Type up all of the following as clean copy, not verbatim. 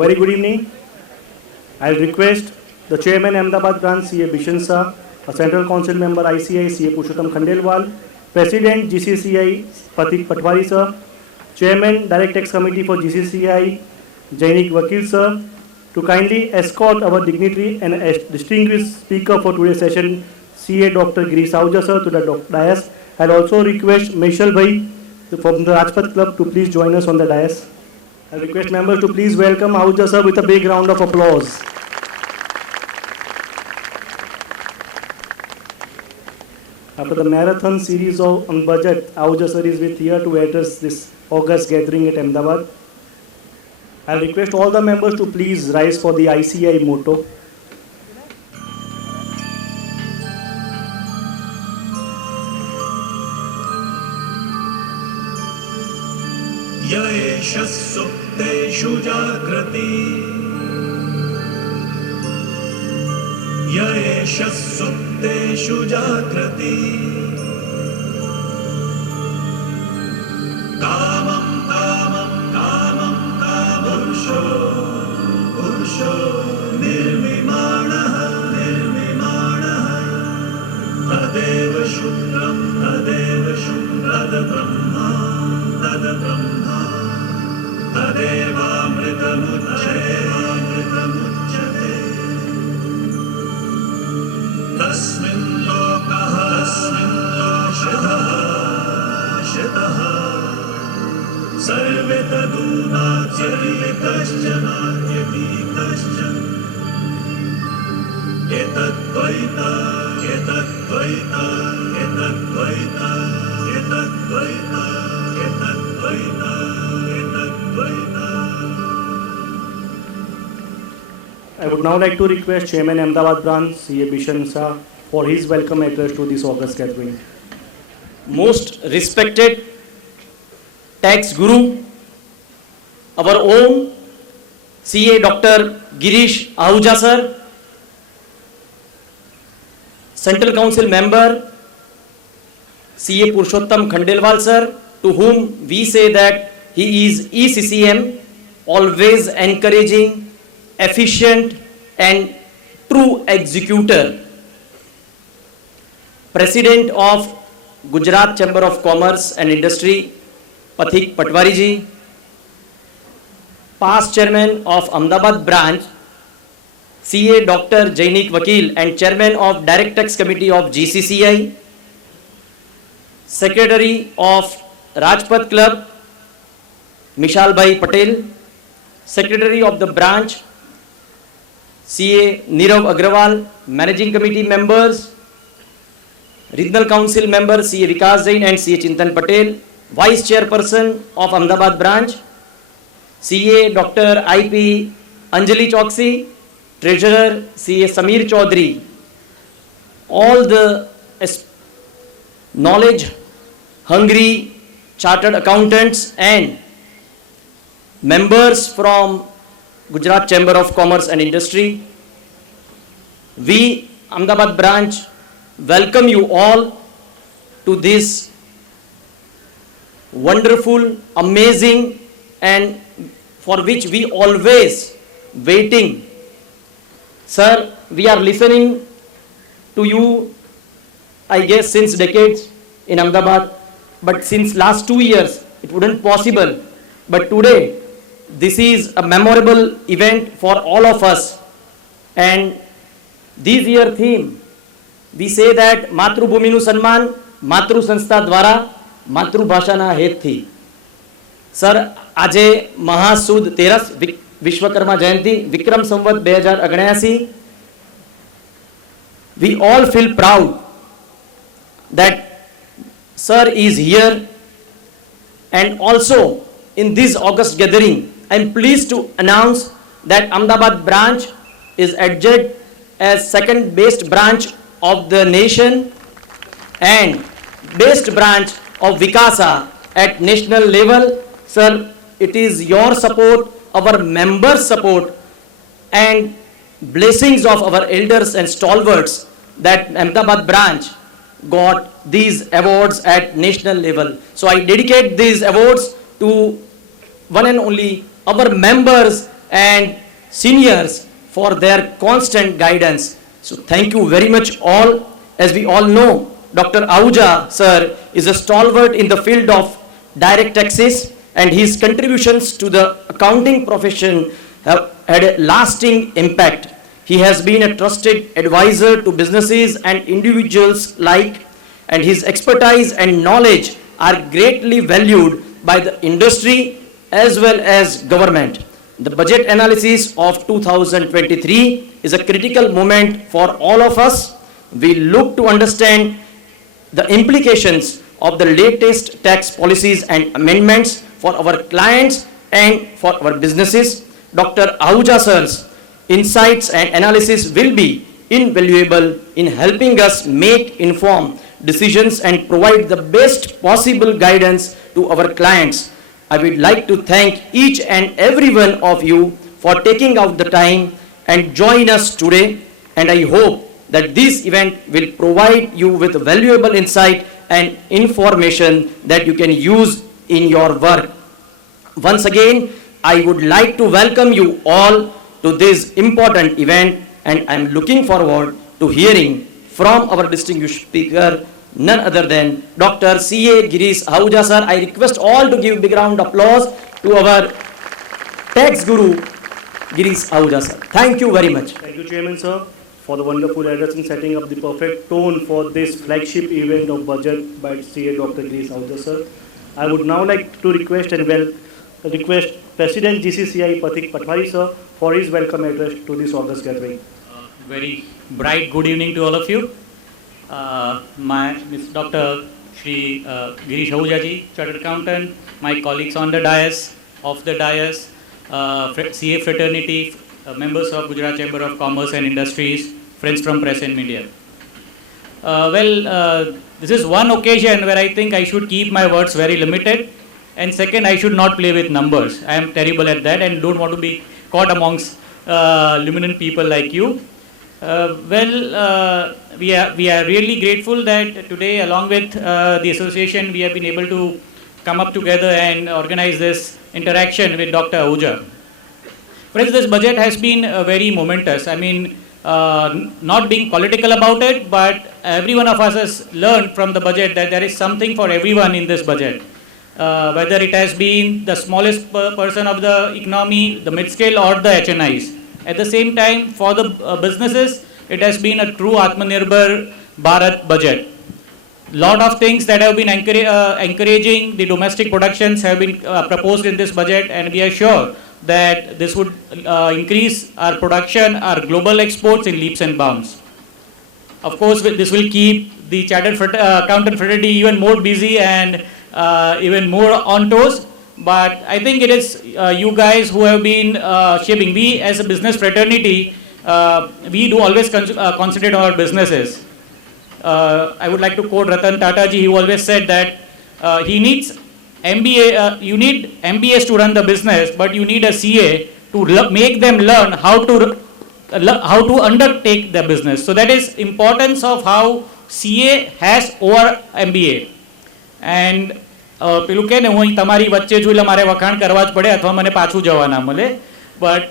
very good evening. I'll request the Chairman Ahmedabad Branch CA Bishan Sir, a Central Council Member ICI CA Purushottam Khandelwal, President GCCI Patik Patwari Sir, Chairman Direct Tax Committee for GCCI Jainik Vakil Sir, to kindly escort our dignitary and distinguished speaker for today's session, CA Dr. Girish Ahuja Sir, to the dais. I'll also request Mishal Bhai from the Rajpath Club to please join us on the dais. I request members to please welcome Ahuja Sir with a big round of applause. After the marathon series on budget, Ahuja Sir is here to address this August gathering at Ahmedabad. I request all the members to please rise for the ICI motto. Yaesha supteshu jagrati, Yaesha supteshu jagrati, Kamam kamam kamam kamursho, ursho nirvimanaha, tadeva shukram, tad brahma, tadevamritamuchyate, tasmin lokaha shitaha, sarve tadunachyaitascha, etadvaita, etadvaita, etadvaita, etadvaita, etadvaita, etadvaita. I would now like to request Chairman Ahmedabad Branch CA Bishan Sir for his welcome address to this August gathering. Most respected tax guru, our own CA Dr. Girish Ahuja Sir, Central Council Member CA Purushottam Khandelwal Sir, to whom we say that he is ECCM, always encouraging, efficient and true executor. President of Gujarat Chamber of Commerce and Industry, Patik Patwari ji, past Chairman of Ahmedabad Branch, CA Dr. Jainik Vakil and Chairman of Direct Tax Committee of GCCI, Secretary of Rajpath Club, Mishal Bhai Patel, Secretary of the Branch, CA Nirav Agrawal, Managing Committee members, Regional Council Member CA Vikas Jain and CA Chintan Patel, Vice Chairperson of Ahmedabad Branch, CA Dr. IP Anjali Choksi, Treasurer CA Samir Chaudhary, all the knowledge hungry chartered accountants and members from Gujarat Chamber of Commerce and Industry. We, Ahmedabad Branch, welcome you all to this wonderful, amazing, and for which we always waiting. Sir, we are listening to you, I guess, since decades in Ahmedabad, but since last 2 years, it wouldn't possible. But today, this is a memorable event for all of us. And this year theme, we say that Matrubhuminu Sanman, Matru Sanstha Dwara, Matrubhashana Hethi. Sir, આજે મહાસુદ તેરસ વિશ્વકર્મા જયંતિ Vikram Samvat 2079. We all feel proud that Sir is here, and also in this August gathering, I am pleased to announce that Ahmedabad branch is adjudged as second best branch of the nation and best branch of Vikasa at national level. Sir, it is your support, our members' support, and blessings of our elders and stalwarts that Ahmedabad branch got these awards at national level. So I dedicate these awards to one and only our members and seniors for their constant guidance. So thank you very much all. As we all know, Dr. Ahuja sir is a stalwart in the field of direct taxes, and his contributions to the accounting profession have had a lasting impact. He has been a trusted advisor to businesses and individuals alike, and his expertise and knowledge are greatly valued by the industry as well as government. The budget analysis of 2023 is a critical moment for all of us. We look to understand the implications of the latest tax policies and amendments for our clients and for our businesses. Dr. Ahuja sir's insights and analysis will be invaluable in helping us make informed decisions and provide the best possible guidance to our clients. I would like to thank each and every one of you for taking out the time and join us today, and I hope that this event will provide you with valuable insight and information that you can use in your work. Once again, I would like to welcome you all to this important event, and I am looking forward to hearing from our distinguished speaker, none other than Dr. C.A. Girish Ahuja sir. I request all to give big round of applause to our tax guru, Girish Ahuja sir. Thank you very much. Thank you, Chairman sir, for the wonderful address in setting up the perfect tone for this flagship event of budget by CA Dr. Girish Ahuja sir. I would now like to request President GCCI Pathik Patwari sir for his welcome address to this August gathering. Very bright good evening to all of you. My Dr. Shri Girish Ahuja ji, Chartered Accountant, my colleagues on the dais, off the dais, CA fraternity, members of Gujarat Chamber of Commerce and Industries, friends from press and media. This is one occasion where I think I should keep my words very limited, and second, I should not play with numbers. I am terrible at that and don't want to be caught amongst luminant people like you. We are really grateful that today, along with the association, we have been able to come up together and organize this interaction with Dr. Ahuja. Friends, this budget has been very momentous. I mean, not being political about it, but every one of us has learned from the budget that there is something for everyone in this budget. Whether it has been the smallest person of the economy, the mid-scale or the HNIs. At the same time, for the businesses, it has been a true Atmanirbhar Bharat budget. Lot of things that have been encouraging the domestic productions have been proposed in this budget, and we are sure that this would increase our production, our global exports in leaps and bounds. Of course, this will keep the Chartered Accountant fraternity even more busy and even more on toes. But I think it is you guys who have been shaping. We as a business fraternity, we do always concentrate on our businesses. I would like to quote Ratan Tata ji. He always said that he needs MBA. You need MBAs to run the business, but you need a CA to make them learn how to undertake the business. So that is importance of how CA has over MBA. And પેલું કે ને હું તમારી વચ્ચે છું એટલે મારે વખાણ કરવા જ પડે અથવા મને પાછું જવા ના મળે. But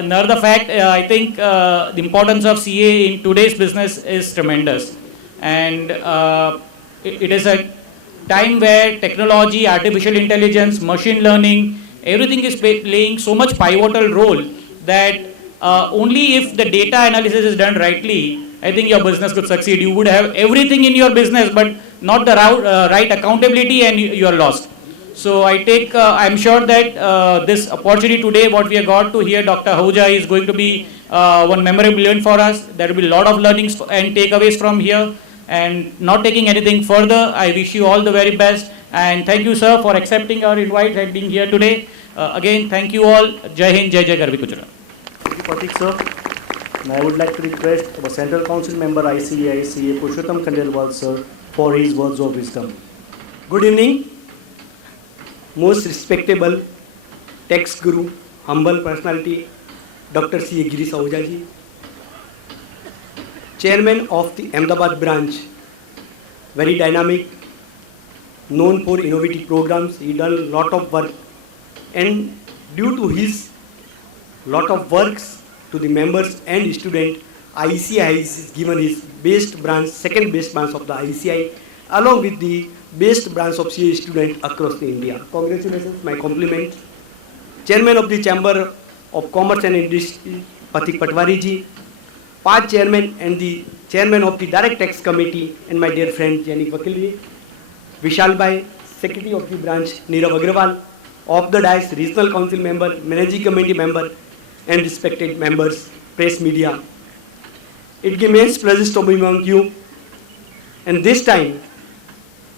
another the fact, I think the importance of CA in today's business is tremendous. And it is a time where technology, artificial intelligence, machine learning, everything is playing so much pivotal role that only if the data analysis is done rightly, I think your business could succeed. You would have everything in your business, but not the right accountability, and you are lost. So I'm sure that this opportunity today, what we have got to hear Dr. Ahuja, is going to be one memorable event for us. There will be a lot of learnings and takeaways from here. And not taking anything further, I wish you all the very best. And thank you, sir, for accepting our invite and being here today. Again, thank you all. Jai Hind, Jai Jai Garvi Gujarat. Thank you, Pathik sir. And I would like to request our Central Council member ICAI, CA Purushottam Khandelwal sir, for his words of wisdom. Good evening, most respectable tax guru, humble personality, Dr. C. Girish Ahuja ji, Chairman of the Ahmedabad branch, very dynamic, known for innovative programs. He done a lot of work, and due to his lot of works to the members and student. ICI has given his best branch, second best branch of the ICI, along with the best branch of CA student across the India. Congratulations, my compliment. Chairman of the Chamber of Commerce and Industry, Patik Patwari ji, past chairman and the chairman of the Direct Tax Committee, and my dear friend Janik Vakil ji, Vishal Bhai, Secretary of the branch, Nirav Agrawal, of the dais, Regional Council member, Managing Committee member, and respected members, press media. It gives immense pleasure to be among you. And this time,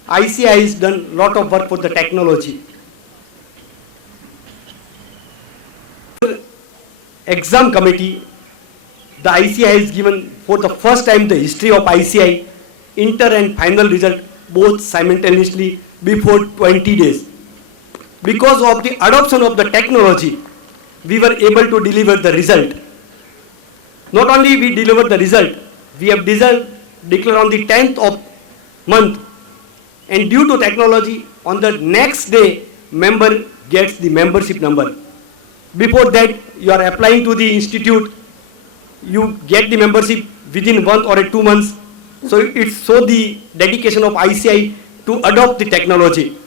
ICI has done a lot of work for the technology. Exam committee, the ICI has given for the first time the history of ICI, inter and final result both simultaneously before 20 days. Because of the adoption of the technology, we were able to deliver the result. Not only we delivered the result, we have declared on the 10th of month, and due to technology, on the next day, member gets the membership number. Before that, you are applying to the institute, you get the membership within 1 or 2 months. So it's so the dedication of ICI to adopt the technology.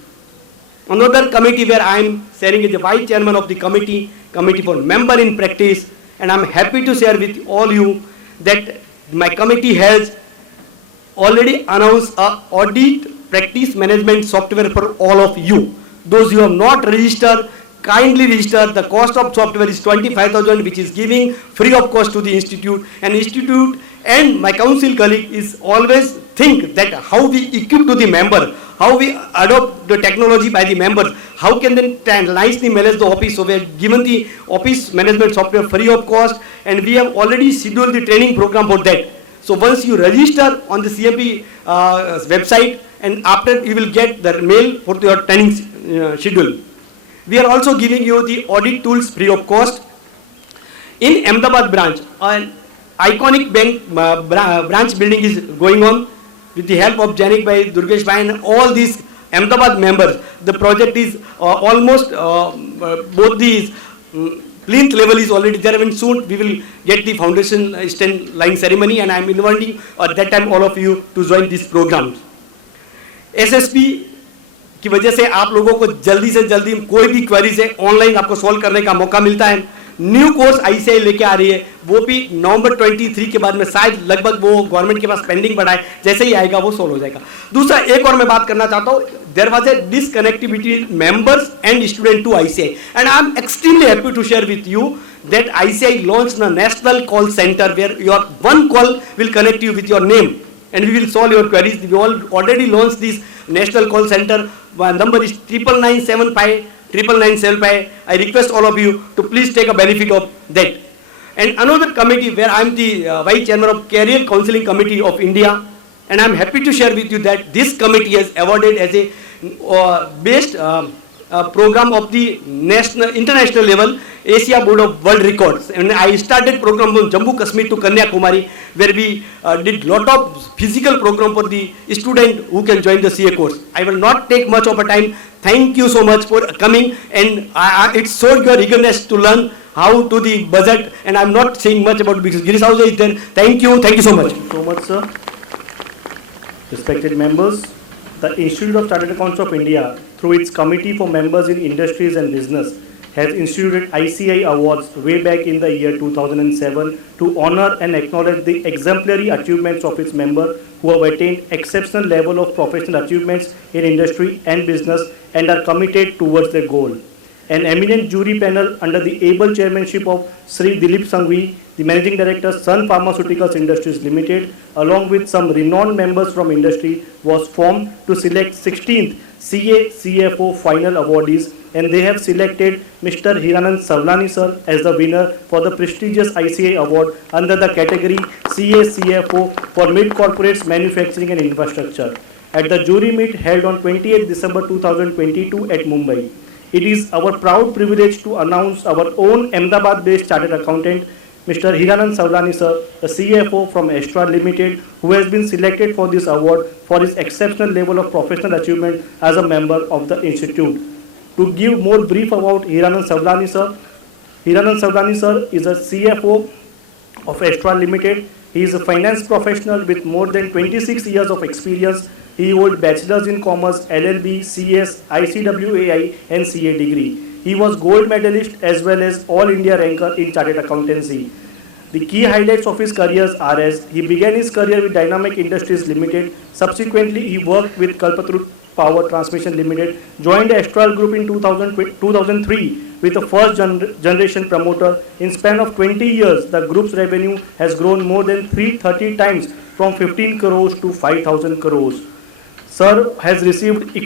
Another committee where I am serving as the vice chairman of the committee for member in practice, and I am happy to share with all you that my committee has already announced a audit practice management software for all of you. Those who have not registered, kindly register. The cost of software is 25,000, which is giving free of cost to the institute. And institute and my council colleague is always think that how we equip to the member, how we adopt the technology by the members, how can they nicely manage the office. So we have given the office management software free of cost, and we have already scheduled the training program for that. So once you register on the CMP website, and after you will get the mail for your training schedule. We are also giving you the audit tools free of cost. In Ahmedabad branch, an iconic bank branch building is going on with the help of Janik Bhai, Durgesh Bhai, and all these Ahmedabad members. The project is almost both these plinth level is already there, and soon we will get the foundation stone line ceremony, and I am inviting at that time all of you to join these programs. SSP की वजह से आप लोगों को जल्दी से जल्दी कोई भी क्वेरी से ऑनलाइन आपको सॉल्व करने का मौका मिलता है. न्यू कोर्स आईसीआई लेके आ रही है, वो भी नवंबर 23 के बाद में शायद लगभग वो गवर्नमेंट के पास पेंडिंग पड़ा है, जैसे ही आएगा वो सोल्व हो जाएगा. दूसरा एक और मैं बात करना चाहता हूँ, there was a disconnectivity members and student to ICI, and I am extremely happy to share with you that ICI launched a national call center where your one call will connect you with your name and we will solve your queries. We all already launched this national call center. Number is 9995. I request all of you to please take a benefit of that. And another committee where I am the vice chairman of Career Counseling Committee of India, and I am happy to share with you that this committee has awarded as a best program of the international level Asia Board of World Records. And I started program from Jammu Kashmir to Kanyakumari, where we did lot of physical program for the student who can join the CA course. I will not take much of a time. Thank you so much for coming, and it showed your eagerness to learn how to the budget, and I am not saying much about it because Girish Ahuja is there. Thank you so much. Thank you so much, sir. Respected members, the Institute of Chartered Accountants of India, through its Committee for Members in Industries and Business, has instituted ICI Awards way back in the year 2007 to honor and acknowledge the exemplary achievements of its members who have attained exceptional level of professional achievements in industry and business and are committed towards their goal. An eminent jury panel under the able chairmanship of Sri Dilip Sanghvi, the Managing Director, Sun Pharmaceuticals Industries Limited, along with some renowned members from industry, was formed to select 16th CA CFO final awardees, and they have selected Mr. Hiranand Savlani sir as the winner for the prestigious ICI award under the category CA CFO for mid-corporates, manufacturing and infrastructure at the jury meet held on 28th December 2022 at Mumbai. It is our proud privilege to announce our own Ahmedabad-based chartered accountant, Mr. Hiranand Savlani sir, the CFO from Astra Limited, who has been selected for this award for his exceptional level of professional achievement as a member of the institute. To give more brief about Hiranand Savlani sir, Hiranand Savlani sir is a CFO of Astra Limited. He is a finance professional with more than 26 years of experience. He holds Bachelor's in Commerce, LLB, CS, ICWAI and CA degree. He was gold medalist as well as All India ranker in Chartered Accountancy. The key highlights of his careers are as he began his career with Dynamic Industries Limited. Subsequently, he worked with Kalpataru Power Transmission Limited, joined Astral Group in 2003 with a first generation promoter. In span of 20 years, the group's revenue has grown more than 330 times from 15 crores to 5,000 crores. Sir has received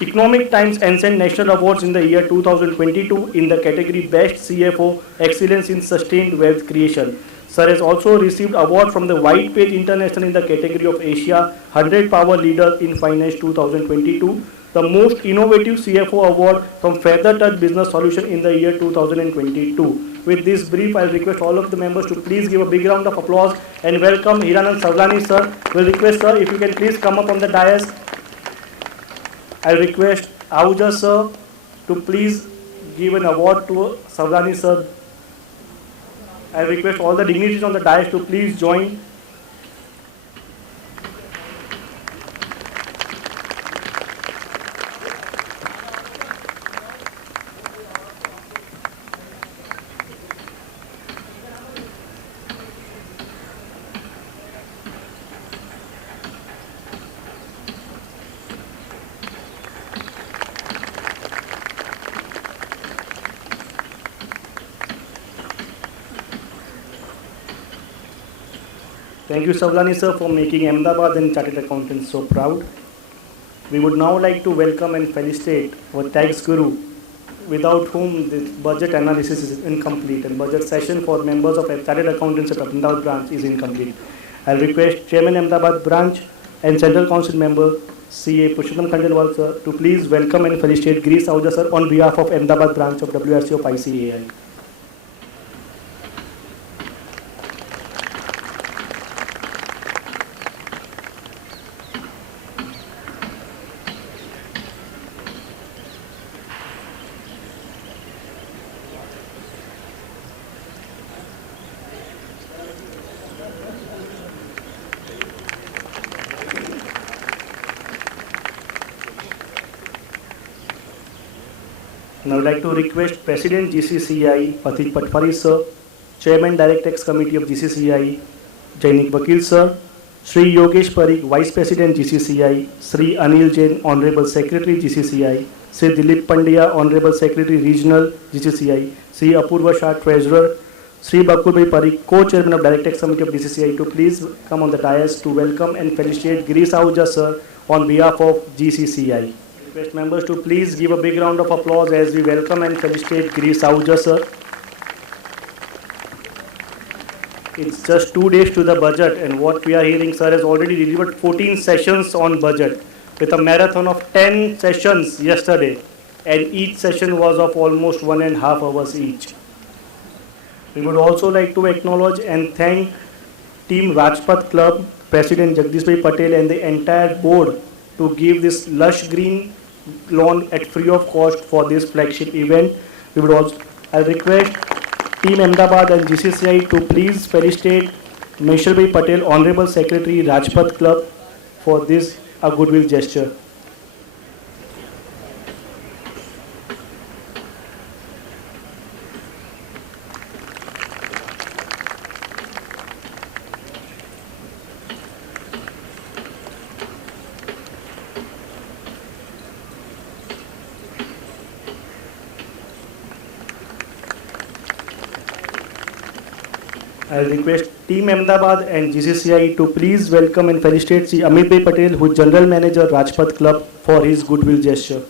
Economic Times Ascent National Awards in the year 2022 in the category Best CFO Excellence in Sustained Wealth Creation. Sir has also received award from the White Page International in the category of Asia 100 Power Leader in Finance 2022, the Most Innovative CFO Award from Feather Touch Business Solution in the year 2022. With this brief, I request all of the members to please give a big round of applause and welcome Hiranand Savlani sir. Will request sir if you can please come up on the dais. I request Ahuja sir to please give an award to Savlani sir. I request all the dignitaries on the dais to please join. Thank you, Savlani sir, for making Ahmedabad and Chartered Accountants so proud. We would now like to welcome and felicitate our tax guru, without whom this budget analysis is incomplete and budget session for members of Chartered Accountants at Ahmedabad branch is incomplete. I'll request Chairman Ahmedabad branch and Central Council member CA Purushottam Khandelwal sir to please welcome and felicitate Girish Ahuja sir on behalf of Ahmedabad branch of WRC of ICAI. And I would like to request President GCCI Pathik Patwari sir, Chairman Direct Tax Committee of GCCI Jainik Vakil sir, Sri Yogesh Parikh Vice President GCCI, Sri Anil Jain Honorable Secretary GCCI, Sri Dilip Pandya Honorable Secretary Regional GCCI, Sri Apurva Shah Treasurer, Sri Bakulbhai Parikh Co-Chairman of Direct Tax Committee of GCCI to please come on the dais to welcome and felicitate Girish Ahuja sir on behalf of GCCI. Request members to please give a big round of applause as we welcome and felicitate Girish Ahuja sir. It's just 2 days to the budget, and what we are hearing, sir has already delivered 14 sessions on budget with a marathon of 10 sessions yesterday, and each session was of almost 1.5 hours each. We would also like to acknowledge and thank Team Rajpath Club, President Jagdishbhai Patel and the entire board to give this lush green lawn at free of cost for this flagship event. We would also, I'll request Team Ahmedabad and GCCI to please felicitate Meshalbhai Patel, Honorable Secretary Rajpath Club, for this a goodwill gesture. I will request Team Ahmedabad and GCCI to please welcome and felicitate Sri Amit Bhai Patel, who is General Manager Rajpath Club, for his goodwill gesture.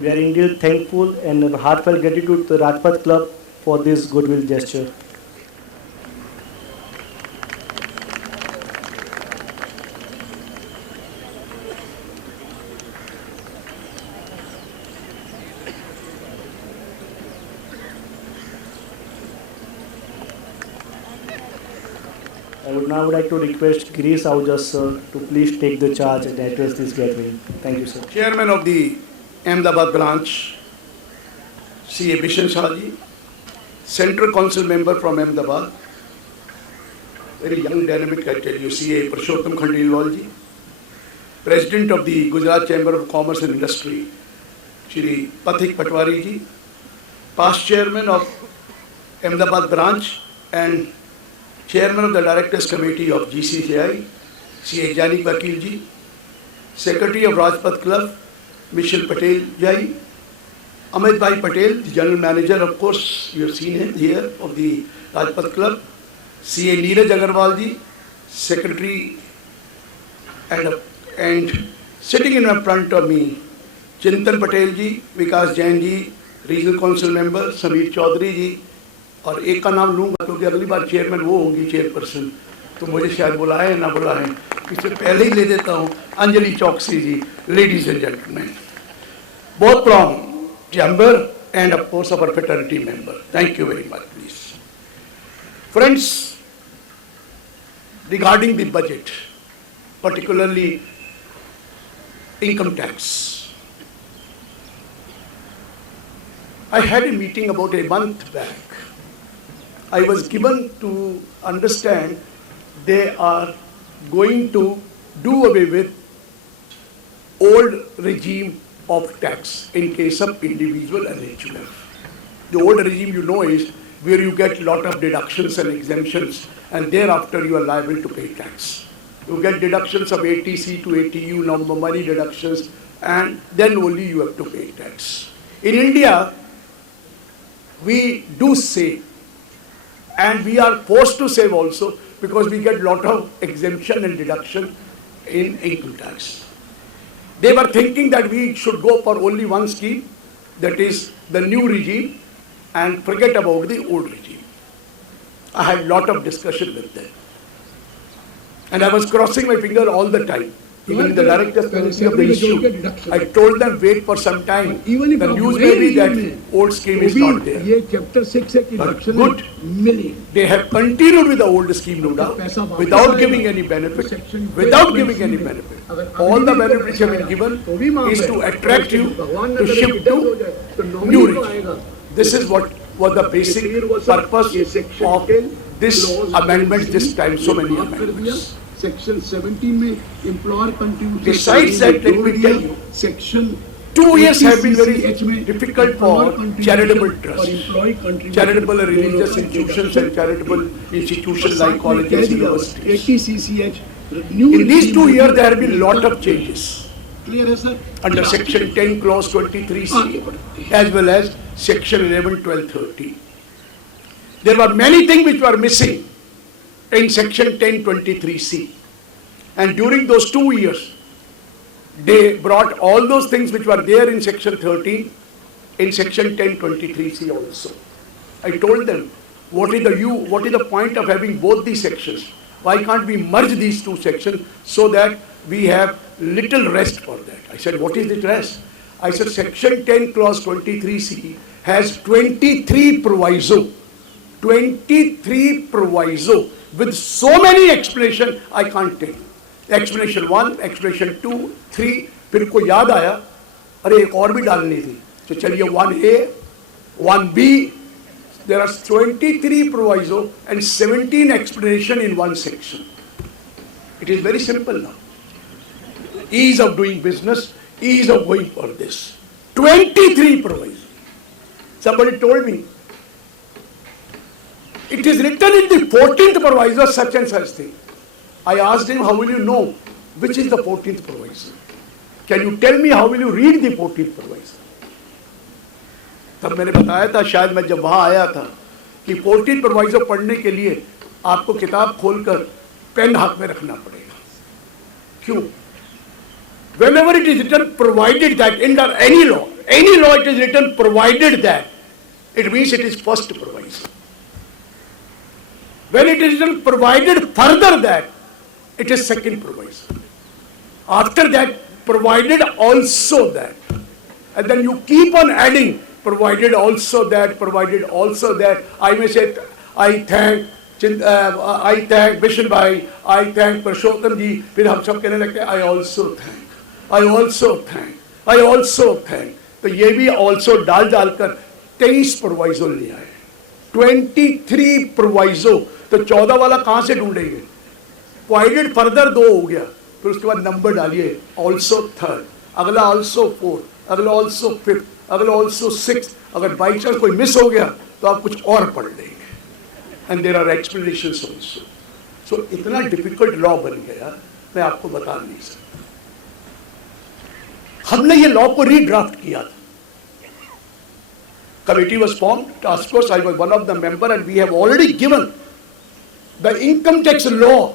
We are indeed thankful and heartfelt gratitude to the Rajpath Club for this goodwill gesture. I would now like to request Girish Ahuja sir to please take the charge and address this gathering. Thank you, sir. Chairman of the Ahmedabad branch, C.A. Bishan Shahji, Central Council member from Ahmedabad, very young, dynamic, I tell you, CA Purushottam Khandelwal ji, President of the Gujarat Chamber of Commerce and Industry, Shri Pathik Patwari ji, past Chairman of Ahmedabad branch and Chairman of the Directors Committee of GCCI, CA Janik Vakil ji, Secretary of Rajpath Club, Michel Patel ji, Amit Bhai Patel, the General Manager, of course, you have seen him here of the Rajpath Club, CA Neeraj Agarwal ji, Secretary, and sitting in front of me, Chintan Patel ji, Vikas Jain ji, Regional Council Member, Sameer Chaudhary ji, और एक का नाम लूँगा क्योंकि अगली बार chairman वो होंगी chairperson, तो मुझे शायद बुलाएं ना बुलाएं, इससे पहले ही ले देता हूँ, Anjali Chouksey ji, ladies and gentleman, both from chamber and of course our fraternity member. Thank you very much, please. Friends, regarding the budget, particularly income tax, I had a meeting about a month back. I was given to understand they are going to do away with old regime of tax in case of individual and HUF. The old regime, you know, is where you get lot of deductions and exemptions and thereafter you are liable to pay tax. You get deductions of ATC to ATU, number money deductions, and then only you have to pay tax. In India, we do save, and we are forced to save also because we get lot of exemption and deduction in income tax. They were thinking that we should go for only one scheme, that is the new regime, and forget about the old regime. I had lot of discussion with them. And I was crossing my finger all the time. Even in the director's committee of the issue, I told them wait for some time. The news may be that old scheme is not there. But good, they have continued with the old scheme, no doubt, without giving any benefit. Without giving any benefit. All the benefits have been given is to attract you to shift to new regime. This is what was the basic purpose of this amendment, this time, so many amendments. Section 17 में employer contribution. Besides that, let me tell you, Section 2 years have been very difficult for charitable trusts, charitable religious institutions and charitable institutions like colleges, universities. In these 2 years, there have been lot of changes. Clear है sir? Under Section 10, Clause 23C, as well as Section 11, 12, 13. There were many things which were missing in Section 1023C. And during those 2 years, they brought all those things which were there in Section 13 in Section 1023C also. I told them, what is the point of having both these sections? Why can't we merge these two sections so that we have little rest for that? I said, what is the rest? I said, Section 10, Clause 23C has 23 proviso. 23 proviso. With so many explanation, I can't tell you. Explanation 1, explanation 2, 3, फिर को याद आया, अरे एक और भी डालनी थी, तो चलिए 1A, 1B, there are 23 proviso and 17 explanation in one section. It is very simple now. Ease of doing business, ease of going for this. 23 proviso. Somebody told me, it is written in the 14th proviso such and such thing. I asked him, how will you know which is the 14th proviso? Can you tell me how will you read the 14th proviso? तब मैंने बताया था, शायद मैं जब वहाँ आया था, कि 14th proviso पढ़ने के लिए आपको किताब खोलकर पेन हाथ में रखना पड़ेगा. क्यों? Whenever it is written provided that, under any law it is written provided that, it means it is first proviso. When it is written provided further that, it is second proviso. After that, provided also that. And then you keep on adding, provided also that, provided also that. I may say, I thank Bishan Bhai, I thank Purushottam ji, फिर हम सब कहने लगते हैं, I also thank, I also thank, I also thank. तो ये भी also डाल कर 23 proviso ले आए. 23 प्रोवाइजो, तो 14 वाला कहां से ढूंढेंगे? प्रोवाइडेड फर्दर 2 हो गया, फिर उसके बाद नंबर डालिए, ऑल्सो थर्ड, अगला ऑल्सो फोर्थ, अगला ऑल्सो फिफ्थ, अगला ऑल्सो सिक्स। अगर बाई चांस कोई मिस हो गया तो आप कुछ और पढ़ लेंगे, and there are explanations also. So इतना डिफिकल्ट लॉ बन गया, मैं आपको बता नहीं सकता। हमने ये लॉ को रीड्राफ्ट किया था। Committee was formed, task force, I was one of the member, and we have already given the income tax law.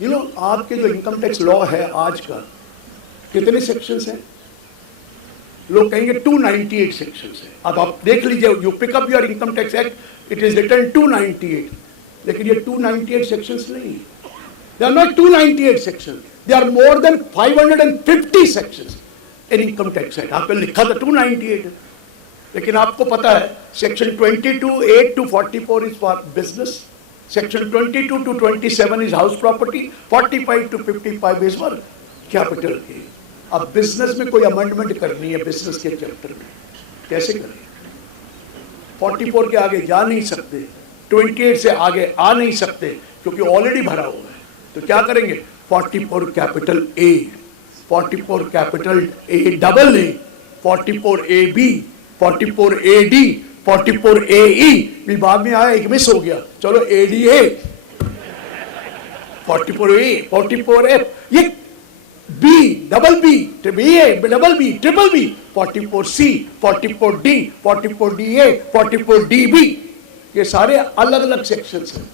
You know, आपके जो income tax law है आज का, कितने sections हैं? लोग कहेंगे 298 sections है। अब आप देख लीजिए, you pick up your income tax act, it is written 298, लेकिन ये 298 sections नहीं है। They are not 298 sections, they are more than 550 sections in income tax act। आपने लिखा था 298, लेकिन आपको पता है section 22(8) to 44 is for business, section 22 to 27 is house property, 45 to 55 is for capital gain. अब बिजनेस में कोई अमेंडमेंट करनी है बिजनेस के चैप्टर में, कैसे करें? 44 के आगे जा नहीं सकते, 28 से आगे आ नहीं सकते, क्योंकि ऑलरेडी भरा हुआ है। तो क्या करेंगे? 44 capital A, 44 capital A double A, 44 A B, 44 A D, 44 A E, भी बाद में आया, एक मिस हो गया, चलो A D A, 44 A, 44 F, ये B double B, double B, triple B, 44 C, 44 D, 44 D A, 44 D B, ये सारे अलग अलग सेक्शंस हैं।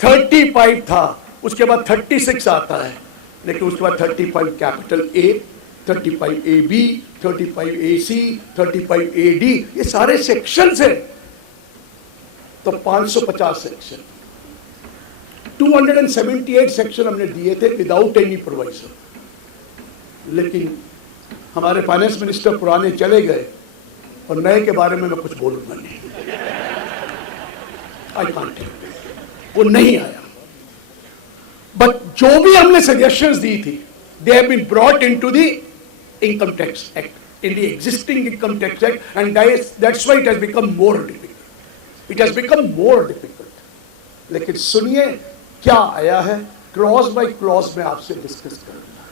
35 था, उसके बाद 36 आता है, लेकिन उसके बाद 35 capital A, 35 A B, 35 A C, 35 A D, ये सारे सेक्शंस हैं। तो 550 सेक्शन, 278 सेक्शन हमने दिए थे विदाउट एनी प्रोविजन, लेकिन हमारे फाइनेंस मिनिस्टर पुराने चले गए और नए के बारे में मैं कुछ बोलूंगा नहीं, आई कांट, वो नहीं आया। बट जो भी हमने सजेशंस दी थी, they have been brought into the income tax act, in the existing income tax act, and that's why it has become more difficult. It has become more difficult. लेकिन सुनिए क्या आया है, क्लॉज बाय क्लॉज में आपसे discuss करूंगा,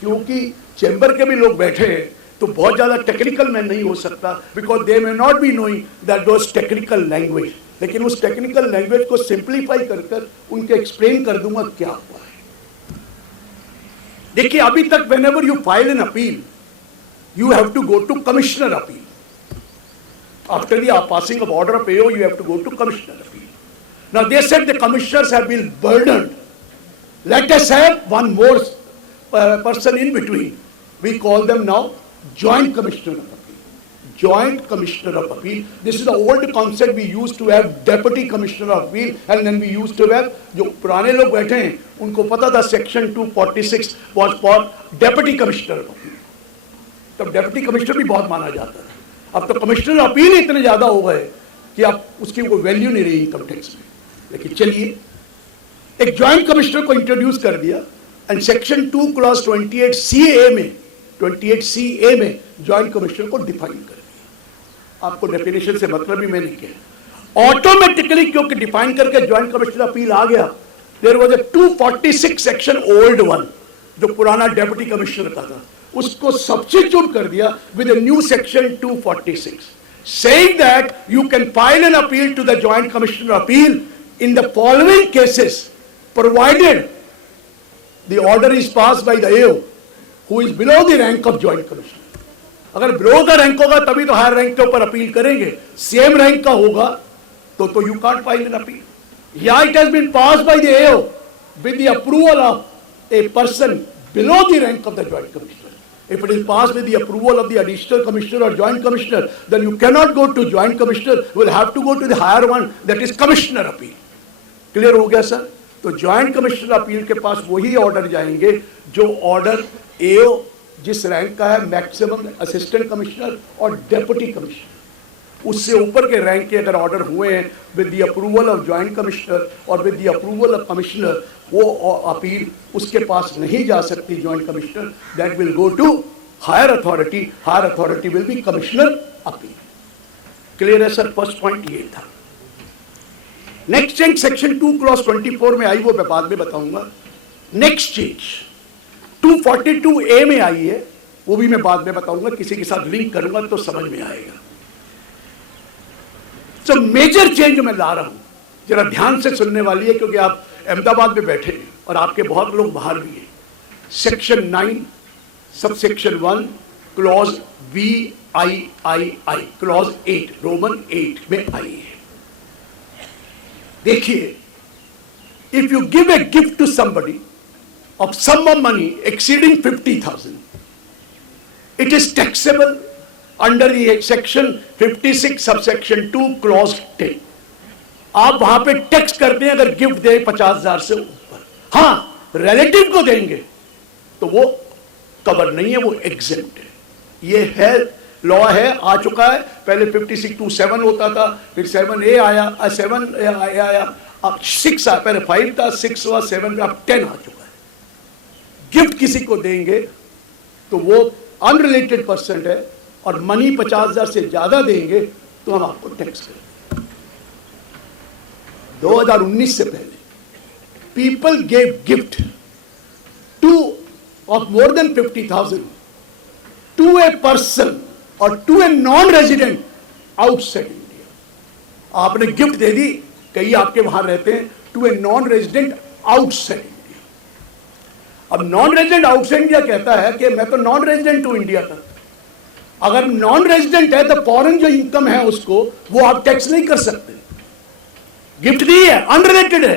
क्योंकि chamber के भी लोग बैठे हैं तो बहुत ज्यादा टेक्निकल में नहीं हो सकता, because they may not be knowing that those technical language, लेकिन उस टेक्निकल लैंग्वेज को सिंप्लीफाई कर उनके एक्सप्लेन कर दूंगा क्या हुआ है। देखिए, अभी तक whenever you file an appeal, you have to go to commissioner appeal. After the passing of order of AO, you have to go to commissioner appeal. Now they said the commissioners have been burdened. Let us have one more person in between. We call them now joint commissioner of appeal. Joint commissioner of appeal. This is the old concept we used to have deputy commissioner of appeal, and then we used to have, जो पुराने लोग बैठे हैं उनको पता था section 246 was for deputy commissioner of appeal. तब deputy commissioner भी बहुत माना जाता था, अब तो कमिश्नर अपील इतने ज्यादा हो गए कि अब उसकी कोई वैल्यू नहीं रही इनकम टैक्स में। लेकिन चलिए, एक ज्वाइंट कमिश्नर को इंट्रोड्यूस कर दिया, एंड सेक्शन 2 क्लॉज 28 CA में, 28 CA में ज्वाइंट कमिश्नर को डिफाइन कर दिया। आपको डेफिनेशन से मतलब भी मैंने किया, ऑटोमेटिकली क्योंकि डिफाइन करके ज्वाइंट कमिश्नर अपील आ गया, there was a 246 section old one, जो पुराना डेप्यूटी कमिश्नर का था, उसको सब्स्टिट्यूट कर दिया with a new section 246, saying that you can file an appeal to the joint commissioner appeal in the following cases, provided the order is passed by the AO who is below the rank of joint commissioner. अगर below the rank होगा तभी तो higher rank के ऊपर appeal करेंगे, same rank का होगा तो you can't file an appeal. Yeah, it has been passed by the AO with the approval of a person below the rank of the joint commissioner. If it is passed with the approval of the additional commissioner or joint commissioner, then you cannot go to joint commissioner, you will have to go to the higher one, that is commissioner appeal. Clear हो गया sir? तो joint commissioner appeal के पास वही order जाएंगे जो order एओ जिस rank का है, मैक्सिमम असिस्टेंट कमिश्नर और डेप्यूटी कमिश्नर, उससे ऊपर के रैंक के अगर ऑर्डर हुए हैं with the approval of joint commissioner और with the approval of commissioner, वो अपील उसके पास नहीं जा सकती joint commissioner, that will go to higher authority, higher authority will be commissioner appeal. Clear है सर? फर्स्ट पॉइंट ये था। नेक्स्ट चेंज सेक्शन 2 क्लॉज 24 में आई, वो मैं बाद में बताऊंगा। नेक्स्ट चेंज 242A में आई है, वो भी मैं बाद में बताऊंगा, किसी के साथ लिंक करूंगा तो समझ में आएगा। तो मेजर चेंज मैं ला रहा हूं, जरा ध्यान से सुनने वाली है, क्योंकि आप अहमदाबाद में बैठे हैं और आपके बहुत लोग बाहर भी हैं। Section 9 sub section 1 clause VIII clause 8 roman 8 में आई है। देखिए, if you give a gift to somebody of sum of money exceeding 50,000, it is taxable under the section 56 subsection 2 clause 10. आप वहां पे टैक्स करते हैं अगर गिफ्ट दे 50,000 से ऊपर। हाँ, रिलेटिव को देंगे तो वो कवर नहीं है, वो एग्जेम्प्ट है। ये है, लॉ है, आ चुका है। पहले 56(2)(7) होता था, फिर 7A आया, 7A आया, अब 6 आया। पहले 5 था, 6 हुआ, 7 अब 10 आ चुका है। गिफ्ट किसी को देंगे तो वो अनरिलेटेड पर्सन है, और मनी 50,000 से ज्यादा देंगे तो हम आपको टैक्स करेंगे। 2019 से पहले people gave gift to of more than 50,000 to a person और to a non resident outside India. आपने गिफ्ट दे दी, कई आपके वहां रहते हैं, to a non resident outside. अब नॉन रेजिडेंट आउटसाइड इंडिया कहता है कि मैं तो नॉन रेजिडेंट हूं इंडिया का। अगर नॉन रेजिडेंट है तो फॉरेन जो इनकम है उसको वो आप टैक्स नहीं कर सकते। गिफ्ट दी है, अनरिलेटेड है,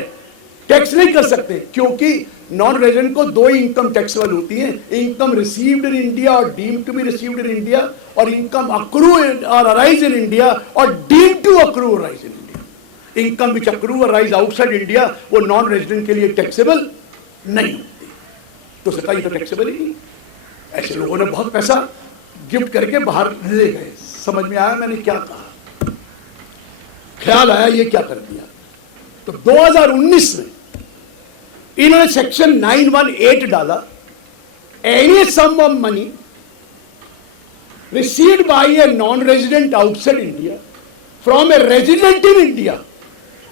टैक्स नहीं कर सकते, क्योंकि नॉन रेजिडेंट को 2 इनकम टैक्सेबल होती है, इनकम रिसीव्ड इन इंडिया और deemed to be received in India, और इनकम अक्रू और अराइज इन इंडिया और deemed to accrue arise in India. Income which accrue arise outside India वो non resident के लिए taxable नहीं होती। तो सरकार ये तो टैक्सेबल ही नहीं। ऐसे लोगों ने बहुत पैसा गिफ्ट करके बाहर ले गए। समझ में आया मैंने क्या कहा? ख्याल आया ये क्या कर दिया? तो 2019 में इन्होंने सेक्शन 918 डाला, any sum of money received by a non resident outside India from a resident in India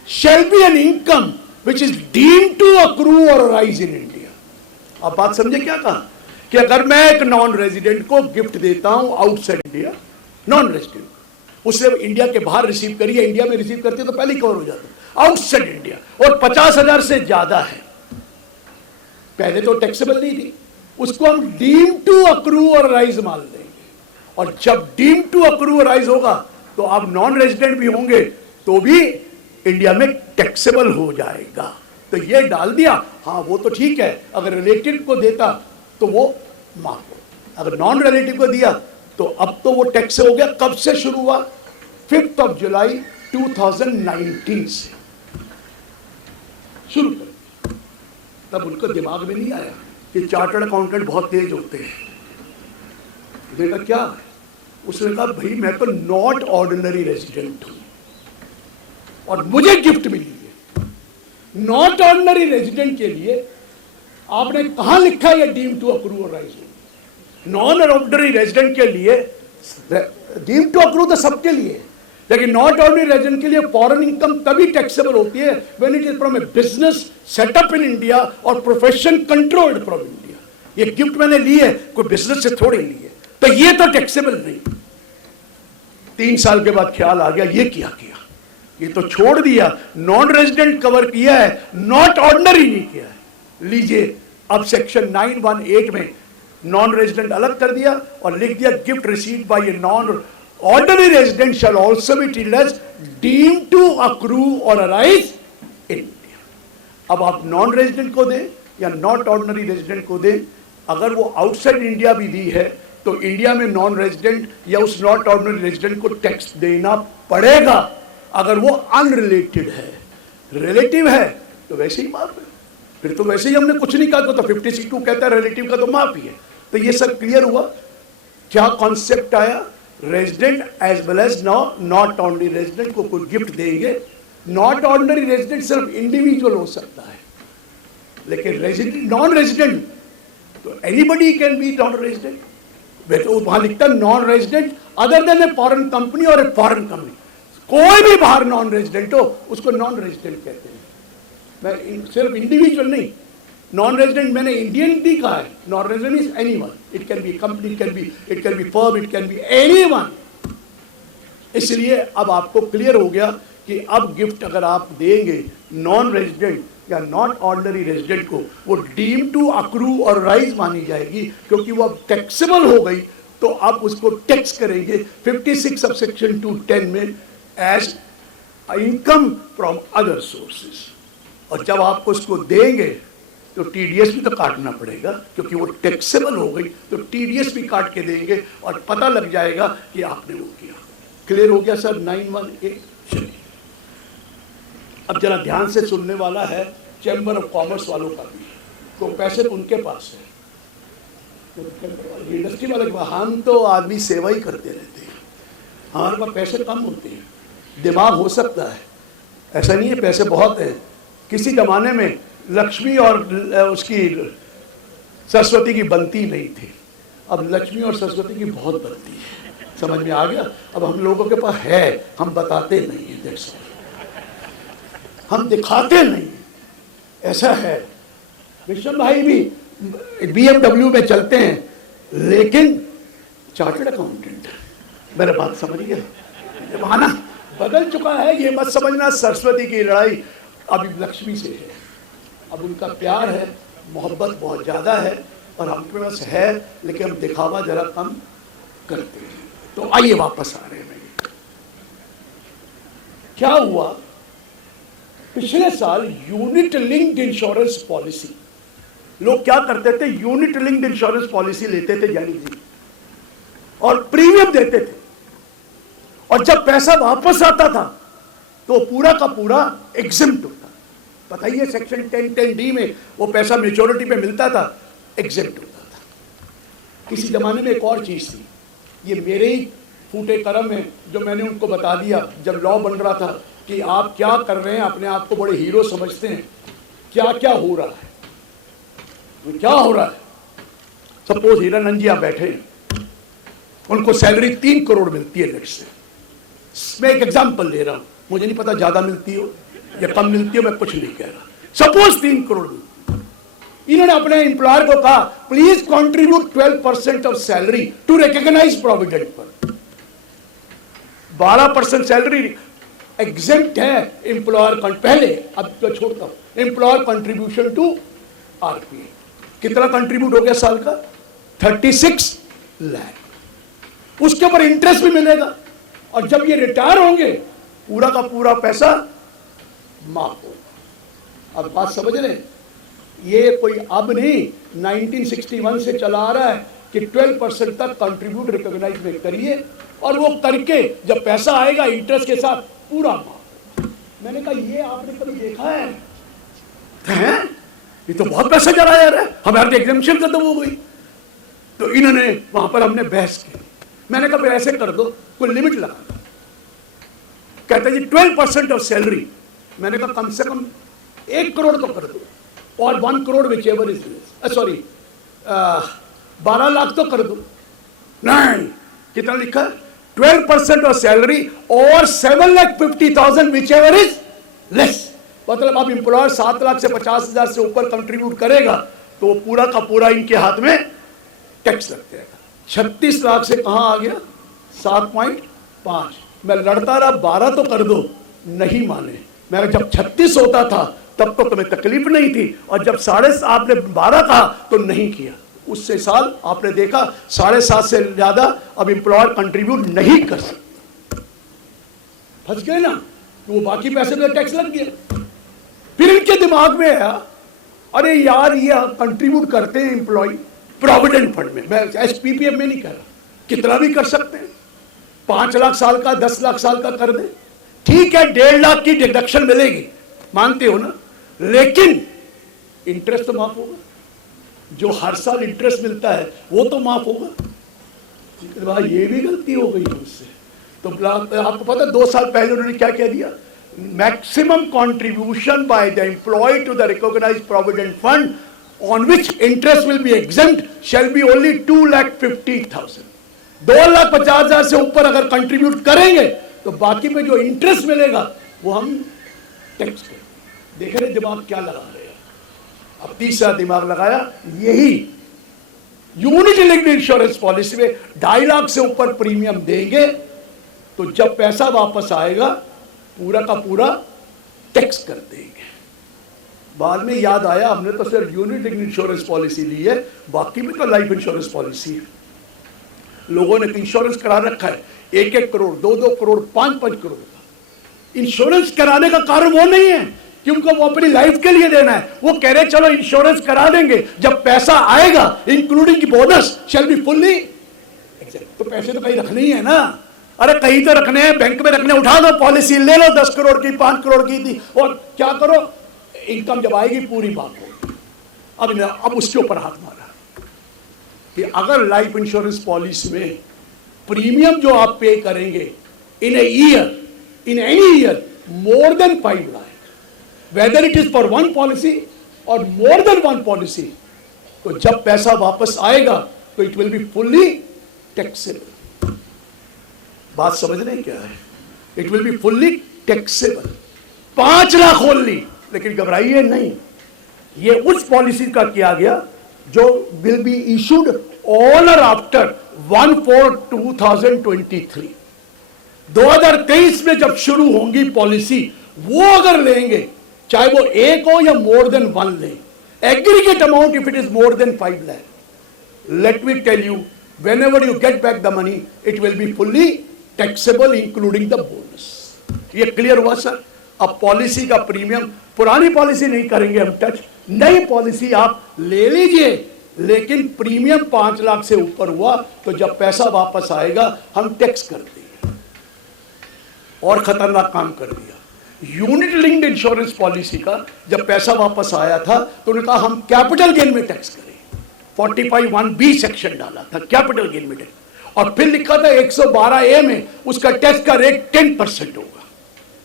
shall be an income which is deemed to accrue और अराइज इन इंडिया। आप बात समझे क्या कहा? कि अगर मैं एक नॉन रेजिडेंट को गिफ्ट देता हूं आउटसाइड इंडिया, नॉन रेजिडेंट, उसने इंडिया के बाहर रिसीव करी है, इंडिया में रिसीव करती है तो पहले ही कवर हो जाता है, आउटसाइड इंडिया, और 50,000 से ज्यादा है, पहले तो टैक्सेबल नहीं थी, उसको हम डीम टू अक्रू और राइज मान लेंगे। और जब डीम टू अक्रू और राइज होगा तो आप नॉन रेजिडेंट भी होंगे तो भी इंडिया में टैक्सेबल हो जाएगा। तो ये डाल दिया। हाँ, वो तो ठीक है, अगर रिलेटिव को देता तो वो माफ हो, अगर नॉन रिलेटिव को दिया तो अब तो वो टैक्स हो गया। कब से शुरू हुआ? 5 जुलाई 2019 से शुरू कर। तब उनको दिमाग में नहीं आया कि चार्टर्ड अकाउंटेंट बहुत तेज होते हैं। बेटा क्या है? उसने कहा भाई मैं तो नॉट ऑर्डिनरी रेजिडेंट हूं और मुझे गिफ्ट मिली है। नॉट ऑर्डिनरी रेजिडेंट के लिए आपने कहां लिखा है डीम टू अक्रू और राइज? नॉन ऑर्डिनरी रेजिडेंट के लिए डीम टू अक्रू तो सबके लिए, लेकिन नॉट ऑर्डिनरी रेजिडेंट के लिए फॉरेन इनकम तभी टैक्सेबल होती है when it is from A business setup in India और प्रोफेशन कंट्रोल्ड फ्रॉम इंडिया। ये गिफ्ट मैंने ली है, कोई बिजनेस से थोड़ी ली है, तो ये तो टैक्सेबल नहीं। 3 साल के बाद ख्याल आ गया ये क्या किया, ये तो छोड़ दिया, नॉन रेजिडेंट कवर किया है, नॉट ऑर्डिनरी नहीं किया है। लीजिए अब सेक्शन 918 में नॉन रेजिडेंट अलग कर दिया और लिख दिया gift received by a non ordinary resident shall also be treated as deemed to accrue और अराइज इन इंडिया। अब आप नॉन रेजिडेंट को दें या नॉट ऑर्डिनरी रेजिडेंट को दें, अगर वो आउटसाइड इंडिया भी दी है तो इंडिया में नॉन रेजिडेंट या उस नॉट ऑर्डिनरी रेजिडेंट को टैक्स देना पड़ेगा। अगर वो अनरिलेटेड है, रिलेटिव है तो वैसे ही माफ है, फिर तो वैसे ही हमने कुछ नहीं कहा, तो 56(2) कहता है रिलेटिव का तो माफ ही है। तो ये सब क्लियर हुआ, क्या कॉन्सेप्ट आया? Resident as well as not ordinary resident को कोई गिफ्ट देंगे। नॉट ऑर्डिनरी रेजिडेंट सिर्फ इंडिविजुअल हो सकता है, लेकिन रेजिडेंट नॉन रेजिडेंट तो anybody can be non resident. वहां लिखता है non resident other than a foreign company or a foreign company. कोई भी बाहर नॉन रेजिडेंट हो उसको नॉन रेजिडेंट कहते हैं। मैं सिर्फ इंडिविजुअल नहीं, नॉन रेजिडेंट मैंने इंडियन भी कहा है। Non resident is anyone, it can be company, it can be firm, it can be anyone. इसलिए अब आपको क्लियर हो गया कि अब गिफ्ट अगर आप देंगे नॉन रेजिडेंट या नॉट ऑर्डिनरी रेजिडेंट को, वो डीम टू अक्रू और राइज मानी जाएगी, क्योंकि वो अब टैक्सेबल हो गई। तो आप उसको टैक्स करेंगे 56 सबसेक्शन 210 में as income from other sources. और जब आपको उसको देंगे तो टीडीएस भी तो काटना पड़ेगा, क्योंकि वो टैक्सेबल हो गई तो टीडीएस भी काट के देंगे और पता लग जाएगा कि आपने वो किया। क्लियर हो गया सर? 918। चलिए अब जरा ध्यान से सुनने वाला है चैम्बर ऑफ कॉमर्स वालों का भी, तो पैसे तो उनके पास है, इंडस्ट्री वाले के पास। हम तो आदमी सेवा ही करते रहते हैं, हमारे पास पैसे कम होते हैं, दिमाग हो सकता है, ऐसा नहीं है पैसे बहुत हैं। किसी जमाने में लक्ष्मी और उसकी सरस्वती की बनती नहीं थी, अब लक्ष्मी और सरस्वती की बहुत बनती है। समझ में आ गया? अब हम लोगों के पास है, हम बताते नहीं है, देखो हम दिखाते नहीं, ऐसा है। विश्वन भाई भी BMW में चलते हैं, लेकिन चार्टर्ड अकाउंटेंट। मेरे बात समझिए, जमाना बदल चुका है। ये मत समझना सरस्वती की लड़ाई अभी लक्ष्मी से है, अब उनका प्यार है, मोहब्बत बहुत ज़्यादा है, और हमके पास है लेकिन हम दिखावा जरा कम करते हैं। तो आइए वापस आ रहे हैं। क्या हुआ पिछले साल? यूनिट लिंक्ड इंश्योरेंस पॉलिसी, लोग क्या करते थे, यूनिट लिंक्ड इंश्योरेंस पॉलिसी लेते थे यानी जी, और प्रीमियम देते थे, और जब पैसा वापस आता था तो पूरा का पूरा एग्जिम्प्ट होता। बताइए सेक्शन 1010D में वो पैसा मेच्योरिटी पे मिलता था, एग्जिम्प्ट होता था। किसी जमाने में एक और चीज थी, ये मेरे ही फूटे कर्म है जो मैंने उनको बता दिया जब लॉ बन रहा था कि आप क्या कर रहे हैं, अपने आप को बड़े हीरो समझते हैं, क्या क्या हो रहा है, क्या हो रहा है। सपोज हीरानंद जी आप बैठे हैं, उनको सैलरी 3 करोड़ मिलती है लेट्स से। मैं एक एग्जांपल दे रहा हूं, मुझे नहीं पता ज्यादा मिलती हो या कम मिलती हो, मैं कुछ नहीं कह रहा। सपोज 3 करोड़ इन्होंने अपने एम्प्लॉयर को कहा please contribute 12% of salary to recognise provident fund. 12% salary exempt है एम्प्लॉयर पहले, अब तो छोड़ता हूं, एम्प्लॉयर कंट्रीब्यूशन टू आरपीए। कितना कंट्रीब्यूट हो गया साल का? 36 लाख। उसके ऊपर इंटरेस्ट भी मिलेगा, और जब ये रिटायर होंगे पूरा का पूरा पैसा माफ होगा। अब बात समझ रहे? ये कोई अब नहीं, 1961 से चला आ रहा है कि 12% तक कंट्रीब्यूट रिकॉग्नाइज में करिए, और वो करके जब पैसा आएगा इंटरेस्ट के साथ पूरा माफ। मैंने कहा ये आपने कभी देखा है? ये तो बहुत पैसा चला जा रहा है, हमारे एग्जामिशन खत्म हो गई। तो इन्होंने वहां पर हमने बहस की, मैंने कहा फिर ऐसे कर दो, कोई लिमिट लगा दो। कहते जी 12% ऑफ सैलरी। मैंने कहा कम से कम 1 करोड़ तो कर दो, और 1 crore which ever is, sorry 12 lakh तो कर दो। नहीं, कितना लिखा है? 12% ऑफ सैलरी और 7,50,000 विच एवर इज लेस। मतलब अब एम्प्लॉयर 7 लाख से 50,000 से ऊपर कंट्रीब्यूट करेगा तो पूरा का पूरा इनके हाथ में टैक्स लग जाएगा। 36 लाख से कहां आ गया? 7.5। मैं लड़ता रहा 12 तो कर दो, नहीं माने। मैं जब 36 होता था तब तो तुम्हें तकलीफ नहीं थी, और जब आपने 12 कहा तो नहीं किया। उससे साल आपने देखा 7.5 से ज्यादा अब एम्प्लॉयर कंट्रीब्यूट नहीं कर सकता। फंस गए ना, तो वो बाकी पैसे में टैक्स लग गया। फिर इनके दिमाग में आया अरे यार ये कंट्रीब्यूट करते हैं एम्प्लॉय प्रोविडेंट फंड में, मैं SPPF में नहीं कह रहा, कितना भी कर सकते हैं, 5 लाख साल का 10 लाख साल का कर दे, ठीक है 1.5 लाख की डिडक्शन मिलेगी, मानते हो ना, लेकिन इंटरेस्ट तो माफ होगा। जो हर साल इंटरेस्ट मिलता है वो तो माफ होगा। ये भी गलती हो गई उससे। तो आपको पता 2 साल पहले उन्होंने क्या कह दिया? Maximum contribution by the employee to the recognised provident fund on which interest will be exempt shall be only 2,50,000. 2,50,000 से ऊपर अगर कंट्रीब्यूट करेंगे तो बाकी में जो इंटरेस्ट मिलेगा वो हम टैक्स करेंगे। देख रहे दिमाग क्या लगा रहे हैं। अब तीसरा दिमाग लगाया, यही यूनिट लिंक्ड इंश्योरेंस पॉलिसी में 2.5 लाख से ऊपर प्रीमियम देंगे तो जब पैसा वापस आएगा पूरा का पूरा टैक्स कर देंगे। बाद में याद आया हमने तो सिर्फ यूनिट लिंक्ड इंश्योरेंस पॉलिसी ली है, बाकी में तो लाइफ इंश्योरेंस पॉलिसी है। लोगों ने इंश्योरेंस करा रखा है 1-1 करोड़, 2-2 करोड़, 5-5 करोड़ का। इंश्योरेंस कराने का कारण वो नहीं है कि उनको वो अपनी लाइफ के लिए देना है, वो कह रहे चलो इंश्योरेंस करा देंगे, जब पैसा आएगा including bonus shall be fully. तो पैसे तो कहीं रखने ही है ना, अरे कहीं तो रखने हैं, बैंक में रखने, उठा दो पॉलिसी, ले लो 10 करोड़ की, 5 करोड़ की थी, और क्या करो, इनकम जब आएगी पूरी बात हो। अब उसके ऊपर हाथ मारा कि अगर लाइफ इंश्योरेंस पॉलिसी में प्रीमियम जो आप पे करेंगे in year, in any year more than 5 lakh, whether it is for one policy और मोर देन वन पॉलिसी, तो जब पैसा वापस आएगा तो it will be fully taxable. बात समझ रहे हैं क्या है? It will be fully taxable. 5 lakh only, लेकिन घबराइए नहीं, ये उस पॉलिसी का किया गया जो विल बी इशूड ऑन और आफ्टर 1/4/2023। 2023 में जब शुरू होंगी पॉलिसी, वो अगर लेंगे चाहे वो एक हो या मोर देन 1 ले, aggregate amount if it is more than 5 lakh, let me tell you, whenever you get back the money it will be fully taxable including the bonus। ये क्लियर हुआ सर? अब पॉलिसी का प्रीमियम, पुरानी पॉलिसी नहीं करेंगे हम touch, नई policy आप ले लीजिए, लेकिन प्रीमियम 5 लाख से ऊपर हुआ तो जब पैसा वापस आएगा हम टैक्स कर देंगे। और खतरनाक काम कर दिया, यूनिट लिंक्ड इंश्योरेंस पॉलिसी का जब पैसा वापस आया था तो उन्होंने कहा हम कैपिटल गेन में टैक्स करें, 45(1)(b) सेक्शन डाला था कैपिटल गेन में टैक्स, और फिर लिखा था 112A में उसका टैक्स का रेट 10% होगा।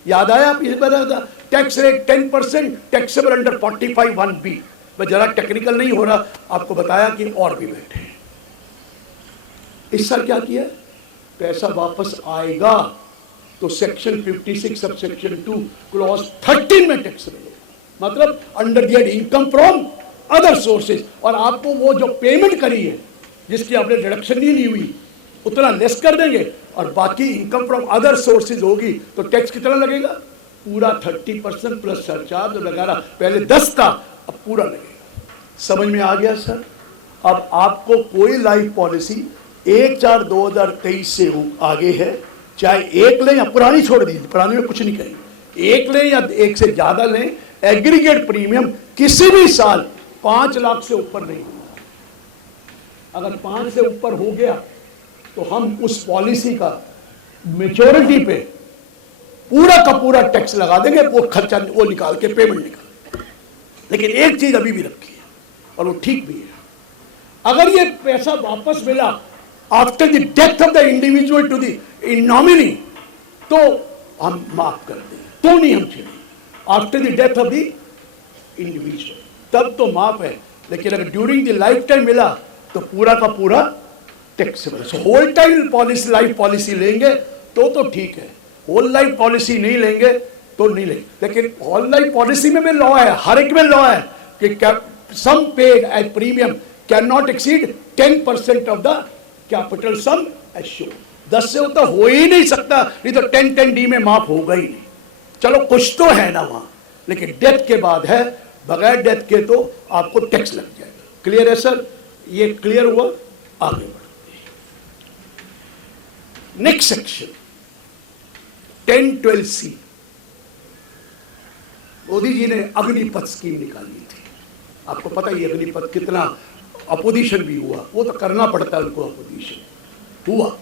याद आया आप? इस बार tax rate 10%, taxable under 45(1)(b। मैं जरा टेक्निकल नहीं हो रहा, आपको बताया कि और भी बैठे हैं। इस साल क्या किया? पैसा वापस आएगा तो सेक्शन 56 सब सेक्शन 2 क्लॉज 13 में टैक्सेबल होगा, मतलब under the income from other sources, और आपको वो जो पेमेंट करी है जिसकी आपने डिडक्शन नहीं ली हुई उतना लेस कर देंगे, और बाकी इनकम फ्रॉम अदर सोर्सेज होगी तो टैक्स कितना लगेगा? पूरा 30% प्लस सरचार्ज वगैरह, पहले 10 था अब पूरा लगेगा। समझ में आ गया सर? अब आपको कोई लाइफ पॉलिसी 1/4/2023 से आगे है, चाहे एक लें या पुरानी छोड़ दीजिए, पुरानी में कुछ नहीं कहेंगे, एक लें या एक से ज्यादा लें, एग्रीगेट प्रीमियम किसी भी साल 5 लाख से ऊपर नहीं होगा। अगर 5 से ऊपर हो गया तो हम उस पॉलिसी का मेच्योरिटी पे पूरा का पूरा टैक्स लगा देंगे, वो खर्चा वो निकाल के पेमेंट निकाल। लेकिन एक चीज अभी भी रखी है और वो ठीक भी है, अगर ये पैसा वापस मिला after the death of the individual to the nominee तो हम माफ कर दें, तो नहीं हम छेड़ेंगे। After the death of the individual तब तो माफ है, लेकिन अगर ड्यूरिंग द लाइफ टाइम मिला तो पूरा का पूरा taxable. Whole time policy, life policy लेंगे तो ठीक है, होल लाइफ पॉलिसी नहीं लेंगे तो नहीं लेंगे। लेकिन होल लाइफ पॉलिसी में भी लॉ है, हर एक में लॉ है कि sum paid as premium can not exceed 10% of the capital sum assured. 10 से होता हो ही नहीं सकता, नहीं तो 10(10)(d) में माफ होगा ही नहीं। चलो कुछ तो है ना वहां, लेकिन डेथ के बाद है, बगैर डेथ के तो आपको टैक्स लग जाएगा। क्लियर है सर? ये क्लियर हुआ? आगे बढ़ते हैं। Next section 10(12)(c). Modi ji ने अग्निपथ स्कीम निकाली थी, आपको पता ही अग्निपथ कितना अपोजिशन भी हुआ, वो तो करना पड़ता है उनको, अपोजिशन हुआ।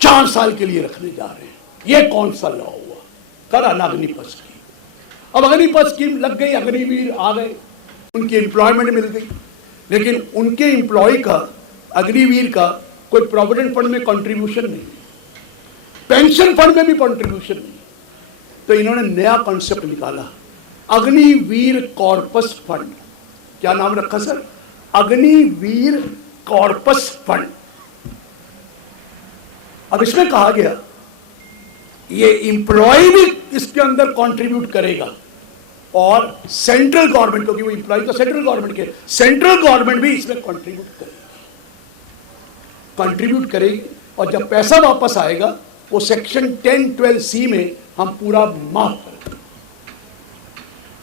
4 साल के लिए रखने जा रहे हैं, ये कौन सा लॉ हुआ? करा ना अग्निपथ स्कीम। अब अग्निपथ स्कीम लग गई, अग्निवीर आ गए, उनकी एम्प्लॉयमेंट मिल गई, लेकिन उनके एम्प्लॉय का, अग्निवीर का कोई प्रोविडेंट फंड में कंट्रीब्यूशन नहीं, पेंशन फंड में भी कंट्रीब्यूशन नहीं। तो इन्होंने नया कॉन्सेप्ट निकाला अग्निवीर कॉर्पस फंड। क्या नाम रखा सर? Agniveer corpus fund. अब इसमें कहा गया ये इंप्लॉय भी इसके अंदर कंट्रीब्यूट करेगा और सेंट्रल गवर्नमेंट, क्योंकि वो इंप्लॉय तो सेंट्रल गवर्नमेंट के, सेंट्रल गवर्नमेंट भी इसमें कंट्रीब्यूट करेगी और जब पैसा वापस आएगा वो सेक्शन 10(12)(c) में हम पूरा माफ कर देंगे।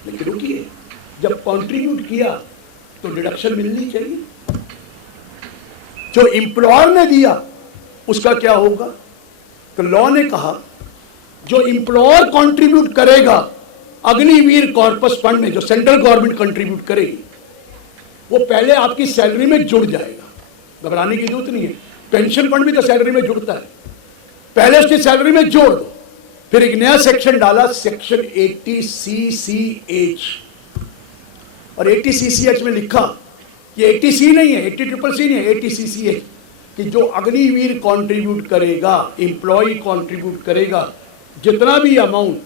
लेकिन रुकिए, जब कंट्रीब्यूट किया तो डिडक्शन मिलनी चाहिए। जो इंप्लॉयर ने दिया उसका क्या होगा? तो लॉ ने कहा जो इंप्लॉयर कंट्रीब्यूट करेगा अग्निवीर कॉर्पस फंड में, जो सेंट्रल गवर्नमेंट कंट्रीब्यूट करेगी, वो पहले आपकी सैलरी में जुड़ जाएगा। घबराने की जरूरत नहीं है, पेंशन फंड भी तो सैलरी में जुड़ता है। पहले उसकी सैलरी में जोड़ दो, फिर एक नया सेक्शन डाला, सेक्शन 80CCH, और 80CCH में लिखा, ये 80C नहीं है, 80CCC नहीं है, 80CCH, कि जो अग्निवीर कंट्रीब्यूट करेगा, इंप्लॉय कंट्रीब्यूट करेगा, जितना भी अमाउंट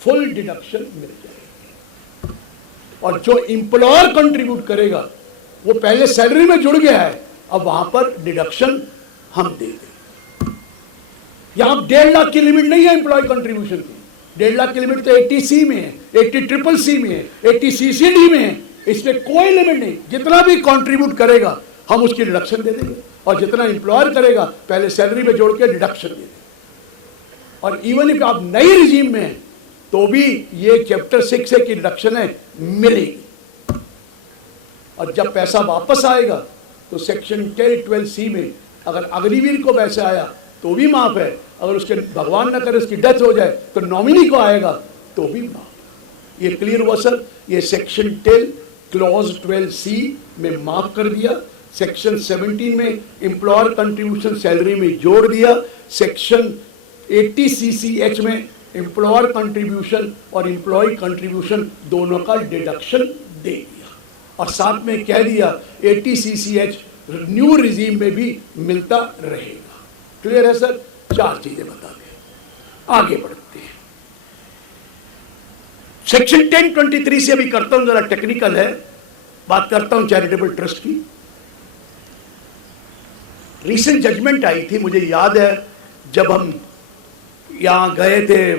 फुल डिडक्शन मिल जाएगी। और जो इंप्लॉयर कंट्रीब्यूट करेगा वो पहले सैलरी में जुड़ गया है, अब वहां पर डिडक्शन हम दे देंगे। यहां 1.5 लाख की लिमिट नहीं है इंप्लॉय कंट्रीब्यूशन की, 1.5 लाख की लिमिट तो 80C में है, 80CCC में है, 80CCD में है, इसमें कोई लिमिट नहीं। जितना भी कंट्रीब्यूट करेगा हम उसकी डिडक्शन दे देंगे, और जितना इंप्लॉयर करेगा पहले सैलरी में जोड़ के डिडक्शन दे देंगे। और इवन इफ आप नई रिजीम में हैं तो भी ये चैप्टर 6 है कि डिडक्शन है मिलेगी। और जब पैसा वापस आएगा तो सेक्शन 10(12)(c) में अगर अग्निवीर को पैसा आया तो भी माफ है, अगर उसके भगवान न करे उसकी डेथ हो जाए तो नॉमिनी को आएगा तो भी माफ। ये क्लियर हुआ सर? ये सेक्शन 10 क्लॉज 12C में माफ कर दिया, सेक्शन 17 में एम्प्लॉयर कंट्रीब्यूशन सैलरी में जोड़ दिया, सेक्शन 80CCH में एम्प्लॉयर कंट्रीब्यूशन और एम्प्लॉय कंट्रीब्यूशन दोनों का डिडक्शन दे दिया, और साथ में कह दिया 80CCH न्यू रिजीम में भी मिलता रहेगा। क्लियर है सर? 4 चीजें बता दें, आगे बढ़ते हैं। सेक्शन 10(23) से अभी करता हूं, जरा टेक्निकल है, बात करता हूं चैरिटेबल ट्रस्ट की। रिसेंट जजमेंट आई थी, मुझे याद है जब हम यहाँ गए थे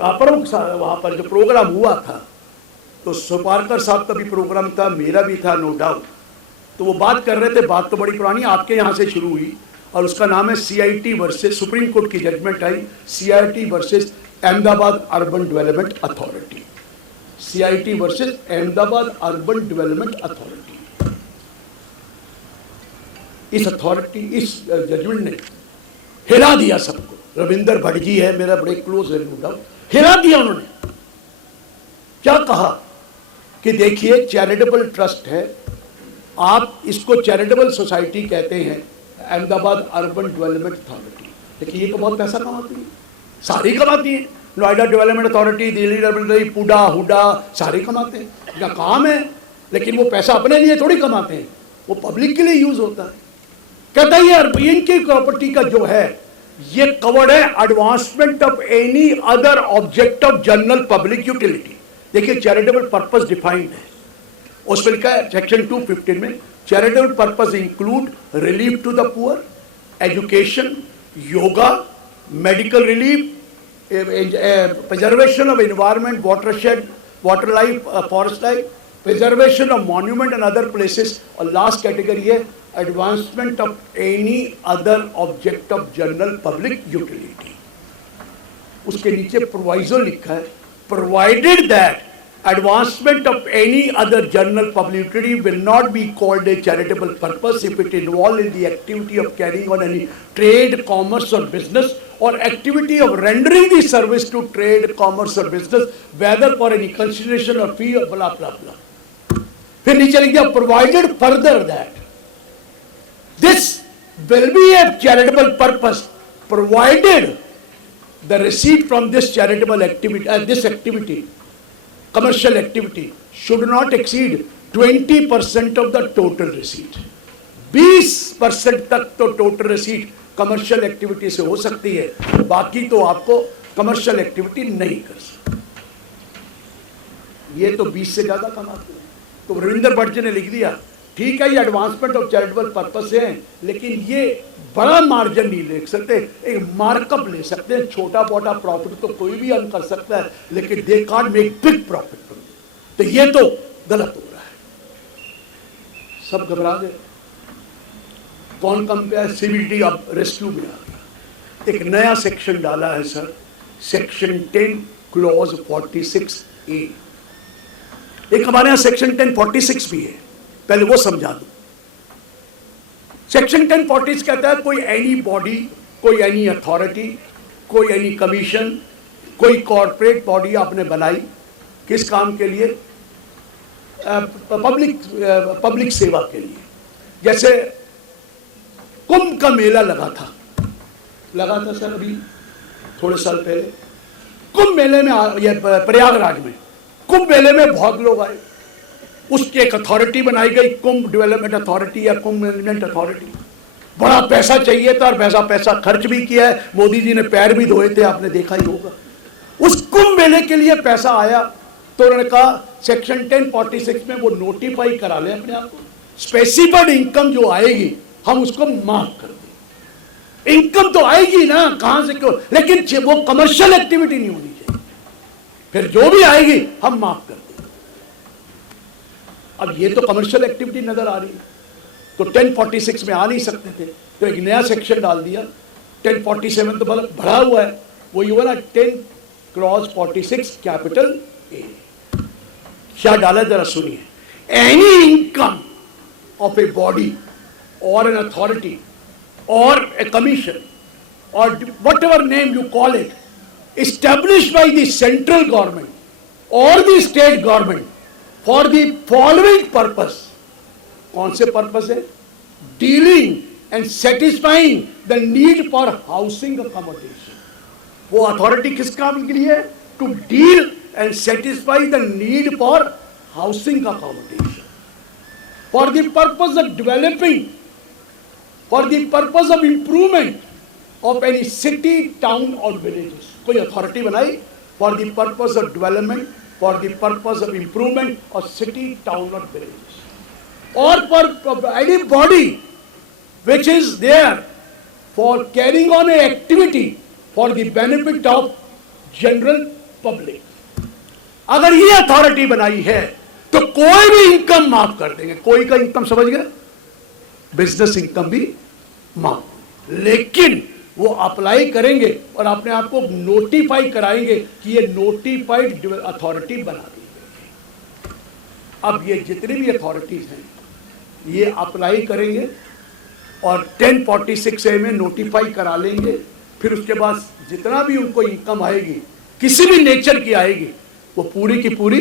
प्रमुख वहाँ पर जो प्रोग्राम हुआ था, तो सुपारकर साहब का भी प्रोग्राम था, मेरा भी था नो डाउट। तो वो बात कर रहे थे, बात तो बड़ी पुरानी आपके यहाँ से शुरू हुई, और उसका नाम है CIT वर्सेस, सुप्रीम कोर्ट की जजमेंट आई, CIT versus Ahmedabad urban development authority, CIT versus Ahmedabad urban development authority. इस अथॉरिटी, इस जजमेंट ने हिला दिया सबको। रविंदर भट्ट जी है मेरा बड़े क्लोज है, नो डाउट, हिला दिया उन्होंने। क्या कहा कि देखिए चैरिटेबल ट्रस्ट है, आप इसको चैरिटेबल सोसाइटी कहते हैं, अहमदाबाद अर्बन डेवलपमेंट अथॉरिटी, लेकिन ये तो बहुत पैसा कमाती है, सारी कमाती है, Noida development authority, Delhi development, पुडा हुडा सारे कमाते हैं, इनका काम है, लेकिन वो पैसा अपने लिए थोड़ी कमाते हैं, वो पब्लिक के लिए यूज होता है। कहता है यार इनकी प्रॉपर्टी का जो है ये कवर्ड है advancement of any other object of general public utility. देखिए चैरिटेबल पर्पस डिफाइंड है, उसमें लिखा है सेक्शन 215 में, charitable purpose include relief to the poor, education, yoga, medical relief, preservation of environment, watershed, water life, forest life, preservation of monument and other places, और last category है advancement of any other object of general public utility। उसके नीचे proviso लिखा है, provided that advancement of any other general public utility will not be called a charitable purpose if it involves in the activity of carrying on any trade, commerce or business, or activity of rendering the service to trade, commerce or business, whether for any consideration or fee or blah blah blah। फिर नीचे लिख दिया provided further that this will be a charitable purpose provided the receipt from this charitable activity, this activity, commercial activity should not exceed 20% of the total receipt। 20% तक तो total receipt commercial activity से हो सकती है, बाकी तो आपको commercial activity नहीं कर सकते। ये तो 20 से ज़्यादा कमाते हैं। तो रविंदर भट्ट जी ने लिख दिया, ठीक है ये एडवांसमेंट ऑफ चैरिटेबल पर्पस से हैं, लेकिन ये बड़ा मार्जिन नहीं ले सकते, एक मार्कअप ले सकते हैं। छोटा मोटा प्रॉफिट तो कोई भी अर्न कर सकता है, लेकिन they can't make big profit. तो ये तो गलत हो रहा है। सब घबरा गए, कौन कम पे है? सीबीडी अब रेस्क्यू में आ गया। एक नया सेक्शन डाला है सर, सेक्शन 10 क्लॉज 46A। एक हमारे यहाँ सेक्शन 1046 भी है, पहले वो समझा दूं। सेक्शन 1046 कहता है कोई एनी बॉडी, कोई एनी अथॉरिटी, कोई एनी कमीशन, कोई कॉर्पोरेट बॉडी आपने बनाई, किस काम के लिए? पब्लिक सेवा के लिए। जैसे कुंभ का मेला लगा था सर अभी थोड़े साल पहले। कुंभ मेले में ये प्रयागराज में कुंभ मेले में बहुत लोग आए, उसकी एक अथॉरिटी बनाई गई, कुंभ डेवलपमेंट अथॉरिटी या कुंभ मैनेजमेंट अथॉरिटी। बड़ा पैसा चाहिए था और पैसा खर्च भी किया है, मोदी जी ने पैर भी धोए थे, आपने देखा ही होगा। उस कुंभ मेले के लिए पैसा आया तो उन्होंने कहा सेक्शन 1046 में वो नोटिफाई करा लें अपने आप को, स्पेसिफाइड इनकम जो आएगी हम उसको माफ कर दें। इनकम तो आएगी ना, कहां से क्यों, लेकिन वो कमर्शियल एक्टिविटी नहीं होनी चाहिए, फिर जो भी आएगी हम माफ कर दें। अब ये तो कमर्शियल एक्टिविटी नजर आ रही है, तो 1046 में आ नहीं सकते थे, तो एक नया सेक्शन डाल दिया। 1047 तो मतलब भरा हुआ है, वो ये हुआ ना 10 क्लॉज 46 कैपिटल A। क्या डाला जरा सुनिए, any income of a body और एन अथॉरिटी और ए कमीशन और what ever name you call it, established by the central government or the state government for the following purpose। कौन से purpose है? Dealing and satisfying the need for housing accommodation. वो authority किस काम के लिए है? To deal and satisfy the need for housing accommodation, for the purpose of developing, for the purpose of improvement of any city, town और villages. कोई authority बनाई for the purpose of development, for the purpose of improvement of city, town और villages, or for any body which is there for carrying on a activity for the benefit of general public। अगर ये authority बनाई है तो कोई भी income माफ कर देंगे। कोई का इनकम समझ गए, बिजनेस इनकम भी माफ, लेकिन वो अप्लाई करेंगे और अपने आप को नोटिफाई कराएंगे कि ये नोटिफाइड अथॉरिटी बना दी गई। अब ये जितनी भी अथॉरिटीज हैं ये अप्लाई करेंगे और 1046A में नोटिफाई करा लेंगे, फिर उसके बाद जितना भी उनको इनकम आएगी किसी भी नेचर की आएगी वो पूरी की पूरी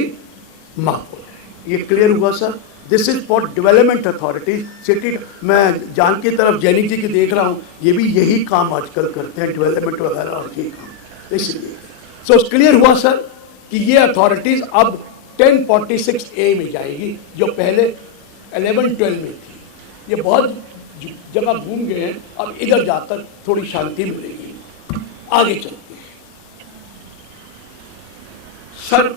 माफ हो जाएगी। ये क्लियर हुआ sir? This is for development authorities city. मैं जान की तरफ जैनिक जी की देख रहा हूँ, ये भी यही काम आजकल करते हैं, डेवलपमेंट वगैरह और यही काम। इसलिए सो क्लियर हुआ सर कि ये अथॉरिटीज अब 1046A में जाएगी, जो पहले 11-12 में थी। ये बहुत जगह घूम गए हैं, अब इधर जाकर थोड़ी शांति मिलेगी। आगे चलते हैं सर।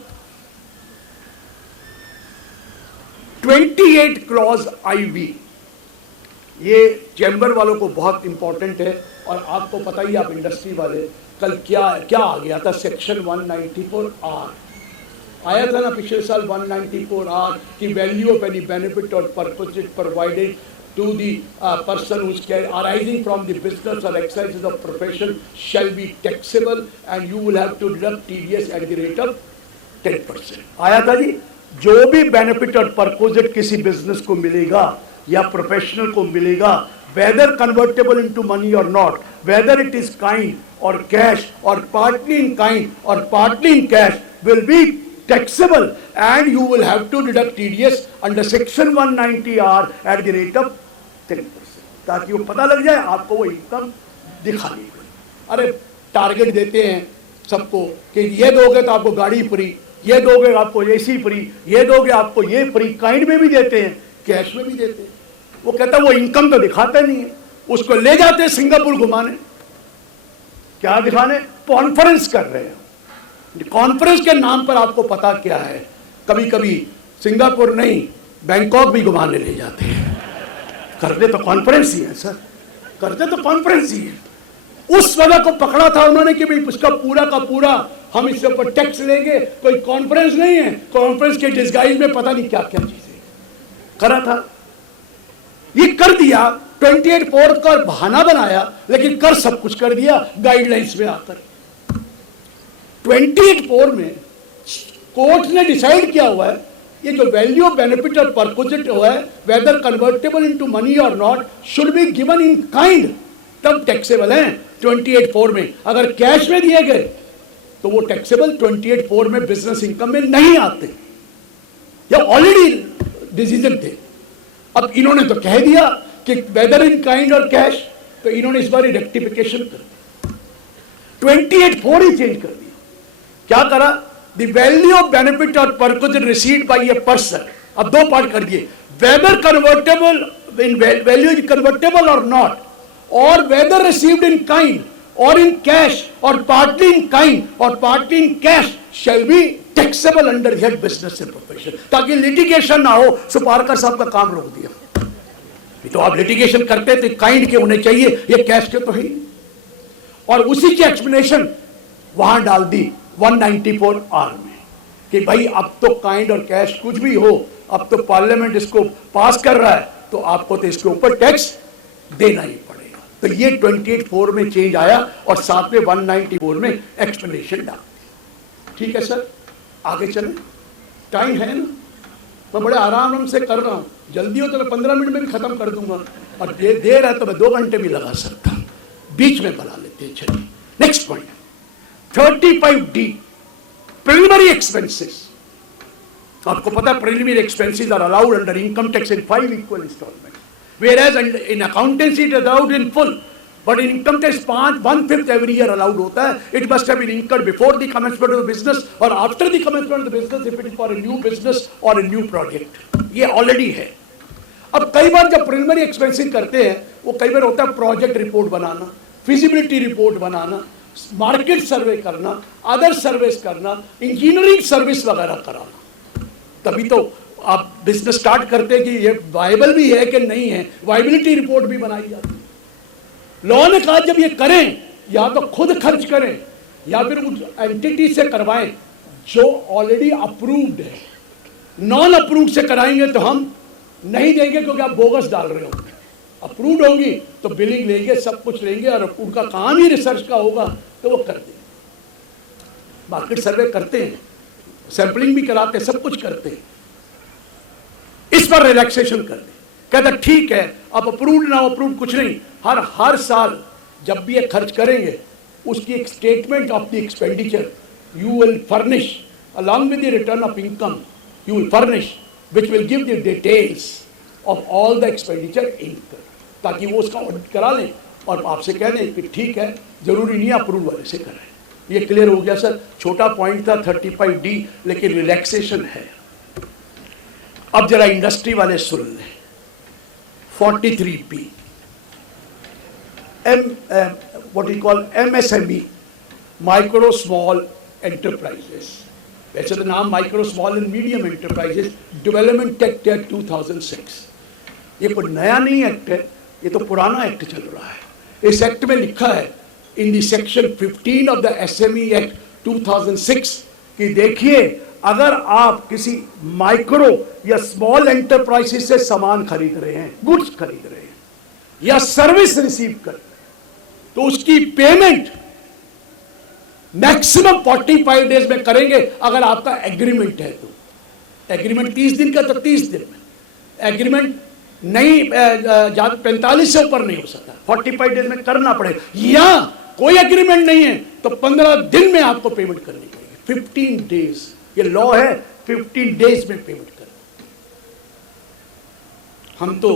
28 क्लॉज IV, ये चैम्बर वालों को बहुत इंपॉर्टेंट है और आपको पता ही, आप इंडस्ट्री वाले, कल क्या आ गया था? सेक्शन 194R आया था ना पिछले साल, 194R की वैल्यू ऑफ एनी बेनिफिट और purpose it provided to the person whose arising from the business और exercise of profession shall be taxable and you will have to deduct TDS at the rate of 10%। आया था जी। जो भी benefit और पर्पोजिट किसी business को मिलेगा या प्रोफेशनल को मिलेगा, वेदर कन्वर्टेबल इनटू मनी और not, weather it is kind और cash or partly in kind or partly in cash, will be taxable and you will have to deduct TDS under section 190R at the rate of 10%, ताकि वो पता लग जाए आपको वो income दिखानी पड़े। अरे टारगेट देते हैं सबको कि ये दोगे तो आपको गाड़ी फ्री, ये दोगे आपको AC फ्री, ये दोगे आपको ये फ्री, काइंड में भी देते हैं, कैश में भी देते हैं। वो कहता है वो इनकम तो दिखाते नहीं है, उसको ले जाते हैं सिंगापुर घुमाने। क्या दिखाने? कॉन्फ्रेंस कर रहे हैं। कॉन्फ्रेंस के नाम पर आपको पता क्या है? कभी कभी सिंगापुर नहीं बैंकॉक भी घुमाने ले जाते हैं। करते तो कॉन्फ्रेंस ही है सर, करते तो कॉन्फ्रेंस ही है। उस वजह को पकड़ा था उन्होंने कि भाई उसका पूरा का पूरा हम इसके ऊपर टैक्स लेंगे, कोई कॉन्फ्रेंस नहीं है, कॉन्फ्रेंस के डिस्गाइज में पता नहीं क्या क्या चीजें करा था। ये कर दिया, 28/4 का बहाना बनाया, लेकिन कर सब कुछ कर दिया गाइडलाइंस में आकर। 28/4 में कोर्ट ने डिसाइड किया हुआ है ये जो value of benefit or perquisite हुआ है, वेदर कन्वर्टेबल इनटू मनी और not, should be given in kind, तब टैक्सेबल है 28/4 में। अगर कैश में दिए गए तो वो टैक्सेबल 28/4 में बिजनेस इनकम में नहीं आते, या ऑलरेडी डिसीजन थे। अब इन्होंने तो कह दिया कि वेदर इन काइंड और कैश, तो इन्होंने इस बार रेक्टिफिकेशन कर दिया, 28/4 ही चेंज कर दिया। क्या करा? The value of benefit or perquisite received by a person, अब दो पार्ट कर दिए, whether convertible in value is convertible or not, or whether received in kind or in cash or partly in kind or partly in cash shall be taxable under head business and profession, ताकि litigation ना हो। सुपारकर साहब का काम रोक दिया। तो आप लिटिगेशन करते थे काइंड के होने चाहिए, ये कैश के तो ही। और उसी की एक्सप्लेनेशन वहां डाल दी 194R में कि भाई अब तो काइंड और कैश कुछ भी हो, अब तो पार्लियामेंट इसको पास कर रहा है, तो आपको तो इसके ऊपर टैक्स देना ही पड़ेगा। तो ये 28/4 में चेंज आया और साथ में 194 में एक्सप्लेनेशन डाल दी। ठीक है सर, आगे चले, टाइम है ना, मैं बड़े आराम से कर रहा हूँ, जल्दी हो तो मैं 15 मिनट में भी खत्म कर दूंगा, और देर है तो मैं 2 घंटे भी लगा सकता हूँ, बीच में बना लेते हैं। चलिए next point, 35D preliminary expenses. आपको पता है preliminary expenses are allowed under income tax in 5 equal instalment, whereas in accountancy it is allowed in full, but in income tax 1/5 every year allowed होता है। It must have been incurred before the commencement of the business or after the commencement of the business if it is for a new business or a new project। ये already है। अब कई बार जब preliminary एक्सपेंसिंग करते हैं, वो कई बार होता है प्रोजेक्ट रिपोर्ट बनाना, फिजिबिलिटी रिपोर्ट बनाना, मार्केट सर्वे करना, अदर सर्विस करना, इंजीनियरिंग सर्विस वगैरह कराना, तभी तो आप बिजनेस स्टार्ट करते हैं कि ये वायबल भी है कि नहीं है, वायबिलिटी रिपोर्ट भी बनाई जाती है। लॉ ने कहा जब ये करें, या तो खुद खर्च करें या फिर उस एंटिटी से करवाएं जो ऑलरेडी अप्रूव्ड है। नॉन अप्रूव्ड से कराएंगे तो हम नहीं देंगे क्योंकि आप बोगस डाल रहे होंगे। अप्रूव्ड होंगी तो बिलिंग लेंगे, सब कुछ लेंगे, और उनका काम ही रिसर्च का होगा तो वो कर देंगे। मार्केट सर्वे करते हैं, सैंपलिंग भी कराते हैं, सब कुछ करते हैं। इस पर रिलैक्सेशन कर दे, कहता ठीक है अब अप्रूव्ड ना अप्रूव्ड कुछ नहीं, हर साल जब भी ये खर्च करेंगे उसकी एक statement of the expenditure you will furnish along with the return of income you will furnish, which will give the details of all the expenditure incurred, ताकि वो उसका ऑडिट करा लें और आपसे कह दें कि ठीक है, जरूरी नहीं अप्रूव वाले से कराएं। ये क्लियर हो गया सर। छोटा पॉइंट था 35D, लेकिन रिलैक्सेशन है। अब जरा इंडस्ट्री वाले सुन लें, 43B what we call MSME, micro small enterprises. वैसे तो नाम micro small and medium enterprises development act है 2006। ये कोई नया नहीं एक्ट है, ये तो पुराना एक्ट चल रहा है। इस एक्ट में लिखा है in the section 15 of the SME act 2006 कि देखिए, अगर आप किसी माइक्रो या स्मॉल एंटरप्राइजेस से सामान खरीद रहे हैं, गुड्स खरीद रहे हैं या सर्विस रिसीव कर रहे हैं, तो उसकी पेमेंट मैक्सिमम 45 डेज में करेंगे। अगर आपका एग्रीमेंट है तो एग्रीमेंट 30 दिन का तो 30 दिन में, एग्रीमेंट नहीं 45 से ऊपर नहीं हो सकता, 45 डेज में करना पड़ेगा। या कोई एग्रीमेंट नहीं है तो 15 दिन में आपको पेमेंट करनी पड़ेगी, 15 डेज। ये लॉ है, 15 डेज में पेमेंट करना। हम तो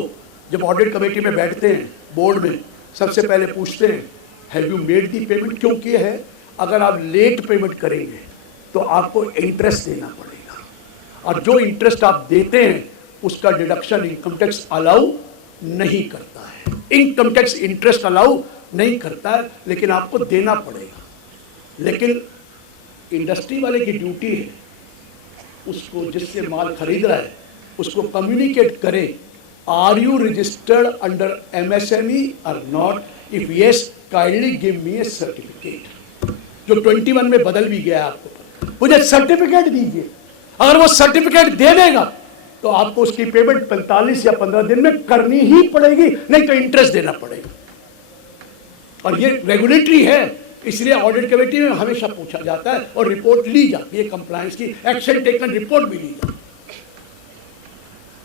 जब ऑडिट कमेटी में बैठते हैं बोर्ड में, सबसे पहले पूछते हैं have you made the payment, क्योंकि है अगर आप लेट पेमेंट करेंगे तो आपको इंटरेस्ट देना पड़ेगा, और जो इंटरेस्ट आप देते हैं उसका डिडक्शन इनकम टैक्स अलाउ नहीं करता है। इनकम टैक्स इंटरेस्ट अलाउ नहीं करता है, लेकिन आपको देना पड़ेगा। लेकिन इंडस्ट्री वाले की ड्यूटी है उसको जिससे माल खरीद रहा है उसको कम्युनिकेट करें, are you registered under MSME or not, if yes kindly give me a certificate. जो 21 में बदल भी गया है, आपको मुझे सर्टिफिकेट दीजिए। अगर वो सर्टिफिकेट दे देगा तो आपको उसकी पेमेंट 45 या 15 दिन में करनी ही पड़ेगी, नहीं तो इंटरेस्ट देना पड़ेगा। और ये रेगुलेटरी है, इसलिए ऑडिट कमेटी में हमेशा पूछा जाता है और रिपोर्ट ली जाती है, कंप्लायंस की एक्शन टेकन रिपोर्ट भी ली जाती है।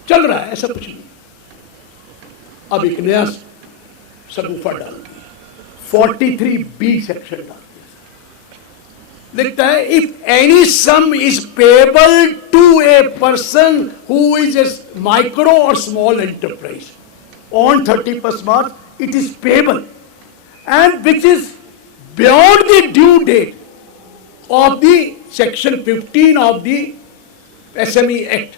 चल रहा है, ऐसा कुछ नहीं। अब एक नया सगुफा डाल दिया, 43B सेक्शन डाल दिया। लिखता है if any sum is payable to a person who is a micro और small enterprise on 31st March, it is payable and which is beyond the due date of the section 15 of the SME Act,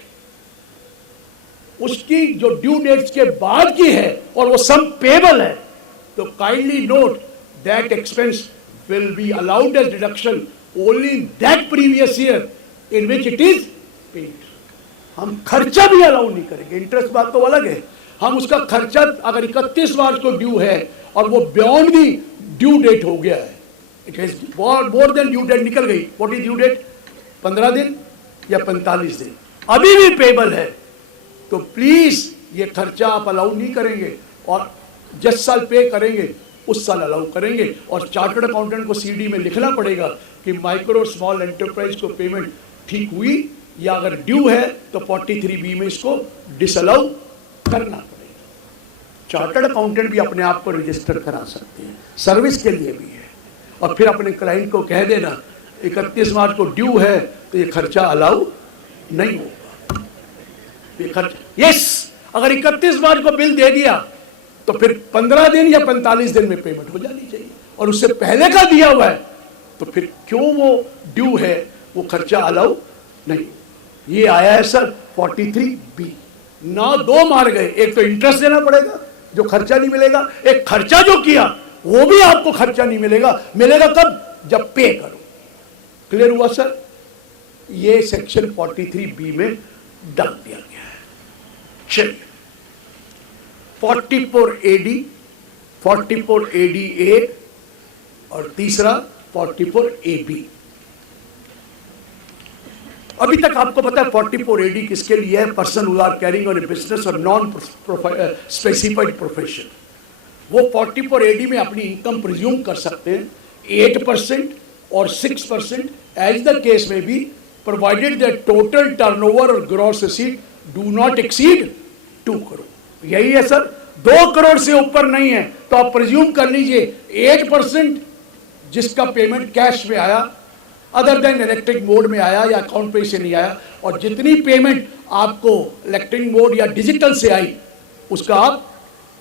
उसकी जो due dates के बाद की है और वो सम payable है, तो kindly note that expense will be allowed as deduction only in that previous year in which it is paid. हम खर्चा भी अलाउ नहीं करेंगे, इंटरेस्ट बात तो अलग है। हम उसका खर्चा अगर 31 मार्च को ड्यू है और वो बियॉन्ड दी ड्यू डेट हो गया है, it is more than due date निकल गई, व्हाट इज ड्यू डेट, 15 दिन या 45 दिन, अभी भी पेबल है, तो प्लीज ये खर्चा आप अलाउ नहीं करेंगे और जिस साल पे करेंगे उस साल अलाउ करेंगे। और चार्टर्ड अकाउंटेंट को CD में लिखना पड़ेगा कि माइक्रो स्मॉल एंटरप्राइज को पेमेंट ठीक हुई या अगर ड्यू है तो 43B में इसको डिसअलाउ करना पड़ेगा। चार्टर्ड अकाउंटेंट भी अपने आप को रजिस्टर करा सकते हैं, सर्विस के लिए भी है। और फिर अपने क्लाइंट को कह देना 31 मार्च को ड्यू है तो ये खर्चा अलाउ नहीं होगा, ये खर्च यस। अगर 31 मार्च को बिल दे दिया तो फिर 15 दिन या 45 दिन में पेमेंट हो जानी चाहिए, और उससे पहले का दिया हुआ है तो फिर क्यों वो ड्यू है, वो खर्चा अलाउ नहीं। ये आया है सर 43B। ना दो मार गए, एक तो इंटरेस्ट देना पड़ेगा जो खर्चा नहीं मिलेगा, एक खर्चा जो किया वो भी आपको खर्चा नहीं मिलेगा। मिलेगा कब, जब पे करो। क्लियर हुआ सर? ये सेक्शन 43B में डाल दिया गया है। चलिए 44AD, 44ADA और तीसरा 44AB। अभी तक आपको पता है 44AD किसके लिए है, person who are carrying on a business or non specified profession. वो 44AD में अपनी इनकम प्रिज्यूम कर सकते हैं 8% और 6% एज द केस में B, provided that total turnover और gross receipt do not exceed 2 crore. यही है सर, 2 करोड़ से ऊपर नहीं है तो आप प्रिज्यूम कर लीजिए 8% जिसका पेमेंट कैश में आया, अदर देन इलेक्ट्रिक मोड में आया या अकाउंट पे से नहीं आया, और जितनी पेमेंट आपको इलेक्ट्रिक मोड या डिजिटल से आई उसका आप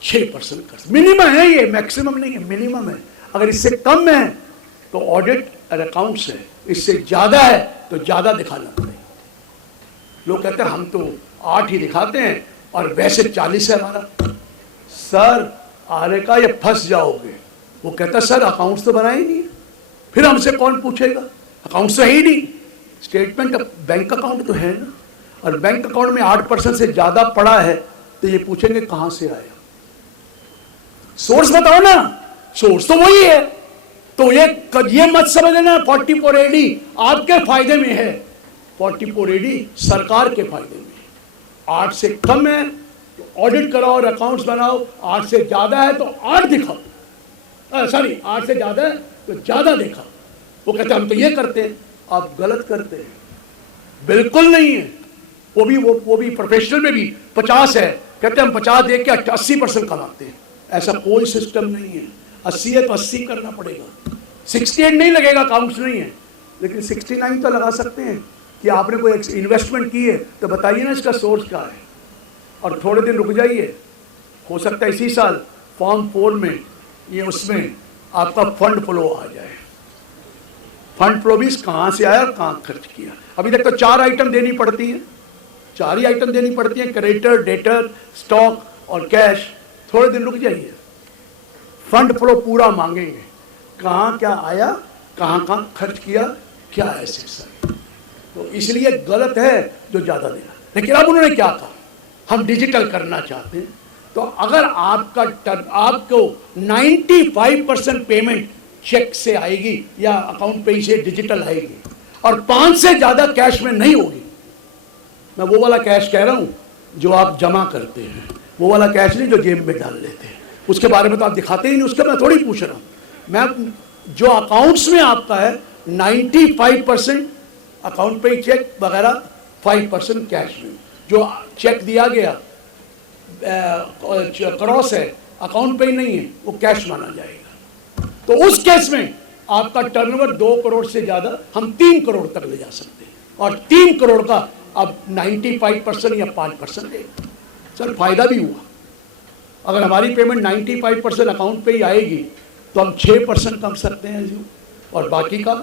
6% कर। मिनिमम है ये, मैक्सिमम नहीं है, मिनिमम है। अगर इससे कम है तो ऑडिट और अकाउंट्स है, इससे ज्यादा है तो ज्यादा दिखाना पड़ेगा। लोग कहते हैं हम तो 8 ही दिखाते हैं और वैसे 40 है हमारा। सर आने का ये फंस जाओगे। वो कहता सर अकाउंट्स तो बनाए नहीं, फिर हमसे कौन पूछेगा, अकाउंट्स तो है ही नहीं। स्टेटमेंट बैंक अकाउंट तो है ना, और बैंक अकाउंट में 8% से ज्यादा पड़ा है तो ये पूछेंगे कहां से आया, सोर्स बताओ ना। सोर्स तो वही है। तो ये मत समझना 44AD आपके फायदे में है, 44AD सरकार के फायदे में। 8 से कम है तो ऑडिट कराओ और अकाउंट्स बनाओ, 8 से ज्यादा है तो 8 दिखाओ, सॉरी 8 से ज्यादा है तो ज्यादा दिखाओ। वो कहते हैं हम तो ये करते हैं, आप गलत करते हैं, बिल्कुल नहीं है। वो भी प्रोफेशनल में भी 50 है, कहते हैं हम 50 दे के 80% कमाते हैं। ऐसा कोई सिस्टम नहीं है। 80 है तो 80 करना पड़ेगा, 68 नहीं लगेगा, अकाउंट्स नहीं है। लेकिन 69 तो लगा सकते हैं कि आपने कोई इन्वेस्टमेंट की है तो बताइए ना इसका सोर्स क्या है, और थोड़े दिन रुक जाइए, हो सकता है इसी साल फॉर्म 4 में ये उसमें आपका फंड फ्लो आ जाए। फंड फ्लो भी कहाँ से आया और कहाँ खर्च किया। अभी तक तो 4 आइटम देनी पड़ती हैं, 4 ही आइटम देनी पड़ती हैं, क्रेडिटर, डेटर, स्टॉक और कैश। थोड़े दिन रुक जाइए, फंड फ्लो पूरा मांगेंगे, कहाँ क्या आया, कहाँ कहाँ खर्च किया, क्या एसेट्स है। तो इसलिए गलत है जो ज़्यादा देना। लेकिन अब उन्होंने क्या कहा, हम डिजिटल करना चाहते हैं। तो अगर आपको 95% पेमेंट चेक से आएगी या अकाउंट पे से डिजिटल आएगी और 5 से ज़्यादा कैश में नहीं होगी, मैं वो वाला कैश कह रहा हूँ जो आप जमा करते हैं, वो वाला कैश नहीं जो जेब में डाल लेते हैं, उसके बारे में तो आप दिखाते ही नहीं, उसका मैं थोड़ी पूछ रहा हूँ। मैं जो अकाउंट्स में आपका है 95% अकाउंट पे चेक वगैरह, 5% कैश में। जो चेक दिया गया क्रॉस है, अकाउंट पे ही नहीं है, वो कैश माना जाएगा। तो उस केस में आपका टर्नओवर 2 करोड़ से ज़्यादा हम 3 करोड़ तक ले जा सकते हैं, और 3 करोड़ का अब 95% या 5% देगा। सर फायदा भी हुआ। अगर हमारी पेमेंट 95% अकाउंट पे ही आएगी तो हम 6% कम सकते हैं जो, और बाकी का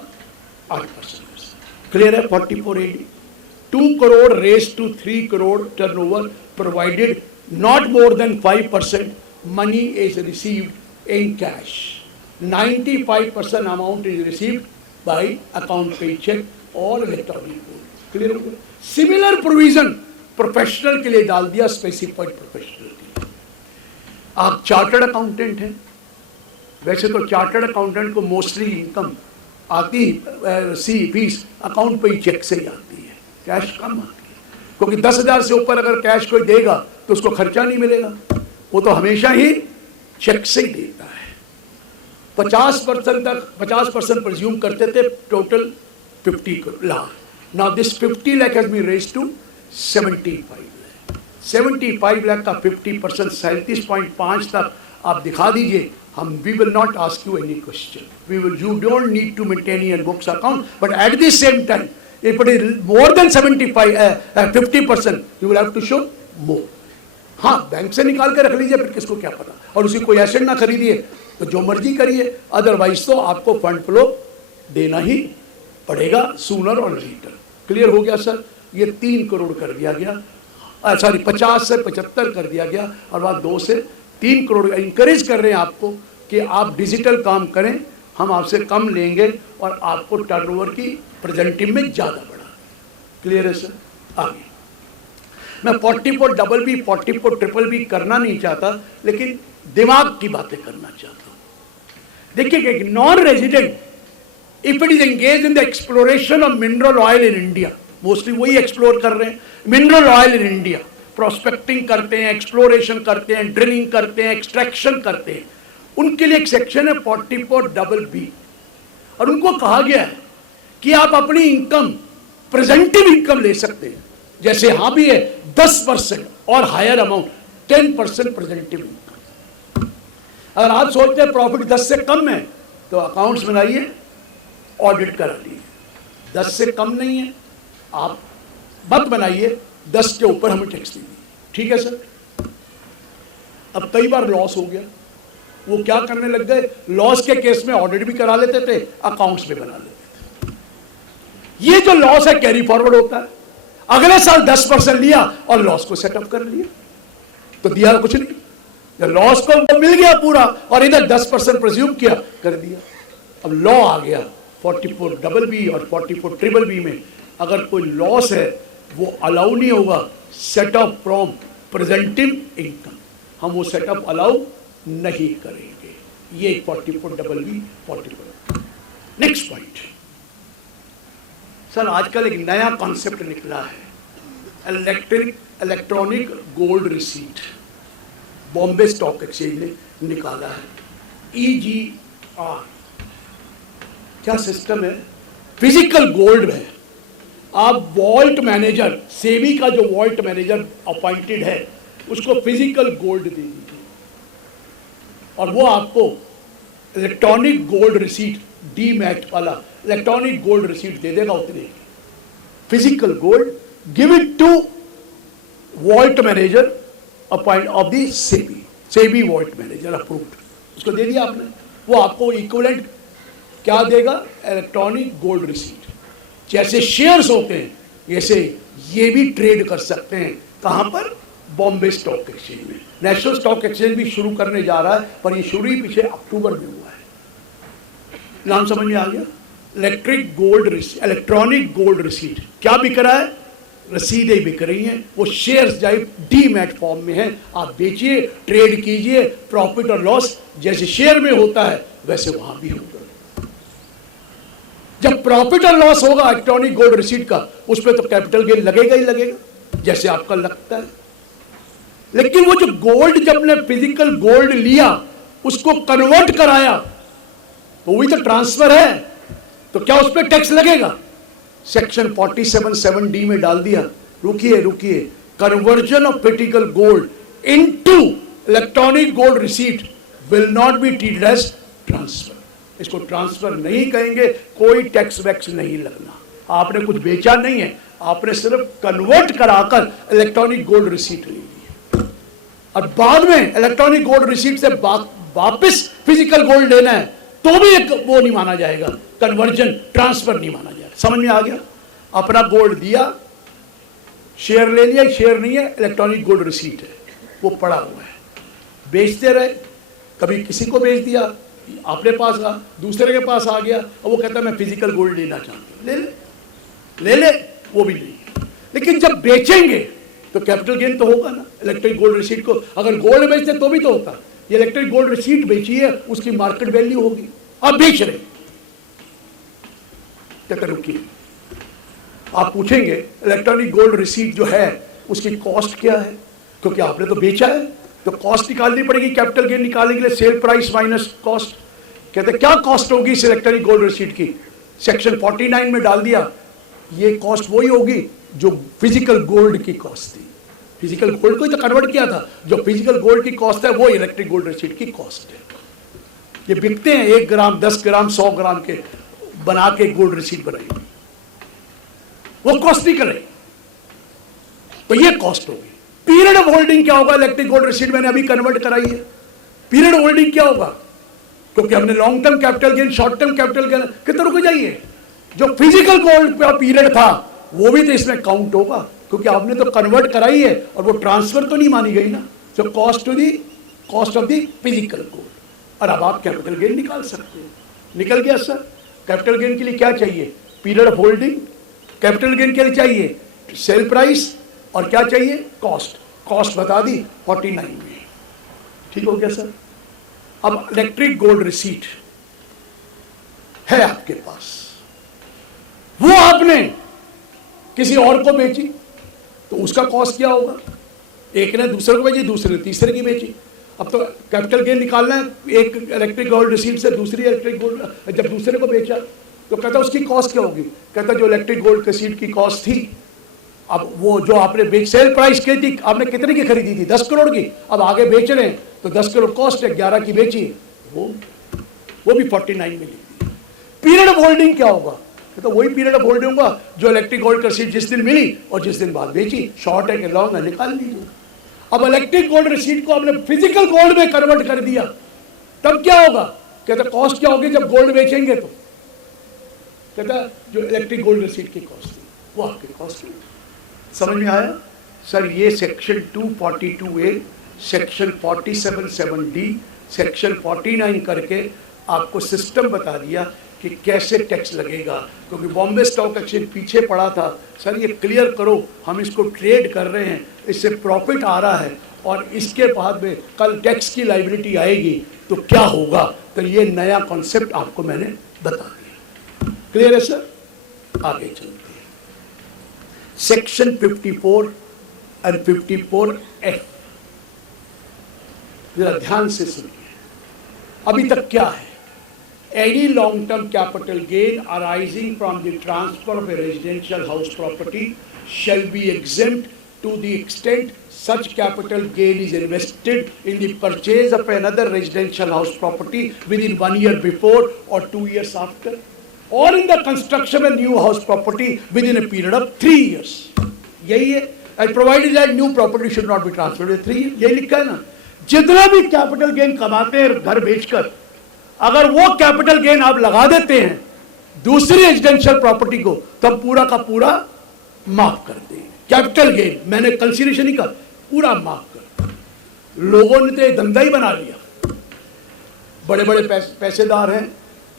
8%। क्लियर है? 4480 2 crore raised to 3 crore turnover provided not more than 5% money is received in cash. 95% amount is received by account pay check or electronic mode. Clear हो गया? Similar provision प्रोफेशनल के लिए डाल दिया, स्पेसिफाइड प्रोफेशनल के लिए। आप चार्टर्ड अकाउंटेंट हैं, वैसे तो चार्टर्ड अकाउंटेंट को मोस्टली इनकम आती फीस अकाउंट पे ही चेक से ही आती है, कैश कम आती है, क्योंकि 10,000 से ऊपर अगर कैश कोई देगा तो उसको खर्चा नहीं मिलेगा, वो तो हमेशा ही चेक से ही देता है। 50% तक 50% प्रिज्यूम करते थे, total 50 lakh. Now this 50 lakh has been raised to 75 lakh. 75 lakh का 50% 37.5 तक आप दिखा दीजिए, हम we will not ask you any question, we will, you don't need to maintain your books account, but at the same time if it is more than 50%, you will have to show more. हाँ, bank से निकाल के रख लीजिए, फिर किसको क्या पता, और उसी कोई एसेट ना खरीदिए तो जो मर्जी करिए, अदरवाइज तो आपको फंड फ्लो देना ही पड़ेगा सूनर और लेटर। क्लियर हो गया सर? ये 3 करोड़ कर दिया गया, सॉरी 50 से 75 कर दिया गया, और बाद 2 से 3 करोड़ इंकरेज कर रहे हैं आपको कि आप डिजिटल काम करें, हम आपसे कम लेंगे और आपको टर्नओवर की प्रेजेंटिव में ज़्यादा बढ़ा। क्लियर है सर? आगे मैं 44 डबल बी 44 ट्रिपल बी करना नहीं चाहता, लेकिन दिमाग की बातें करना चाहता हूँ। देखिए, एक non resident if it is engage in the exploration of mineral oil in India, mostly वही एक्सप्लोर कर रहे हैं, mineral oil in India, prospecting करते हैं, एक्सप्लोरेशन करते हैं, ड्रिलिंग करते हैं, एक्सट्रैक्शन करते हैं, उनके लिए एक सेक्शन है 44 डबल बी, और उनको कहा गया है कि आप अपनी इनकम, प्रेजेंटिव इनकम ले सकते हैं, जैसे यहां भी है 10% और हायर अमाउंट 10% प्रेजेंटिव इनकम। अगर आप सोचते हैं प्रॉफिट 10 से कम है तो अकाउंट्स बनाइए, ऑडिट करा लीजिए। 10 से कम नहीं है आप मत बनाइए, 10 के ऊपर हमें टैक्स दीजिए। ठीक है सर? अब कई बार लॉस हो गया, वो क्या करने लग गए, लॉस के केस में ऑडिट भी करा लेते थे, अकाउंट्स भी बना लेते थे। ये जो लॉस है कैरी फॉरवर्ड होता है, अगले साल 10% लिया और लॉस को सेटअप कर लिया, तो दिया कुछ नहीं, लॉस को मिल गया पूरा और इधर 10% प्रिज्यूम किया, कर दिया। अब लॉ आ गया 44 डबल बी और 44 ट्रिपल बी में, अगर कोई लॉस है वो अलाउ नहीं होगा, सेटअप फ्रॉम प्रेजेंटिव इनकम, हम वो सेटअप अलाउ नहीं करेंगे। ये 44 double B 44। Next point sir, आजकल एक नया कॉन्सेप्ट निकला है, electronic gold receipt, Bombay stock exchange ने निकाला है, EGR। क्या सिस्टम है? फिजिकल गोल्ड है, आप वॉल्ट मैनेजर, सेबी का जो वॉल्ट मैनेजर अपॉइंटेड है उसको फिजिकल गोल्ड दे दीजिए और वो आपको इलेक्ट्रॉनिक गोल्ड रिसीट, डीमैट वाला इलेक्ट्रॉनिक गोल्ड रिसीट दे देगा उतने। Physical gold, give it to vault manager appoint of the SEBI vault manager approved, उसको दे दिया आपने, वो आपको इक्विवेलेंट क्या देगा? Electronic gold receipt. जैसे शेयर्स होते हैं वैसे ये भी ट्रेड कर सकते हैं, कहां पर? बॉम्बे स्टॉक एक्सचेंज में। नेशनल स्टॉक एक्सचेंज भी शुरू करने जा रहा है, पर ये शुरू ही पीछे अक्टूबर में हुआ है। नाम समझ में आ गया? इलेक्ट्रॉनिक गोल्ड रिसीट क्या बिक रहा है? रसीदें बिक रही हैं, वो शेयर्स जाए डीमैट फॉर्म में है, आप बेचिए, ट्रेड कीजिए, प्रॉफिट और लॉस जैसे शेयर में होता है वैसे वहां भी होगा। जब प्रॉफिट और लॉस होगा इलेक्ट्रॉनिक गोल्ड रिसीट का, उस पर तो कैपिटल गेन लगेगा ही लगेगा, जैसे आपका लगता है। लेकिन वो जो गोल्ड, जब ने फिजिकल गोल्ड लिया उसको कन्वर्ट कराया तो वही तो ट्रांसफर है, तो क्या उस पर टैक्स लगेगा? सेक्शन 47(7)(d) में डाल दिया, रुकिए, conversion of physical gold into electronic gold receipt will not be treated as transfer. इसको ट्रांसफर नहीं कहेंगे, कोई टैक्स वैक्स नहीं लगना, आपने कुछ बेचा नहीं है, आपने सिर्फ कन्वर्ट कराकर इलेक्ट्रॉनिक गोल्ड रिसीट ली है। और बाद में इलेक्ट्रॉनिक गोल्ड रिसीट से वापस फिजिकल गोल्ड लेना है तो भी एक वो नहीं माना जाएगा, कन्वर्जन, ट्रांसफर नहीं माना जाएगा। समझ में आ गया? अपना गोल्ड दिया, शेयर ले लिया, शेयर नहीं है, इलेक्ट्रॉनिक गोल्ड रिसीट है, वो पड़ा हुआ है, बेचते रहे, कभी किसी को बेच दिया, अपने पास आ, दूसरे के पास आ गया, और वो कहता है मैं फिजिकल गोल्ड लेना चाहता हूं, ले ले, वो भी नहीं। लेकिन जब बेचेंगे तो कैपिटल गेन तो होगा ना। इलेक्ट्रॉनिक गोल्ड रिसीट को अगर गोल्ड बेचते तो भी तो होता, ये इलेक्ट्रॉनिक गोल्ड रिसीट बेची है, उसकी मार्केट वैल्यू होगी, अब बेच रहे, कहते रुकिए, आप पूछेंगे इलेक्ट्रॉनिक गोल्ड रिसीट जो है उसकी कॉस्ट क्या है, क्योंकि आपने तो बेचा है, तो कॉस्ट निकालनी पड़ेगी कैपिटल गेन निकालने के लिए, सेल प्राइस माइनस कॉस्ट। कहते क्या कॉस्ट होगी इस इलेक्ट्रॉनिक गोल्ड रिसीट की? सेक्शन 49 में डाल दिया, ये कॉस्ट वही होगी जो फिजिकल गोल्ड की कॉस्ट थी, फिजिकल गोल्ड को ही तो कन्वर्ट किया था, जो फिजिकल गोल्ड की कॉस्ट है वो इलेक्ट्रिक गोल्ड रिसीट की कॉस्ट है। ये बिकते हैं 1 ग्राम, 10 ग्राम, 100 ग्राम के बना के गोल्ड रिसीट बनाई, वो कॉस्ट नहीं करे, तो ये कॉस्ट होगी। पीरियड ऑफ होल्डिंग क्या होगा? इलेक्ट्रिक गोल्ड रिसीट मैंने अभी कन्वर्ट कराई है, पीरियड ऑफ होल्डिंग क्या होगा? क्योंकि हमने long term capital gain, short term capital gain, कितना रुक जाइए, जो फिजिकल गोल्ड का पीरियड था वो भी तो इसमें काउंट होगा, क्योंकि आपने तो कन्वर्ट कराई है और वो ट्रांसफर तो नहीं मानी गई ना। So cost to the cost of the physical gold, और अब आप कैपिटल गेन निकाल सकते हो। निकल गया सर? कैपिटल गेन के लिए क्या चाहिए? Period of holding. Capital gain के लिए चाहिए सेल प्राइस, और क्या चाहिए? कॉस्ट। कॉस्ट बता दी 49 में, ठीक हो गया सर? अब इलेक्ट्रिक गोल्ड रिसीट है आपके पास, वो आपने किसी और को बेची तो उसका कॉस्ट क्या होगा? एक ने दूसरे को बेची, दूसरे ने तीसरे की बेची, अब तो कैपिटल गेन निकालना है, एक इलेक्ट्रिक गोल्ड रिसीट से दूसरी इलेक्ट्रिक गोल्ड, जब दूसरे को बेचा तो कहता उसकी कॉस्ट क्या होगी? कहता जो इलेक्ट्रिक गोल्ड रिसीट की कॉस्ट थी, अब वो जो आपने सेल प्राइस की थी, आपने कितने की खरीदी थी? 10 करोड़ की, अब आगे बेच रहे हैं तो 10 करोड़ कॉस्ट है, 11 की बेची, वो भी 49 में ली। पीरियड ऑफ होल्डिंग क्या होगा? तो वही पीरियड ऑफ होल्डिंग होगा जो इलेक्ट्रिक गोल्ड रिसीट जिस दिन मिली और जिस दिन बाद बेची, शॉर्ट है कि लॉन्ग है, निकाल लीजिए। अब इलेक्ट्रिक गोल्ड रिसीट को आपने फिजिकल गोल्ड में कन्वर्ट कर दिया, तब क्या होगा? कहता कॉस्ट क्या होगी जब गोल्ड बेचेंगे? तो कहता जो इलेक्ट्रिक गोल्ड रिसीट की कॉस्ट थी वो आपकी कॉस्ट है। समझ में आया सर? ये section 242A, section 47(7)(d), section 49 करके आपको सिस्टम बता दिया कि कैसे टैक्स लगेगा, क्योंकि बॉम्बे स्टॉक एक्सचेंज पीछे पड़ा था। सर ये क्लियर करो, हम इसको ट्रेड कर रहे हैं, इससे प्रॉफिट आ रहा है, और इसके बाद में कल टैक्स की लायबिलिटी आएगी तो क्या होगा? तो ये नया कॉन्सेप्ट आपको मैंने बता दिया। क्लियर है सर? आगे चलते हैं। सेक्शन 54 एंड 54F, जरा ध्यान से सुनिए। अभी तक क्या है? Any long-term capital gain arising from the transfer of a residential house property shall be exempt to the extent such capital gain is invested in the purchase of another residential house property within 1 year before or 2 years after, or in the construction of a new house property within a period of 3 years. यही है, and provided that new property should not be transferred within 3 years. यही लिखा है ना? जितना भी capital gain कमाते हैं घर बेचकर, अगर वो कैपिटल गेन आप लगा देते हैं दूसरी रेजिडेंशियल प्रॉपर्टी को, तब पूरा का पूरा माफ कर देंगे। कैपिटल गेन मैंने कंसीडरेशन ही कर, पूरा माफ कर। लोगों ने तो धंधा ही बना लिया, बड़े बड़े पैसेदार हैं,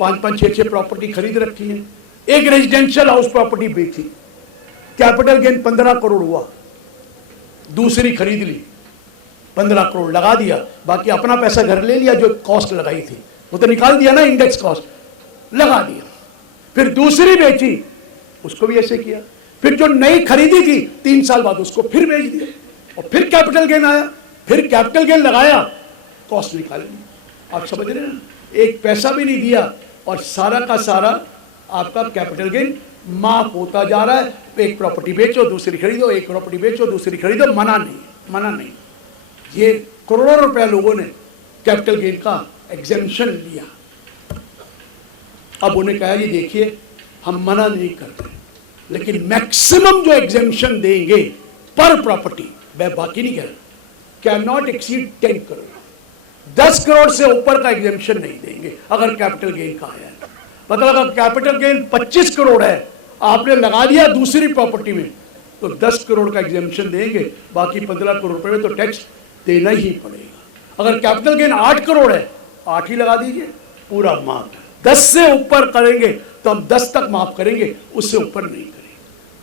5-5, 6-6 प्रॉपर्टी खरीद रखी है। एक रेजिडेंशियल हाउस प्रॉपर्टी बेची, कैपिटल गेन 15 करोड़ हुआ, दूसरी खरीद ली, 15 करोड़ लगा दिया, बाकी अपना पैसा घर ले लिया, जो कॉस्ट लगाई थी वो तो निकाल दिया ना, इंडेक्स कॉस्ट लगा दिया। फिर दूसरी बेची, उसको भी ऐसे किया। फिर जो नई खरीदी थी 3 साल बाद उसको फिर बेच दिया, और फिर कैपिटल गेन आया, फिर कैपिटल गेन लगाया, कॉस्ट निकाल ली। आप समझ रहे हैं, एक पैसा भी नहीं दिया और सारा का सारा आपका कैपिटल गेन माफ होता जा रहा है। एक प्रॉपर्टी बेचो, दूसरी खरीदो, एक प्रॉपर्टी बेचो, दूसरी खरीदो, मना नहीं, मना नहीं। ये करोड़ों रुपया लोगों ने कैपिटल गेन का एग्जेम्पशन लिया। अब उन्हें कहा, ये देखिए हम मना नहीं करते, लेकिन मैक्सिमम जो एग्जेम्पशन देंगे पर प्रॉपर्टी, मैं बाकी नहीं कह रहा, can not exceed 10 crore. 10 crore से ऊपर का एग्जेम्पशन नहीं देंगे अगर कैपिटल गेन का आया। मतलब अगर कैपिटल गेन 25 करोड़ है, आपने लगा दिया दूसरी प्रॉपर्टी में, तो 10 करोड़ का एग्जेम्पशन देंगे, बाकी 15 करोड़ रुपए में तो टैक्स देना ही पड़ेगा। अगर कैपिटल गेन 8 करोड़ है, 8 ही लगा दीजिए, पूरा माफ। 10 से ऊपर करेंगे तो हम 10 तक माफ करेंगे, उससे ऊपर नहीं करेंगे,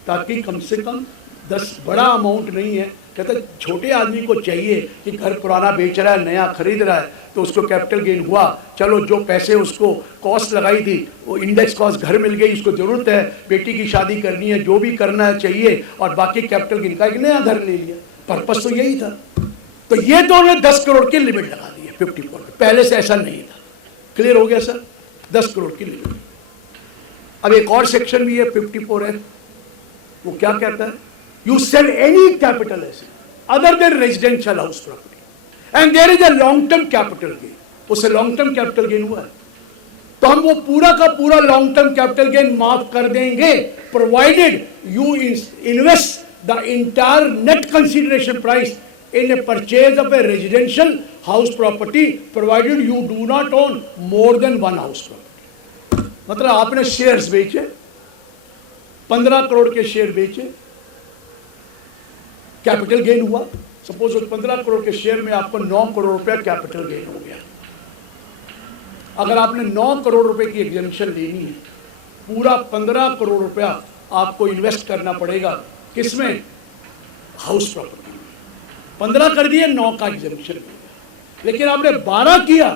ताकि कम से कम 10 बड़ा अमाउंट नहीं है। कहते छोटे आदमी को चाहिए कि घर पुराना बेच रहा है, नया खरीद रहा है, तो उसको कैपिटल गेन हुआ, चलो जो पैसे उसको कॉस्ट लगाई थी वो इंडेक्स कॉस्ट घर मिल गई, उसको जरूरत है, बेटी की शादी करनी है, जो भी करना है चाहिए, और बाकी कैपिटल गेन का एक नया घर ले लिया। पर्पस तो यही था। तो ये तो उन्होंने 10 करोड़ की लिमिट लगा दी है 54 में, पहले से ऐसा नहीं था। क्लियर हो गया सर? 10 करोड़ की लिमिट। अब एक और सेक्शन भी है 54 है, वो क्या कहता है, you sell any capital asset other than residential house property and there is a long term capital gain, उससे लॉन्ग टर्म कैपिटल गेन हुआ है, तो हम वो पूरा का पूरा लॉन्ग टर्म कैपिटल गेन माफ कर देंगे, provided you invest the entire net consideration price in a purchase of a residential house property provided you do not own more than one house property। मतलब आपने शेयर्स बेचे, 15 करोड़ के share बेचे, capital gain हुआ, suppose 15 crore के share में आपको 9 करोड़ रुपया कैपिटल गेन हो गया। अगर आपने 9 करोड़ रुपए की एग्जेम्पशन लेनी है, पूरा 15 करोड़ रुपया आपको इन्वेस्ट करना पड़ेगा, किसमें? House property. 15 कर दिए, 9 का एग्जेम्पशन, लेकिन आपने 12 किया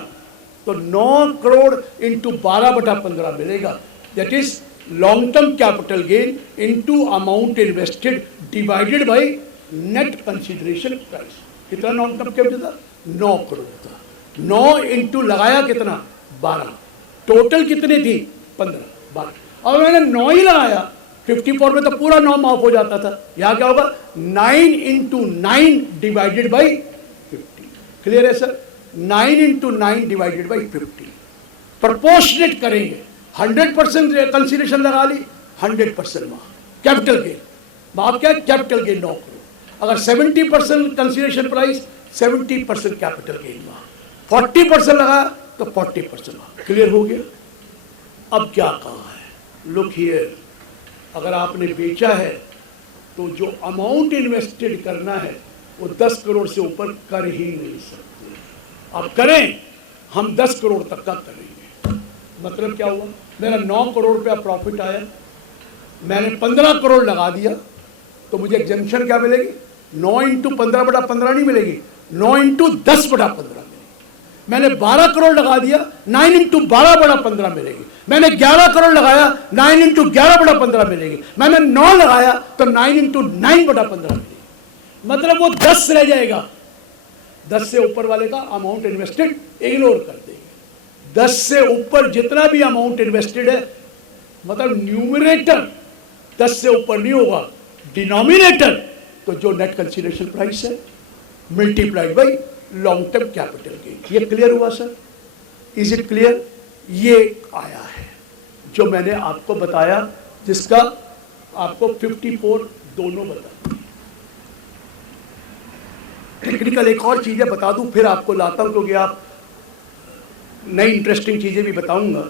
तो 9 करोड़ इंटू 12/15 मिलेगा। That is long term capital gain into amount invested divided by net consideration price. कितना लॉन्ग टर्म कैपिटल था? 9 करोड़ था। 9 इंटू लगाया कितना? 12। टोटल कितनी थी? 15, 12। अब मैंने 9 ही लगाया, 54 में तो पूरा 9 माफ हो जाता था। यहाँ क्या होगा? 9 इंटू 9 डिवाइडेड बाई 50। क्लियर है sir? 9 into 9 divided by 50। Proportionate करेंगे, 100% कंसिडरेशन लगा ली, 100% माफ। कैपिटल गेन माफ क्या? Capital gain 9 crore. अगर 70% कंसिडरेशन प्राइस, 70% कैपिटल गेन माफ। 40% लगा तो 40% माफ। क्लियर हो गया? अब क्या कहा है? लुक हियर, अगर आपने बेचा है तो जो अमाउंट इन्वेस्टेड करना है वो 10 करोड़ से ऊपर कर ही नहीं सकते। अब करें, हम 10 करोड़ तक का करेंगे। मतलब क्या हुआ? मेरा 9 करोड़ रुपया प्रॉफिट आया, मैंने 15 करोड़ लगा दिया, तो मुझे एग्जेम्पशन क्या मिलेगी? 9 इंटू 15/15 नहीं मिलेगी, 9 इंटू 10/15 मिलेगी। मैंने 12 करोड़ लगा दिया, 9 इंटू 12/15 मिलेगी। मैंने 11 करोड़ लगाया, 9 इंटू 11/15 मिलेगी। मैंने 9 लगाया तो 9 इंटू 9/15 मिलेगी। मतलब वो 10 रह जाएगा। 10 से ऊपर वाले का अमाउंट इन्वेस्टेड इग्नोर कर देंगे। 10 से ऊपर जितना भी अमाउंट इन्वेस्टेड है, मतलब न्यूमरेटर 10 से ऊपर नहीं होगा, डिनोमिनेटर तो जो नेट कंसिडरेशन प्राइस है multiplied by long term capital gain. ये क्लियर हुआ सर? Is it clear? ये आया है जो मैंने आपको बताया, जिसका आपको 54 दोनों बता। टेक्निकल एक और चीजें बता दूं, फिर आपको लाता हूं, क्योंकि आप नई इंटरेस्टिंग चीजें भी बताऊंगा।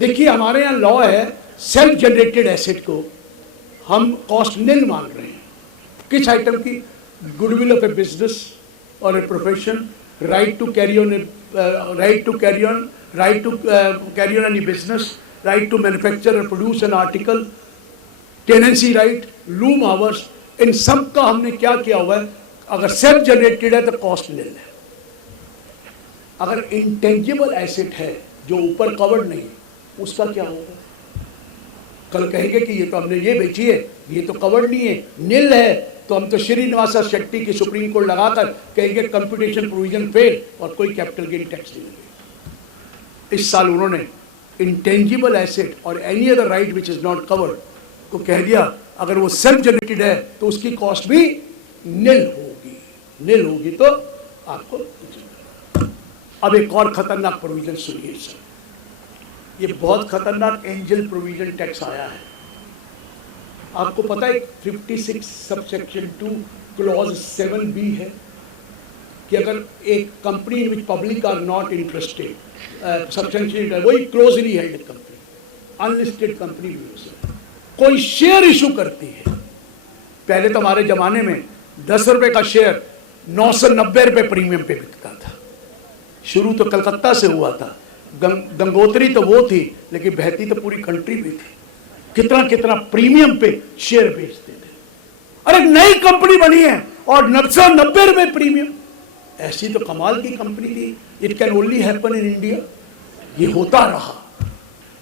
देखिए, हमारे यहाँ लॉ है, सेल्फ जनरेटेड एसेट को हम कॉस्ट निल मान रहे हैं। किस आइटम की? गुडविल ऑफ ए बिजनेस और a profession, right to carry on right to carry on any business, right to manufacture or produce an article, tenancy right, loom hours, इन सब का हमने क्या किया हुआ है? अगर सेल्फ जनरेटेड है तो कॉस्ट निल है। अगर इंटेंजिबल एसेट है जो ऊपर कवर्ड नहीं है, उसका क्या होगा? कल कहेंगे कि ये तो हमने ये बेची है, ये तो कवर्ड नहीं है, निल है, तो हम तो श्रीनिवासा शेट्टी की सुप्रीम कोर्ट लगाकर कहेंगे कंप्यूटेशन प्रोविजन फेल और कोई कैपिटल गेन टैक्स नहीं लगेगा। इस साल उन्होंने इंटेंजिबल एसेट और any other right which is not covered को कह दिया अगर वो सेल्फ जनरेटेड है तो उसकी कॉस्ट भी निल होगी। निल होगी तो आपको। अब एक और खतरनाक प्रोविजन सुनिए सर, ये बहुत खतरनाक एंजल प्रोविजन टैक्स आया है। आपको पता है 56 सबसेक्शन 2 क्लॉज 7B है कि अगर एक company in which public are not interested substantial, वही closely held company, unlisted company भी हो सकती, कोई शेयर इशू करती है। पहले तो हमारे जमाने में 10 रुपए का शेयर 990 रुपए प्रीमियम पे बिकता था। शुरू तो कलकत्ता से हुआ था, गंगोत्री तो वो थी, लेकिन बहती तो पूरी कंट्री में थी। कितना कितना प्रीमियम पे शेयर बेचते थे। अरे नई कंपनी बनी है और 990 रुपए प्रीमियम, ऐसी तो कमाल की कंपनी थी। It can only happen in India. ये होता रहा।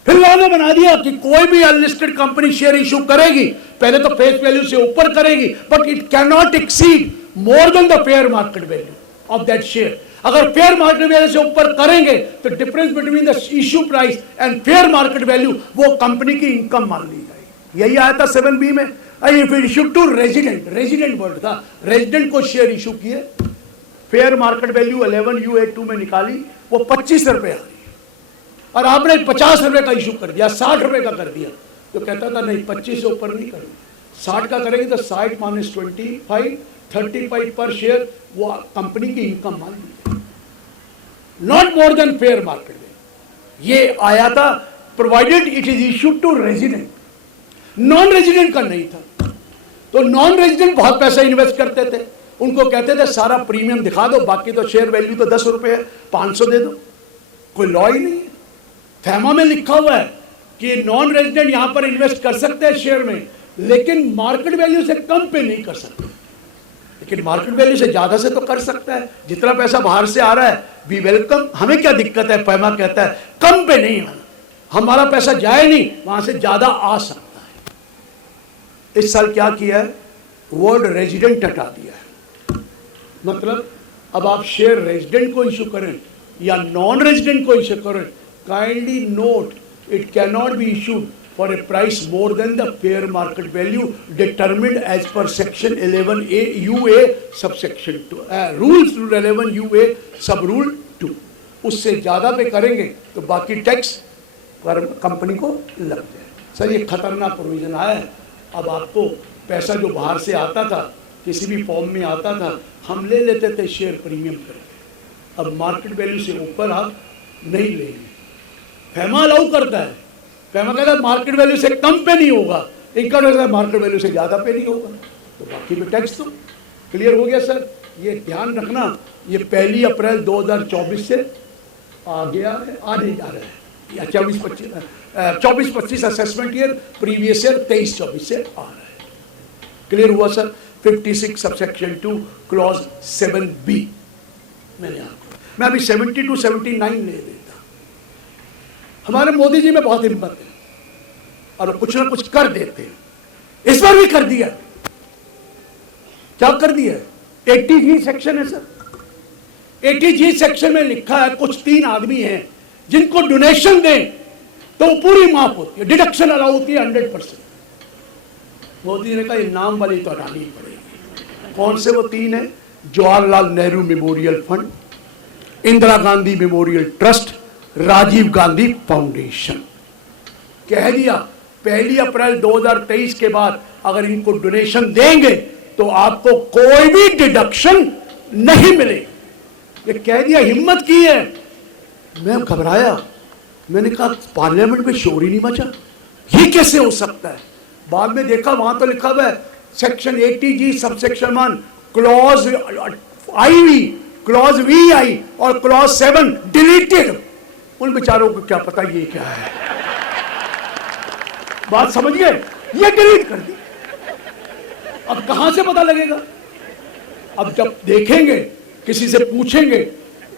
फिर लोगों ने बना दिया कि कोई भी अनलिस्टेड कंपनी शेयर इशू करेगी, पहले तो फेस वैल्यू से ऊपर करेगी, but it can not exceed more than the fair market value of that share. अगर फेयर मार्केट वैल्यू से ऊपर करेंगे तो difference between the issue price and fair market value वो कंपनी की इनकम मान ली जाएगी। यही आया था 7B में। Issue to resident, resident word था, रेजिडेंट को शेयर इशू किए, फेयर मार्केट वैल्यू 11(u)(2) में निकाली, वो 25 रुपए आ रही है, और आपने 50 रुपए का इशू कर दिया, 60 रुपए का कर दिया, तो कहता था नहीं 25 से ऊपर नहीं करेंगे, 60 का करेंगे तो 60 - 25 35 पर शेयर वो कंपनी की इनकम मान ली, not more than fair market में। ये आया था provided it is issued to resident, non resident का नहीं था। तो नॉन रेजिडेंट बहुत पैसा इन्वेस्ट करते थे, उनको कहते थे सारा प्रीमियम दिखा दो, बाकी तो शेयर वैल्यू तो 10 रुपए है, 500 दे दो। कोई लॉ ही नहीं है। फैमा में लिखा हुआ है कि नॉन रेजिडेंट यहां पर इन्वेस्ट कर सकते हैं शेयर में, लेकिन मार्केट वैल्यू से कम पे नहीं कर सकते, लेकिन मार्केट वैल्यू से ज्यादा से तो कर सकता है। जितना पैसा बाहर से आ रहा है वी वेलकम, हमें क्या दिक्कत है। फैमा कहता है कम पे नहीं आना, हमारा पैसा जाए नहीं, वहां से ज्यादा आ सकता है। इस साल क्या किया है, वर्ड रेजिडेंट हटा दिया है। मतलब अब आप शेयर रेजिडेंट को इशू करें या नॉन रेजिडेंट को इशू करें, kindly note it can not be issued for a price more than the fair market value determined as per section 11A UA subsection 2 rules rule 11 UA sub rule 2। उससे ज़्यादा पे करेंगे तो बाकी tax company को लग जाए। सर ये खतरनाक प्रोविजन आया है। अब आपको पैसा जो बाहर से आता था, किसी भी फॉर्म में आता था, हम ले लेते थे शेयर प्रीमियम करके, अब मार्केट वैल्यू से ऊपर आप नहीं लेंगे। फैमा अलाउ करता है, फैमा कहता है मार्केट वैल्यू से कम पे नहीं होगा, इनकम टैक्स मार्केट वैल्यू से ज़्यादा पे नहीं होगा, तो बाकी पे टैक्स तो क्लियर हो गया। सर ये ध्यान रखना, ये 1 अप्रैल 2024 से आ गया है, आने जा रहा है, या 24-25 असेसमेंट ईयर, प्रीवियस ईयर 23-24 से आ रहा है। क्लियर हुआ सर। 56 सबसेक्शन 2 क्लॉज 7B मैंने आपको, मैं अभी 70-79 ले देता। हमारे मोदी जी में बहुत हिम्मत है और कुछ ना कुछ कर देते हैं। इस बार भी कर दिया। क्या कर दिया? 80G सेक्शन है सर। 80G सेक्शन में लिखा है कुछ 3 आदमी हैं जिनको डोनेशन दें तो पूरी माफ होती है, डिडक्शन अलाउ होती है 100%। मोदी ने कहा ये नाम वाली तो हटानी ही पड़ेगी। कौन से वो 3 है? Jawaharlal Nehru memorial fund, Indira Gandhi memorial trust, Rajiv Gandhi foundation. कह दिया 1 अप्रैल 2023 के बाद अगर इनको डोनेशन देंगे तो आपको कोई भी डिडक्शन नहीं मिलेगी। ये कह दिया, हिम्मत की है। मैं घबराया, मैंने कहा पार्लियामेंट में शोर ही नहीं मचा, ये कैसे हो सकता है। बाद में देखा वहां तो लिखा हुआ है section 80G subsection 1 clause IV, clause VI और क्लॉज 7 डिलीटेड। उन बेचारों को क्या पता ये क्या है। बात समझ गए? ये डिलीट कर दी। अब कहां से पता लगेगा? अब जब देखेंगे, किसी से पूछेंगे,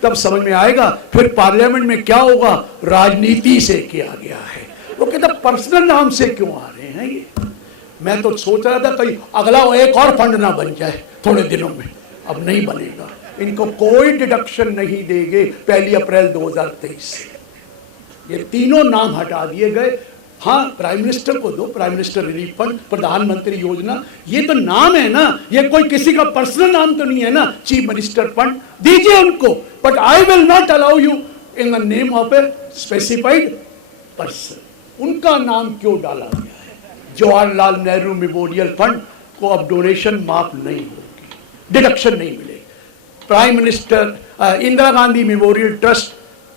तब समझ में आएगा। फिर पार्लियामेंट में क्या होगा? राजनीति से किया गया है। वो कहता पर्सनल नाम से क्यों आ रहे हैं ये? मैं तो सोच रहा था कहीं अगला एक और फंड ना बन जाए थोड़े दिनों में। अब नहीं बनेगा। इनको कोई डिडक्शन नहीं देंगे 1 अप्रैल 2023 से। ये तीनों नाम हटा दिए गए। हाँ, प्राइम मिनिस्टर को दो, प्राइम मिनिस्टर रिलीफ फंड, प्रधानमंत्री योजना, ये तो नाम है ना, ये कोई किसी का पर्सनल नाम तो नहीं है ना। चीफ मिनिस्टर फंड दीजिए उनको, but I will not allow you in the name of a specified person. उनका नाम क्यों डाला गया है? जवाहरलाल नेहरू मेमोरियल फंड को अब डोनेशन माफ नहीं होगी, डिडक्शन नहीं मिलेगी। Prime minister Indira Gandhi memorial trust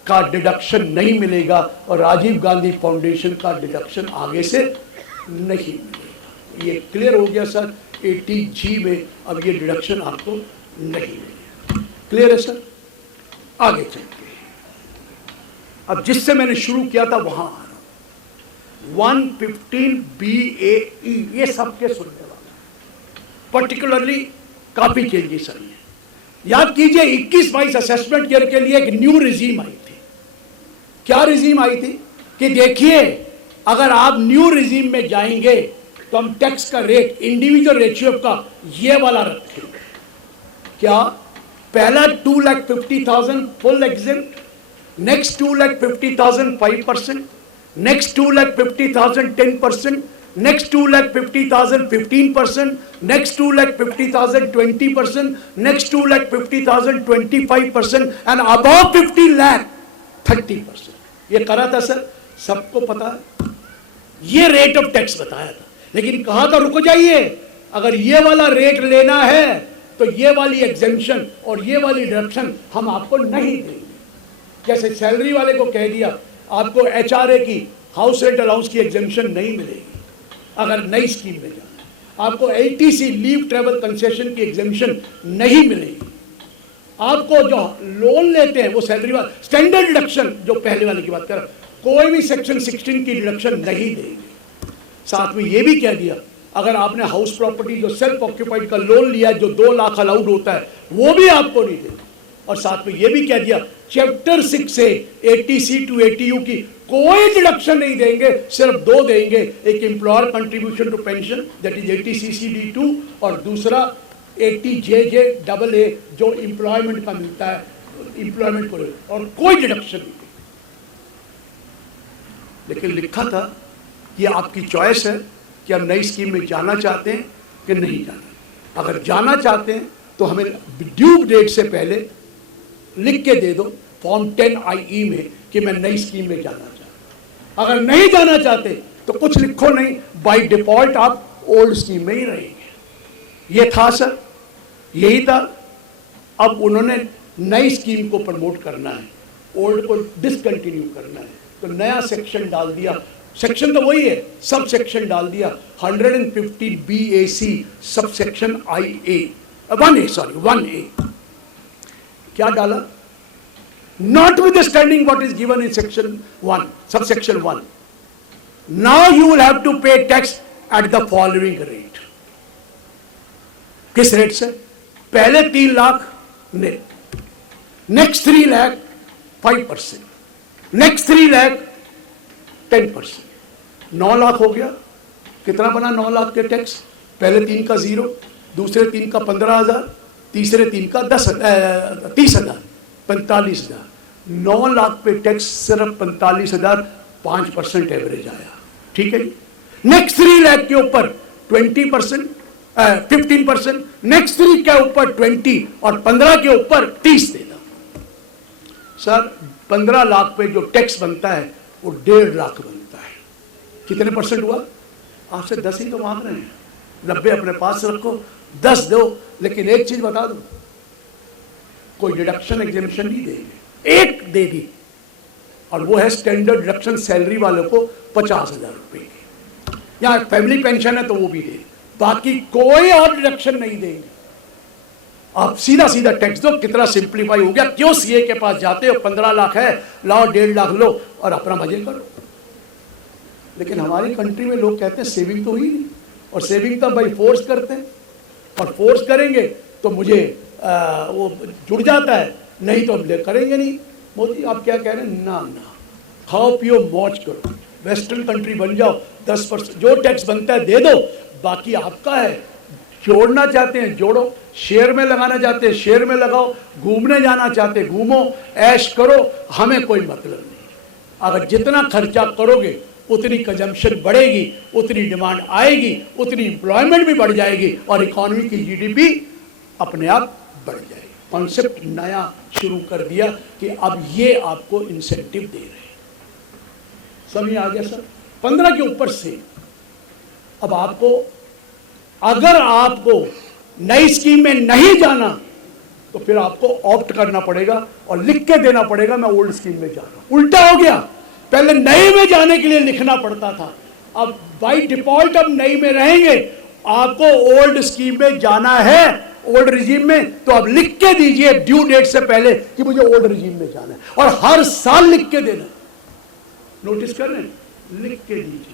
का डिडक्शन नहीं मिलेगा और राजीव गांधी फाउंडेशन का डिडक्शन आगे से नहीं मिलेगा। ये क्लियर हो गया सर। 80G में अब ये डिडक्शन आपको नहीं मिलेगा। क्लियर है सर? आगे चलते हैं। अब जिससे मैंने शुरू किया था वहां आ रहा हूं। 115BAE ये सबके सुनने वाला, पर्टिकुलरली काफी चेंजेस आई हैं। याद कीजिए 21-22 असेसमेंट ईयर के लिए एक न्यू रिजीम आई थी। क्या रिजीम आई थी कि देखिए अगर आप न्यू रिजीम में जाएंगे तो हम टैक्स का रेट इंडिविजुअल रेशियो का ये वाला रखेंगे। क्या? पहला 2,50,000 full exempt, next 2,50,000 5%, next 2,50,000 10%, next 2,50,000 15%, next 2,50,000 20%, next 2,50,000 25% and above 50 lakh 30%। ये करा था सर, सबको पता है। ये रेट ऑफ टैक्स बताया था, लेकिन कहा था रुको जाइए, अगर ये वाला रेट लेना है तो ये वाली एग्जेम्पशन और ये वाली डिडक्शन हम आपको नहीं देंगे। जैसे सैलरी वाले को कह दिया आपको HRA की हाउस रेंट अलाउंस की एग्जेम्पशन नहीं मिलेगी अगर नई स्कीम में जाना है। आपको LTC लीव ट्रेवल कंसेशन की एग्जेम्पशन नहीं मिलेगी। आपको जो लोन लेते हैं वो सैलरी वाला स्टैंडर्ड डिडक्शन जो पहले वाले की बात कर रहा, कोई भी सेक्शन 16 की डिडक्शन नहीं देंगे। साथ में ये भी कह दिया अगर आपने हाउस प्रॉपर्टी जो सेल्फ ऑक्यूपाइड का लोन लिया जो 2 लाख अलाउड होता है वो भी आपको नहीं देंगे। और साथ में ये भी कह दिया चैप्टर 6 से 80C to 80U की कोई डिडक्शन नहीं देंगे, सिर्फ 2 देंगे। एक employer contribution to pension that is 80CCD2 और दूसरा 80JJAA जो एम्प्लॉयमेंट का मिलता है एम्प्लॉयमेंट को, और कोई डिडक्शन नहीं। लेकिन लिखा था ये आपकी चॉइस है कि हम नई स्कीम में जाना चाहते हैं कि नहीं जाना। अगर जाना चाहते हैं तो हमें ड्यू डेट से पहले लिख के दे दो फॉर्म 10IE में कि मैं नई स्कीम में जाना चाहता हूं। अगर नहीं जाना चाहते तो कुछ लिखो नहीं, बाय डिफॉल्ट आप ओल्ड स्कीम में ही रहेंगे। ये था सर, यही था। अब उन्होंने नई स्कीम को प्रमोट करना है, ओल्ड को डिसकंटिन्यू करना है, तो नया सेक्शन डाल दिया। सेक्शन तो वही है, सब सेक्शन डाल दिया 115 BAC सब सेक्शन 1A। क्या डाला? notwithstanding what is given in section 1 subsection 1, now you will have to pay tax at the following rate। किस रेट से? पहले 3 lakh net, next 3 lakh 5%, next 3 lakh 10%। 9 lakh हो गया। कितना बना 9 लाख के टैक्स? पहले 3 का 0, दूसरे 3 का 15,000, तीसरे 3 का 30,000 45,000। 9 लाख पे टैक्स सिर्फ 45,000 5% एवरेज आया। ठीक है जी। नेक्स्ट 3 लाख के ऊपर 20% 15%, नेक्स्ट 3 के ऊपर 20 और 15 के ऊपर 30 देना। सर 15 लाख पे जो टैक्स बनता है वो 1.5 लाख बनता है। कितने परसेंट हुआ? आपसे 10 ही तो मांग रहे हैं, 90 अपने पास रखो, 10 दो। लेकिन एक चीज बता दो, कोई डिडक्शन एग्जेम्पशन नहीं देंगे। एक दे दी और वो है स्टैंडर्ड डिडक्शन सैलरी वालों को 50,000 रुपए की, या फैमिली पेंशन है तो वो भी दे, बाकी कोई और डिडक्शन नहीं देंगे। आप सीधा सीधा टैक्स दो, कितना सिंप्लीफाई हो गया। क्यों सीए के पास जाते हो, 15 लाख है, लाओ 1.5 लाख लो और अपना मजे करो। लेकिन हमारी कंट्री में लोग कहते हैं सेविंग तो हुई नहीं, और सेविंग तो भाई फोर्स करते हैं, और फोर्स करेंगे तो मुझे वो जुड़ जाता है, नहीं तो हम करेंगे नहीं। मोदी आप क्या कह रहे हैं, ना ना, खाओ पियो मौज करो, वेस्टर्न कंट्री बन जाओ, 10% जो टैक्स बनता है दे दो, बाकी आपका है। जोड़ना चाहते हैं जोड़ो, शेयर में लगाना चाहते हैं शेयर में लगाओ, घूमने जाना चाहते हैं घूमो, ऐश करो, हमें कोई मतलब नहीं। अगर जितना खर्चा करोगे उतनी कंजम्पशन बढ़ेगी, उतनी डिमांड आएगी, उतनी एम्प्लॉयमेंट भी बढ़ जाएगी, और इकोनॉमी की जीडीपी अपने आप बढ़ जाएगी। कॉन्सेप्ट नया शुरू कर दिया कि अब ये आपको इंसेंटिव दे रहे हैं। समझ आ गया सर? 15 के ऊपर से अब आपको, अगर आपको नई स्कीम में नहीं जाना तो फिर आपको ऑप्ट करना पड़ेगा और लिख के देना पड़ेगा मैं ओल्ड स्कीम में जा रहा हूं। उल्टा हो गया, पहले नए में जाने के लिए लिखना पड़ता था, अब बाय डिफॉल्ट अब नई में रहेंगे। आपको ओल्ड स्कीम में जाना है, ओल्ड रिजीम में, तो अब लिख के दीजिए ड्यू डेट से पहले कि मुझे ओल्ड रिजीम में जाना है, और हर साल लिख के देना। नोटिस कर रहे हैं, लिख के दीजिए।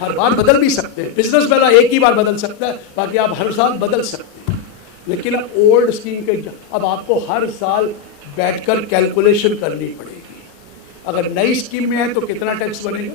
हर बार बदल भी सकते हैं, बिजनेस वाला एक ही बार बदल सकता है, बाकी आप हर साल बदल सकते हैं। लेकिन अब ओल्ड स्कीम के, अब आपको हर साल बैठकर कैलकुलेशन करनी पड़ेगी। अगर नई स्कीम में है तो कितना टैक्स बनेगा,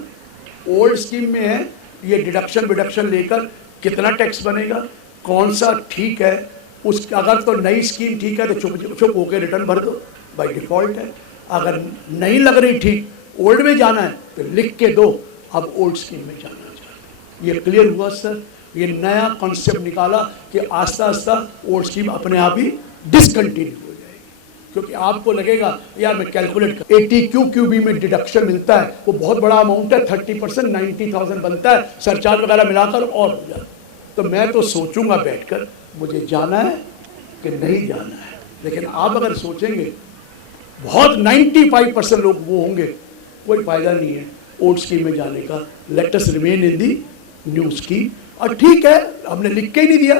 ओल्ड स्कीम में है ये डिडक्शन विडक्शन लेकर कितना टैक्स बनेगा, कौन सा ठीक है। उस अगर तो नई स्कीम ठीक है तो चुप चुप होकर रिटर्न भर दो, बाय डिफॉल्ट है। अगर नहीं लग रही ठीक, ओल्ड में जाना है तो लिख के दो अब ओल्ड स्कीम में जाना चाहिए। ये क्लियर हुआ सर? ये नया कॉन्सेप्ट निकाला कि आस्ता आस्ता ओल्ड स्कीम अपने आप ही डिसकंटिन्यू हो जाएगी, क्योंकि आपको लगेगा यार मैं कैलकुलेट कर 80 क्यूबी में डिडक्शन मिलता है, वो बहुत बड़ा अमाउंट है, 30% 90,000 बनता है, सरचार्ज वगैरह मिलाकर और हो जाता है। तो मैं तो सोचूंगा बैठकर मुझे जाना है कि नहीं जाना है। लेकिन आप अगर सोचेंगे, बहुत 95% लोग वो होंगे, कोई फायदा नहीं है ओल्ड स्कीम में जाने का, let us remain in the new scheme. और ठीक है, हमने लिख के ही नहीं दिया,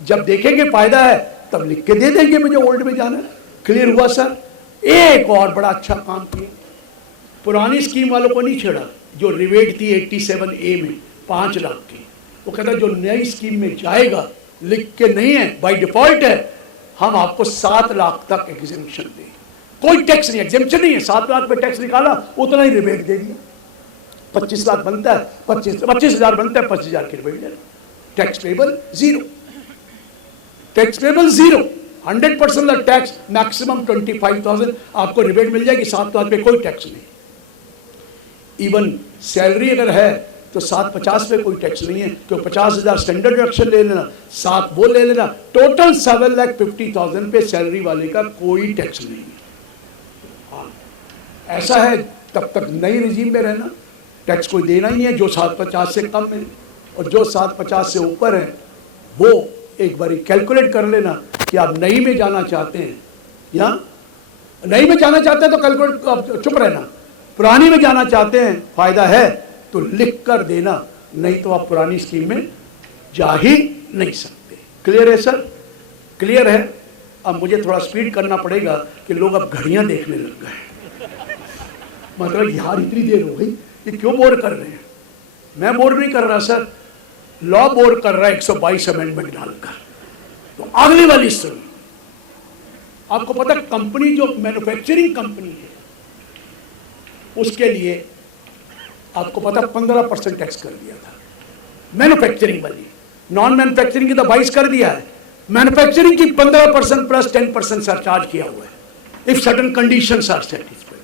जब देखेंगे फायदा है तब लिख के दे देंगे मुझे ओल्ड में जाना है। क्लियर हुआ सर? एक और बड़ा अच्छा काम किया, पुरानी स्कीम वालों को नहीं छेड़ा, जो रिवेट थी 87A में 5 लाख की, वो कहता जो नई स्कीम में जाएगा लिख के नहीं है, बाय डिफॉल्ट है, हम आपको 7 लाख तक एग्जेम्पशन दें, कोई टैक्स नहीं, एग्जेम्पशन नहीं है, 7 लाख पे टैक्स निकाला उतना ही रिबेट दे दिया। 25 लाख बनता है, 25,000 बनता है, 25,000 की रिबेट दे रहे, tax payable zero, tax payable zero, 100% tax, maximum 25,000 आपको रिबेट मिल जाएगी, 7 लाख पे कोई टैक्स नहीं। इवन सैलरी अगर है तो 750 पे कोई टैक्स नहीं है, तो 50,000 स्टैंडर्ड डिडक्शन ले लेना, 7 वो ले लेना, टोटल 7,50,000 पे सैलरी वाले का कोई टैक्स नहीं है। हाँ, ऐसा है तब तक नई रिजीम में रहना, टैक्स कोई देना ही नहीं है जो 750 से कम है, और जो 750 से ऊपर है वो एक बार कैलकुलेट कर लेना कि आप नई में जाना चाहते हैं, या नई में जाना चाहते हैं तो कैलकुलेट चुप रहना, पुरानी में जाना चाहते हैं फायदा है तो लिख कर देना, नहीं तो आप पुरानी स्कीम में जा ही नहीं सकते। क्लियर है सर? क्लियर है? अब मुझे थोड़ा स्पीड करना पड़ेगा कि लोग अब घड़ियां देखने लग गए, मतलब यार इतनी देर हो गई, ये क्यों बोर कर रहे हैं? मैं बोर नहीं कर रहा सर, लॉ बोर कर रहा है 122 अमेंडमेंट डालकर। तो अगली वाली सुन, आपको पता कंपनी जो मैन्युफैक्चरिंग कंपनी है उसके लिए आपको पता 15% टैक्स कर दिया था मैन्युफैक्चरिंग वाली, नॉन मैन्युफैक्चरिंग की तो 22 कर दिया है, मैन्युफैक्चरिंग की 15% प्लस 10% सरचार्ज किया हुआ है, if certain conditions are satisfied.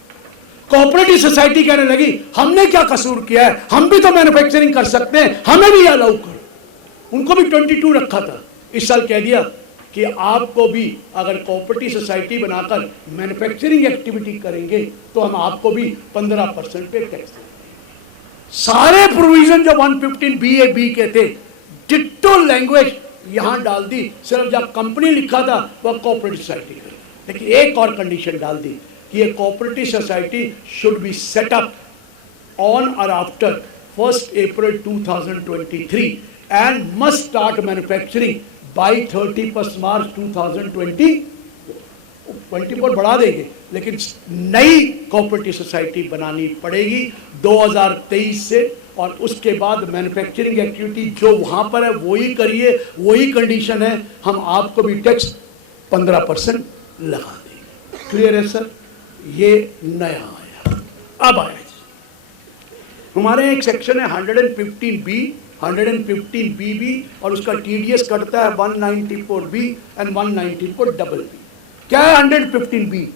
Cooperative society कहने लगी हमने क्या कसूर किया है, हम भी तो मैन्युफैक्चरिंग कर सकते हैं, हमें भी अलाउ करो। उनको भी 22 रखा था, इस साल कह दिया कि आपको भी अगर कोऑपरेटिव सोसाइटी बनाकर मैन्युफैक्चरिंग एक्टिविटी करेंगे तो हम आपको भी 15% पे टैक्स देंगे। सारे प्रोविजन जो 115BAB के थे, डिट्टो लैंग्वेज यहां डाल दी, सिर्फ जब कंपनी लिखा था वह कोऑपरेटिव सोसाइटी कर, लेकिन एक और कंडीशन डाल दी कि ये cooperative society should be set up on और after 1 April 2023 and must start manufacturing by 31 March 2024 बढ़ा देंगे, लेकिन नई कोऑपरेटिव सोसाइटी बनानी पड़ेगी 2023 से, और उसके बाद मैन्युफैक्चरिंग एक्टिविटी जो वहाँ पर है वही करिए, वही कंडीशन है, हम आपको भी टैक्स 15% लगा देंगे। क्लियर है सर? ये नया आया। अब आया हमारे यहाँ एक सेक्शन है 115B, 115BB, और उसका TDS कटता है 194B एंड 194BB। क्या है 115B?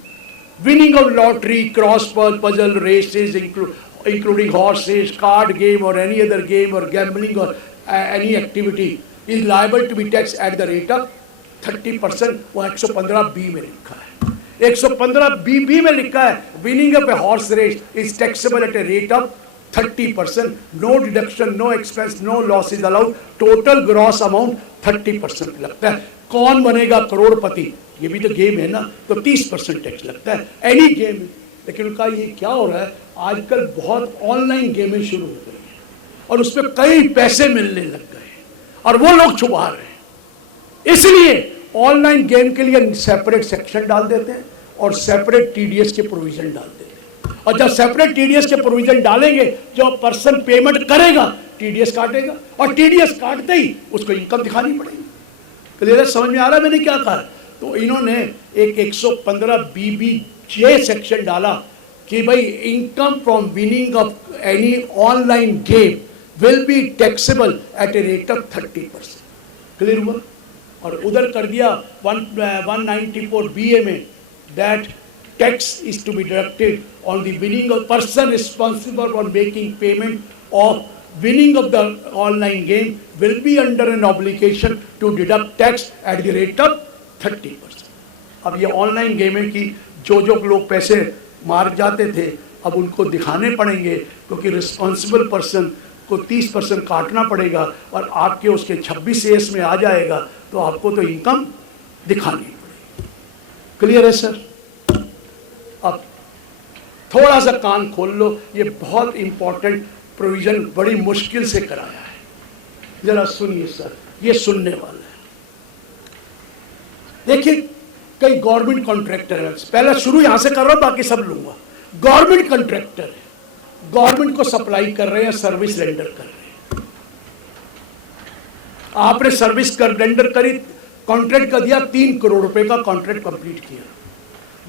Winning of lottery, cross puzzle, races including horses, card game or any other game or gambling or any activity is liable to be tax at the rate of 30%। वो 115B में लिखा है। 115BB में लिखा है winning of a horse race is taxable at a rate of 30%, no deduction, no expense, no loss is allowed, total gross amount 30% लगता है। कौन बनेगा करोड़पति? ये भी तो गेम है ना, तो 30% टैक्स लगता है, एनी गेम। लेकिन उनका ये क्या हो रहा है, आजकल बहुत ऑनलाइन गेमें शुरू हो गई हैं और उसमें कई पैसे मिलने लग गए हैं और वो लोग छुपा रहे हैं। इसलिए ऑनलाइन गेम के लिए सेपरेट सेक्शन डाल देते हैं और सेपरेट TDS के प्रोविजन डाल देते हैं। और जब सेपरेट TDS के प्रोविजन डालेंगे, जो पर्सन पेमेंट करेगा TDS काटेगा, और TDS काटते ही उसको इनकम दिखानी पड़ेगी। क्लियर? समझ में आ रहा है मैंने क्या कहा? तो इन्होंने एक 115BBJ सेक्शन डाला कि भाई income from winning of any online game will be taxable at a rate of 30%। Clear हुआ? और उधर कर दिया 194BA में that tax is to be deducted on the winning of person responsible for making payment of winning of the online game will be under an obligation to deduct tax at the rate of 30%। अब ये online gaming की जो लोग पैसे मार जाते थे, अब उनको दिखाने पड़ेंगे, क्योंकि रिस्पॉन्सिबल पर्सन को 30% काटना पड़ेगा और आपके उसके 26 में आ जाएगा, तो आपको तो इनकम दिखानी पड़ेगी। क्लियर है सर? अब थोड़ा सा कान खोल लो, ये बहुत इंपॉर्टेंट प्रोविजन बड़ी मुश्किल से कराया है। जरा सुनिए सर, ये सुनने वाला है। देखिए, कई गवर्नमेंट कॉन्ट्रैक्टर है, पहले शुरू यहां से कर रहा हूं, बाकी सब लूंगा। गवर्नमेंट कॉन्ट्रैक्टर है, गवर्नमेंट को सप्लाई कर रहे हैं, सर्विस रेंडर कर रहे हैं। आपने सर्विस कर रेंडर करी, कॉन्ट्रैक्ट का दिया, 3 करोड़ रुपए का कॉन्ट्रैक्ट कंप्लीट किया।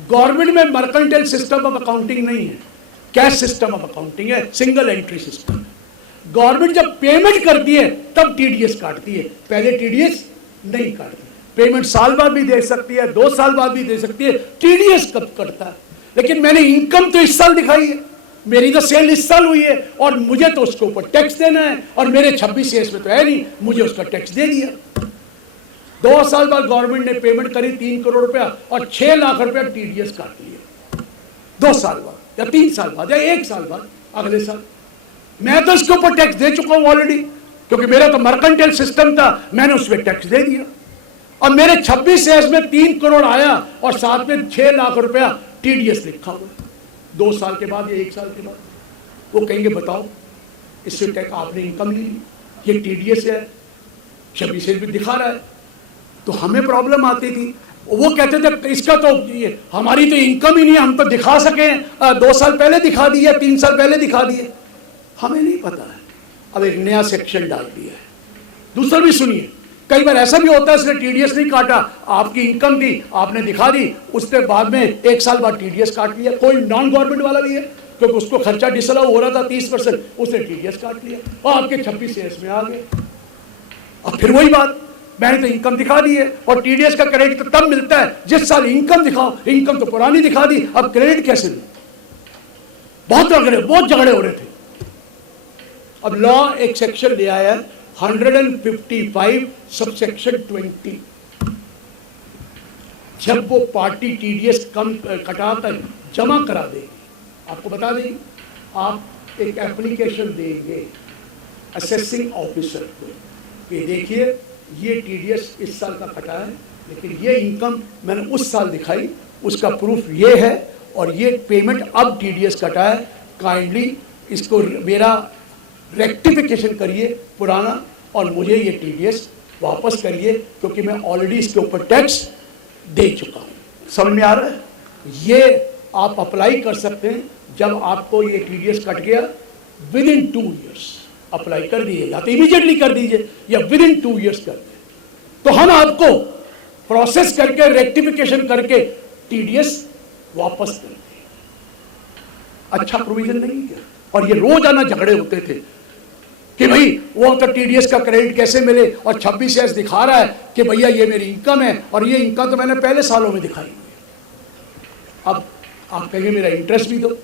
गवर्नमेंट में मर्केंटाइल सिस्टम ऑफ अकाउंटिंग नहीं है, कैश सिस्टम ऑफ अकाउंटिंग है, सिंगल एंट्री सिस्टम है। गवर्नमेंट जब पेमेंट करती है तब TDS काटती है, पहले TDS नहीं काटती। पेमेंट साल बाद भी दे सकती है, 2 साल बाद भी दे सकती है, TDS कब करता है? लेकिन मैंने इनकम तो इस साल दिखाई है, मेरी तो सेल इस साल हुई है और मुझे तो उसके ऊपर टैक्स देना है, और मेरे 26 में तो है नहीं, मुझे उसका टैक्स दे दिया। 2 साल बाद गवर्नमेंट ने पेमेंट करी 3 करोड़ रुपया और 6 लाख रुपया TDS काट लिया। 2 साल बाद या 3 साल बाद या 1 साल बाद, अगले साल मैं तो इसके ऊपर टैक्स दे चुका हूं ऑलरेडी, क्योंकि मेरा तो मर्केंटाइल सिस्टम था, मैंने उसमें टैक्स दे दिया। और मेरे 26 में 3 करोड़ आया और साथ में 6 लाख रुपया TDS लिखा हुआ। 2 साल के बाद या 1 साल के बाद वो कहेंगे बताओ इससे टैक्स आपने इनकम नहीं ली, ये TDS है, 26 भी दिखा रहा है। तो हमें प्रॉब्लम आती थी, वो कहते थे इसका तो ये हमारी तो इनकम ही नहीं है, हम तो दिखा सकें, 2 साल पहले दिखा दिए, 3 साल पहले दिखा दिए, हमें नहीं पता है। अब एक नया सेक्शन डाल दिया है। दूसरा भी सुनिए, कई बार ऐसा भी होता है इसने TDS नहीं काटा, आपकी इनकम थी, आपने दिखा दी, उसके बाद में 1 साल बाद TDS काट लिया। कोई नॉन गवर्नमेंट वाला भी है, क्योंकि उसको खर्चा डिसअलाउ हो रहा था 30%, उसने TDS काट लिया और आपके 26 में आ गए। अब फिर वही बात, मैंने तो इनकम दिखा दी है, और TDS का क्रेडिट तो तब मिलता है जिस साल इनकम दिखाओ, इनकम तो पुरानी दिखा दी, अब क्रेडिट कैसे मिले? बहुत झगड़े हो रहे थे। अब लॉ एक सेक्शन ले आया 155 सबसेक्शन 20। जब वो पार्टी TDS कम कटाकर जमा करा देगी, आपको बता देंगे, आप एक एप्लीकेशन देंगे असेसिंग ऑफिसर को कि देखिए ये TDS इस साल का कटा है, लेकिन ये इनकम मैंने उस साल दिखाई, उसका प्रूफ ये है, और ये पेमेंट अब TDS कटा है, काइंडली इसको मेरा रेक्टिफिकेशन करिए पुराना, और मुझे ये TDS वापस करिए, क्योंकि मैं ऑलरेडी इसके ऊपर टैक्स दे चुका हूँ। समझ में आ रहा है? ये आप अप्लाई कर सकते हैं जब आपको ये TDS कट गया, विद इन 2 ईयर्स अप्लाई कर दीजिए, या तो इमीडिएटली कर दीजिए या विद इन 2 ईयर्स कर दें, तो हम आपको प्रोसेस करके रेक्टिफिकेशन करके TDS वापस कर दें। अच्छा प्रोविजन नहीं है। और ये रोजाना झगड़े होते थे कि भाई वो तो TDS का क्रेडिट कैसे मिले, और 26S दिखा रहा है कि भैया ये मेरी इनकम है, और ये इनकम तो मैंने पहले सालों में दिखाई हुई है। अब आप कहेंगे मेरा इंटरेस्ट भी दो,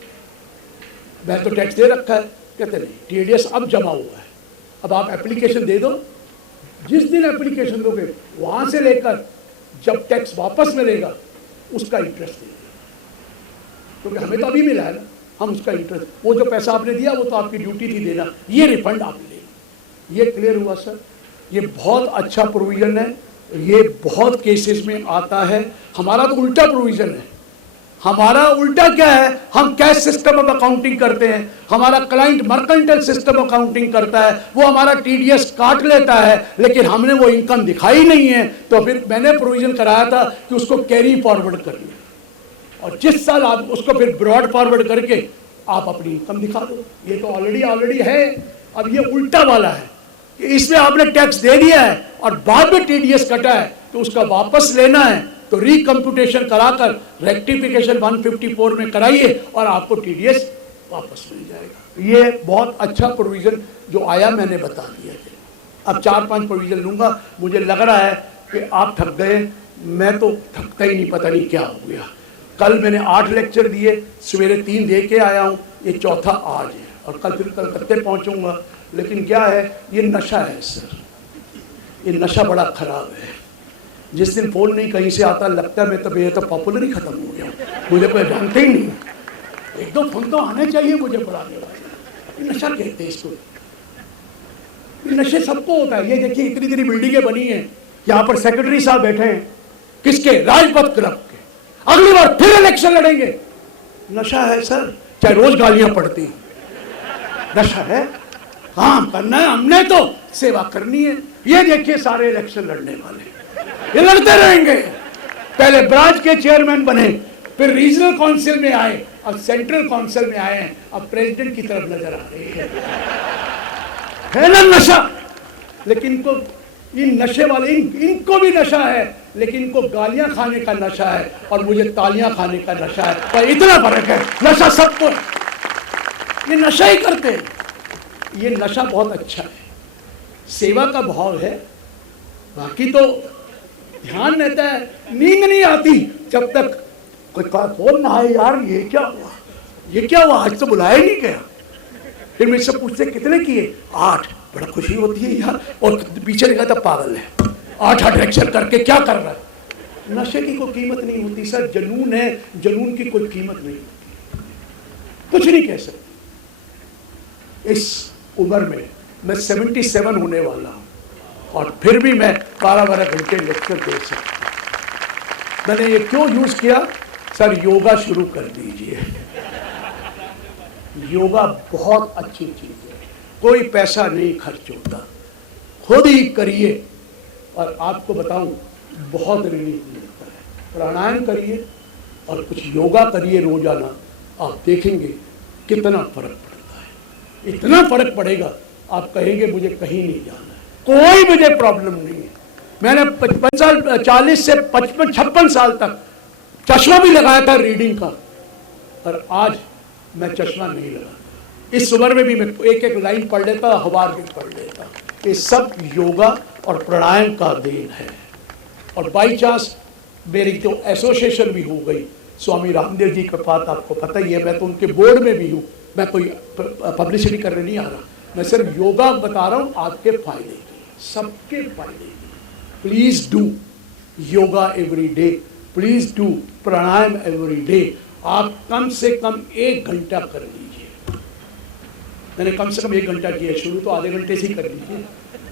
मैं तो टैक्स दे रखा है। कहते नहीं, TDS अब जमा हुआ है, अब आप एप्लीकेशन दे दो। जिस दिन एप्लीकेशन दोगे वहां से लेकर जब टैक्स वापस मिलेगा उसका इंटरेस्ट दे, क्योंकि हमें तो अभी मिला है ना, हम उसका इंटरेस्ट, वो जो पैसा आपने दिया वो तो आपकी ड्यूटी थी देना, ये रिफंड आप लें। ये क्लियर हुआ सर? ये बहुत अच्छा प्रोविजन है, ये बहुत केसेस में आता है। हमारा तो उल्टा प्रोविजन है। हमारा उल्टा क्या है, हम कैश सिस्टम ऑफ अकाउंटिंग करते हैं, हमारा client mercantile system of accounting करता है, वो हमारा TDS काट लेता है, लेकिन हमने वो इनकम दिखाई नहीं है। तो फिर मैंने प्रोविजन कराया था कि उसको कैरी फॉरवर्ड करिए, और जिस साल आप उसको फिर ब्रॉड फॉरवर्ड करके आप अपनी इनकम दिखा दो। ये तो ऑलरेडी है। अब ये उल्टा वाला है कि इसमें आपने टैक्स दे दिया है और बाद में TDS कटा है, तो उसका वापस लेना है तो रिकम्प्यूटेशन कराकर रेक्टिफिकेशन 154 में कराइए और आपको TDS वापस मिल जाएगा। ये बहुत अच्छा प्रोविजन जो आया मैंने बता दिया है। अब 4-5 प्रोविजन लूंगा। मुझे लग रहा है कि आप थक गए, मैं तो थकता ही नहीं, पता नहीं क्या हो गया। कल मैंने 8 लेक्चर दिए, सवेरे 3 दे के आया हूँ, ये चौथा आज है, और कल फिर कलकत्ते पहुँचूँगा। लेकिन क्या है, ये नशा है सर, ये नशा बड़ा खराब है। जिस दिन फ़ोन नहीं कहीं से आता, लगता है मैं तो ये तो पॉपुलर ही ख़त्म हो गया, मुझे कोई जानते ही नहीं। 1-2 फोन तो आने चाहिए मुझे बुलाने वाले। ये नशा कहते हैं इसको। ये नशे सबको होता है। ये देखिए इतनी इतनी बिल्डिंगें बनी हैं, यहाँ पर सेक्रेटरी साहब बैठे हैं, किसके? राजपथ क्लब के। अगली बार फिर इलेक्शन लड़ेंगे। नशा है सर, चाहे रोज गालियां पड़ती, नशा है। काम करना है, हमने तो सेवा करनी है। ये देखिए सारे इलेक्शन लड़ने वाले, ये लड़ते रहेंगे। पहले ब्रांच के चेयरमैन बने, फिर रीजनल काउंसिल में आए, अब सेंट्रल काउंसिल में आए हैं, अब प्रेसिडेंट की तरफ नजर आ रही है ना नशा। लेकिन इनको, इन नशे वाले इनको भी नशा है, लेकिन इनको गालियां खाने का नशा है और मुझे तालियां खाने का नशा है। पर इतना फर्क है, नशा सबको, ये नशा ही करते हैं। ये नशा बहुत अच्छा है, सेवा का भाव है। बाकी तो ध्यान रहता है, नींद नहीं आती जब तक कोई फोन ना आए, यार ये क्या हुआ, ये क्या हुआ, आज तो बुलाया ही नहीं गया। फिर मुझसे पूछते कितने किए? 8। बड़ा खुशी होती है यार, और पीछे देखा था पागल है, 8 लेक्चर करके क्या कर रहा है। नशे की कोई कीमत नहीं होती सर, जुनून है, जुनून की कोई कीमत नहीं होती, कुछ नहीं कह सकते। इस उम्र में मैं 77 होने वाला हूँ, और फिर भी मैं 12-12 घंटे लेक्चर दे सकता हूँ। मैंने ये क्यों यूज किया? सर योगा शुरू कर दीजिए, योगा बहुत अच्छी चीज है, कोई पैसा नहीं खर्च होता, खुद ही करिए। और आपको बताऊं, बहुत रिलीफ मिलता है। प्राणायाम करिए और कुछ योगा करिए रोजाना, आप देखेंगे कितना फर्क पड़ता है। इतना फर्क पड़ेगा, आप कहेंगे मुझे कहीं नहीं जाना है, कोई मुझे प्रॉब्लम नहीं है। मैंने 55 साल, 40 से 56 साल तक चश्मा भी लगाया था रीडिंग का, और आज मैं चश्मा नहीं लगाता। इस उम्र में भी मैं एक लाइन पढ़ लेता, अखबार भी पढ़ लेता। ये सब योगा और प्राणायाम का देन है। और बाई चांस मेरी तो एसोसिएशन भी हो गई, स्वामी रामदेव जी का बात आपको पता ही है, मैं तो उनके बोर्ड में भी हूँ। मैं कोई पब्लिसिटी करने नहीं आ रहा, मैं सिर्फ योगा बता रहा हूँ आपके फायदे के लिए, सबके फायदे के लिए। Please do yoga every day, please do pranayama every day. आप कम से कम 1 घंटा कर लीजिए। मैंने कम से कम 1 घंटा किया, शुरू तो आधे घंटे से ही कर लीजिए।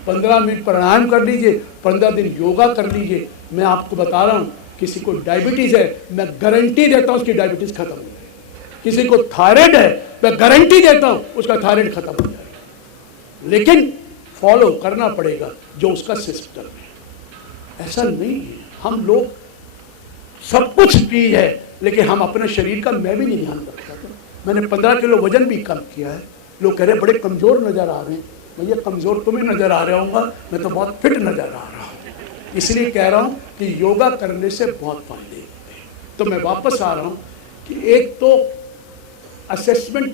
15 मिनट प्राणायाम कर लीजिए, 15 दिन योगा कर लीजिए। मैं आपको बता रहा हूँ, किसी को डायबिटीज है, मैं गारंटी देता हूँ उसकी डायबिटीज खत्म हो जाएगी। किसी को थायराइड है, मैं गारंटी देता हूँ उसका थायराइड खत्म हो जाएगा। लेकिन फॉलो करना पड़ेगा जो उसका सिस्टम है। ऐसा नहीं है, हम लोग सब कुछ चीज है लेकिन हम अपने शरीर का मैं भी नहीं ध्यान रखता था। मैंने 15 किलो वजन भी कम किया है। लोग कह रहे बड़े कमज़ोर नज़र आ रहे हैं। भैया कमज़ोर तुम्हें नज़र आ रहा हूँगा, मैं तो बहुत फिट नज़र आ रहा हूँ। इसलिए कह रहा हूँ कि योगा करने से बहुत फायदे होते हैं। तो मैं वापस आ रहा हूँ कि एक तो असेसमेंट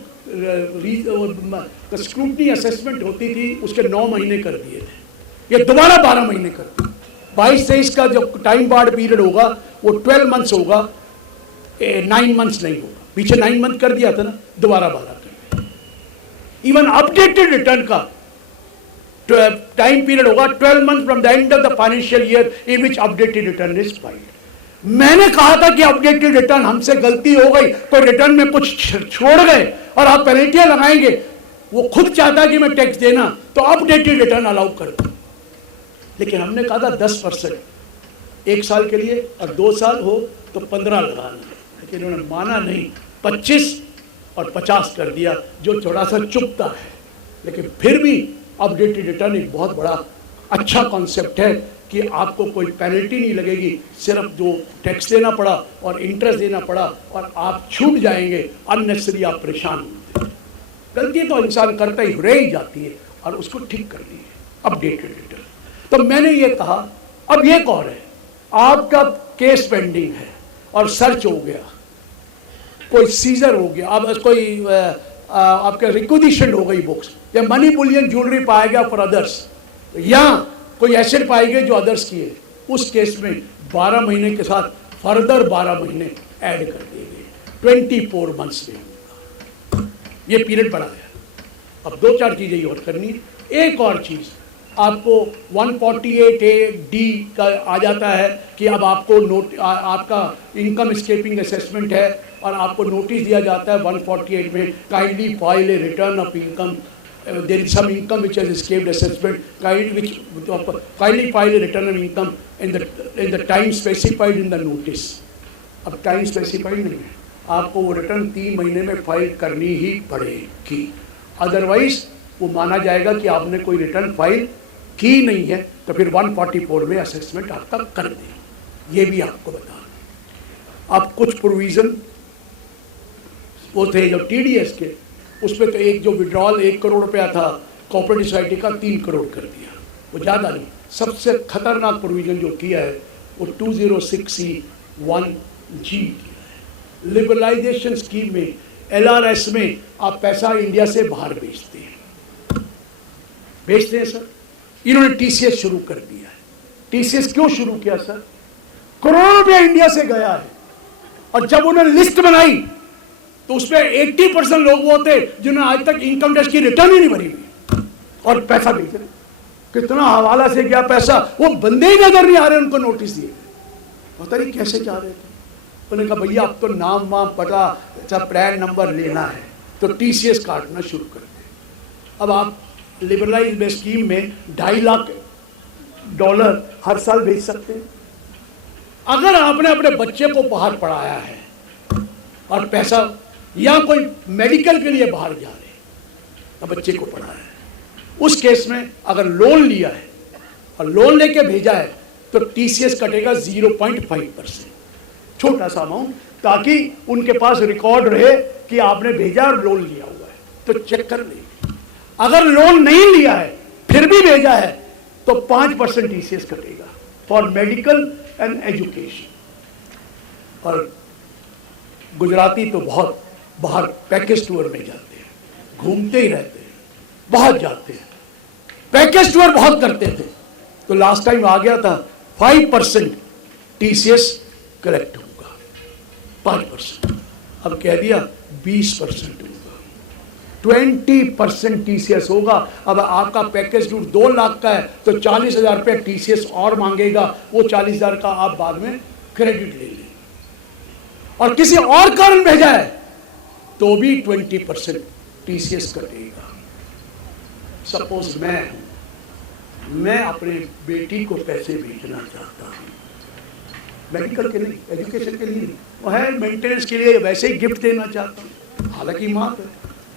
स्क्रूटनी असेसमेंट होती थी, उसके 9 महीने कर दिए थे, ये दोबारा 12 महीने कर दिए। 22-23 का जो टाइम बार्ड पीरियड होगा वो 12 मंथ्स होगा, 9 मंथ्स नहीं होगा। पीछे 9 मंथ कर दिया था ना, दोबारा 12 कर दिया। इवन अपडेटेड रिटर्न का टाइम पीरियड होगा 12 month from the end of the financial year in which updated return is filed. मैंने कहा था कि अपडेटेड रिटर्न हमसे गलती हो गई, कोई रिटर्न में कुछ छोड़ गए और आप पेनल्टियां लगाएंगे। वो खुद चाहता कि मैं टैक्स देना तो अपडेटेड रिटर्न अलाउ कर दूं, लेकिन हमने कहा था 10% 1 साल के लिए और 2 साल हो तो 15 लगाना, लेकिन उन्होंने माना नहीं, 25 और 50 कर दिया, जो थोड़ा सा चुभता है। लेकिन फिर भी अपडेटेड रिटर्न एक बहुत बड़ा अच्छा कॉन्सेप्ट है कि आपको कोई पेनल्टी नहीं लगेगी, सिर्फ जो टैक्स देना पड़ा और इंटरेस्ट देना पड़ा और आप छूट जाएंगे, अननेसेसरी आप परेशान होते हैं। गलती तो इंसान करता ही रह ही जाती है और उसको ठीक करनी है अपडेटेड रिटर्न। तो मैंने ये कहा अब ये कौन है, आपका केस पेंडिंग है और सर्च हो गया, कोई सीजर हो गया, अब कोई आपका रिक्विजिशन हो गई बुक्स, या मनी बुलियन ज्वेलरी पाया गया फॉर अदर्स, या कोई एसेट पाए गए जो अदर्स किए, उस केस में 12 महीने के साथ फर्दर 12 महीने ऐड कर दिए गए, 24 मंथ्स में ये पीरियड बढ़ा गया। अब 2-4 चीज़ें और करनी है। एक और चीज़ आपको 148A(D) का आ जाता है कि अब आपको आपका इनकम स्केपिंग असेसमेंट है और आपको नोटिस दिया जाता है 148 में, kindly file A return of income, there is some income which has escaped assessment, kindly file a return of income in the time specified in the notice। अब time specified नहीं है, आपको वो रिटर्न 3 महीने में फाइल करनी ही पड़ेगी, otherwise वो माना जाएगा कि आपने कोई रिटर्न फाइल की नहीं है, तो फिर 144 में असेसमेंट आपका कर दें। ये भी आपको बता। अब कुछ प्रोविज़न वो थे जो TDS के, उसमें तो एक जो विड्रॉल 1 करोड़ रुपया था कोऑपरेटिव सोसाइटी का 3 करोड़ कर दिया, वो ज़्यादा नहीं। सबसे खतरनाक प्रोविज़न जो किया है वो 206C(1)G लिबरलाइजेशन स्कीम में, LRS में आप पैसा इंडिया से बाहर भेजते हैं सर। इन्होंने TCS शुरू कर दिया है। TCS क्यों शुरू किया सर? करोड़ों रुपया इंडिया से गया है और जब उन्होंने लिस्ट बनाई तो उसमें 80% लोग वो थे जिन्होंने आज तक इनकम टैक्स की रिटर्न ही नहीं भरी हुई और पैसा भेज रहे। कितना हवाला से गया पैसा, वो बंदे ही नजर नहीं आ रहे, उनको नोटिस दिए। पता नहीं कैसे जा रहे थे। उन्होंने कहा भैया अब तो नाम वाम पता सब पैन नंबर लेना है, तो TCS काटना शुरू कर दे। अब आप लिबरलाइज स्कीम में $2.5 लाख हर साल भेज सकते हैं। अगर आपने अपने बच्चे को बाहर पढ़ाया है और पैसा, या कोई मेडिकल के लिए बाहर जा रहे हैं तो बच्चे को पढ़ाया है, उस केस में अगर लोन लिया है और लोन लेके भेजा है तो TCS कटेगा 0.5%, छोटा सा अमाउंट, ताकि उनके पास रिकॉर्ड रहे कि आपने भेजा और लोन लिया हुआ है तो चेक कर लेंगे। अगर लोन नहीं लिया है फिर भी भेजा है तो 5% TCS कटेगा फॉर मेडिकल एंड एजुकेशन। और गुजराती तो बहुत बाहर पैकेज टूर में जाते हैं, घूमते ही रहते हैं, बहुत जाते हैं, पैकेज टूर बहुत करते थे। तो लास्ट टाइम आ गया था 5% TCS कलेक्ट होगा, 5%, अब कह दिया 20% होगा, 20% TCS होगा। अब आपका पैकेज टूर 2 लाख का है तो 40,000 रुपये TCS और मांगेगा, वो 40,000 का आप बाद में क्रेडिट ले लें। और किसी और कारण भेजा है तो भी 20% TCS कटेगा। सपोज मैं अपने बेटी को पैसे भेजना चाहता हूँ, मेडिकल के लिए, एजुकेशन के लिए नहीं, वो है मेंटेनेंस के लिए, वैसे ही गिफ्ट देना चाहता हूँ, हालांकि माफ है,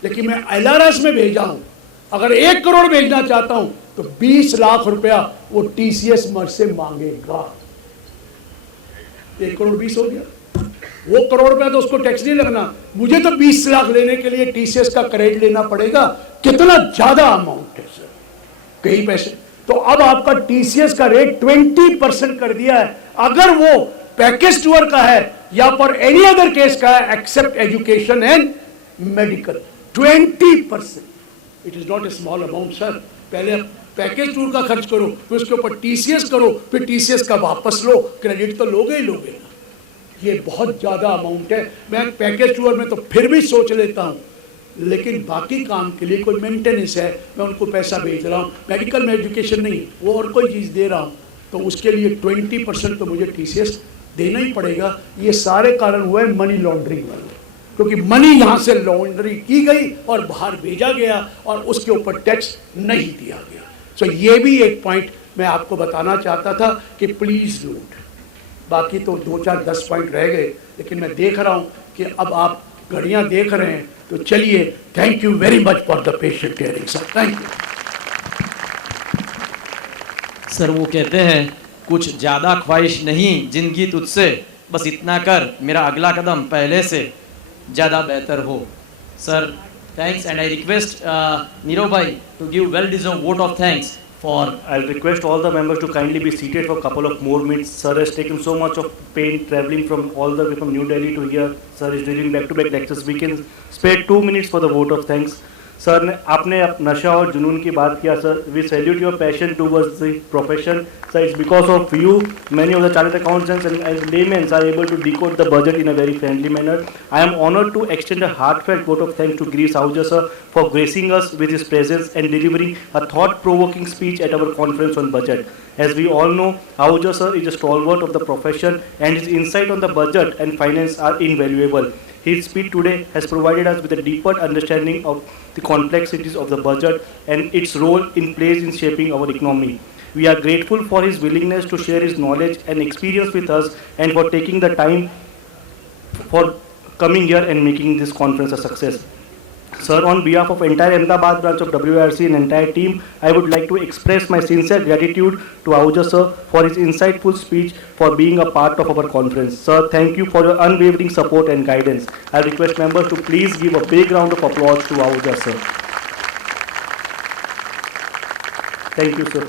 लेकिन मैं LRS में भेजा हूँ। अगर 1 करोड़ भेजना चाहता हूँ तो 20 लाख रुपया वो टीसीएस से मांगेगा। 1 करोड़ 20 हो गया, वो करोड़ रुपया तो उसको टैक्स नहीं लगना, मुझे तो 20 लाख लेने के लिए टीसीएस का क्रेडिट लेना पड़ेगा। कितना ज्यादा अमाउंट है सर, कई पैसे। तो अब आपका टीसीएस का रेट 20% कर दिया है। अगर वो पैकेज टूर का है या फॉर एनी अदर केस का है except education and medical, 20%। It is not a small amount sir. पहले पैकेज टूर का खर्च करो, फिर उसके ऊपर टीसीएस करो, फिर टीसीएस का वापस लो, क्रेडिट तो लोगे ही लोगे ना। ये बहुत ज्यादा अमाउंट है। मैं पैकेज टूर में तो फिर भी सोच लेता हूं, लेकिन बाकी काम के लिए कोई मेंटेनेंस है, मैं उनको पैसा भेज रहा हूँ, मेडिकल में एजुकेशन नहीं, वो और कोई चीज़ दे रहा हूँ, तो उसके लिए 20% तो मुझे टीसीएस देना ही पड़ेगा। ये सारे कारण हुए मनी लॉन्ड्रिंग वाले, क्योंकि मनी यहाँ से लॉन्ड्री की गई और बाहर भेजा गया और उसके ऊपर टैक्स नहीं दिया गया। सो ये भी एक पॉइंट मैं आपको बताना चाहता था कि प्लीज़ नोट। बाकी तो 2-4-10 पॉइंट रह गए, लेकिन मैं देख रहा हूँ कि अब आप घड़ियाँ देख रहे हैं, तो चलिए, thank you very much for the patient hearing sir, thank you. Sir वो कहते हैं कुछ ज़्यादा ख्वाहिश नहीं जिंदगी तुझसे, बस इतना कर मेरा अगला कदम पहले से ज़्यादा बेहतर हो। Sir thanks and I request Nirav bhai to give well deserve vote of thanks for. I'll request all the members to kindly be seated for a couple of more minutes. Sir has taken so much of pain traveling from all the way from New Delhi to here. Sir is delivering back-to-back lectures. We can spare 2 minutes for the vote of thanks. Sir ने आपने नशा और जुनून की बात किया sir, we salute your passion towards the profession sir. It's because of you many of the chartered accountants and laymen are able to decode the budget in a very friendly manner. I am honored to extend a heartfelt vote of thanks to Girish Ahuja sir for gracing us with his presence and delivering a thought-provoking speech at our conference on budget. As we all know, Ahuja sir is a stalwart of the profession and his insight on the budget and finance are invaluable. His speech today has provided us with a deeper understanding of the complexities of the budget and its role in plays in shaping our economy. We are grateful for his willingness to share his knowledge and experience with us and for taking the time for coming here and making this conference a success. Sir, on behalf of entire Ahmedabad branch of WRC and entire team, I would like to express my sincere gratitude to Ahuja sir for his insightful speech, for being a part of our conference. Sir, thank you for your unwavering support and guidance. I request members to please give a big round of applause to Ahuja sir. Thank you, sir.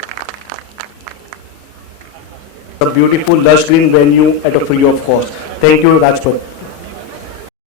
A beautiful lush green venue at a free of cost. Thank you, Rajput.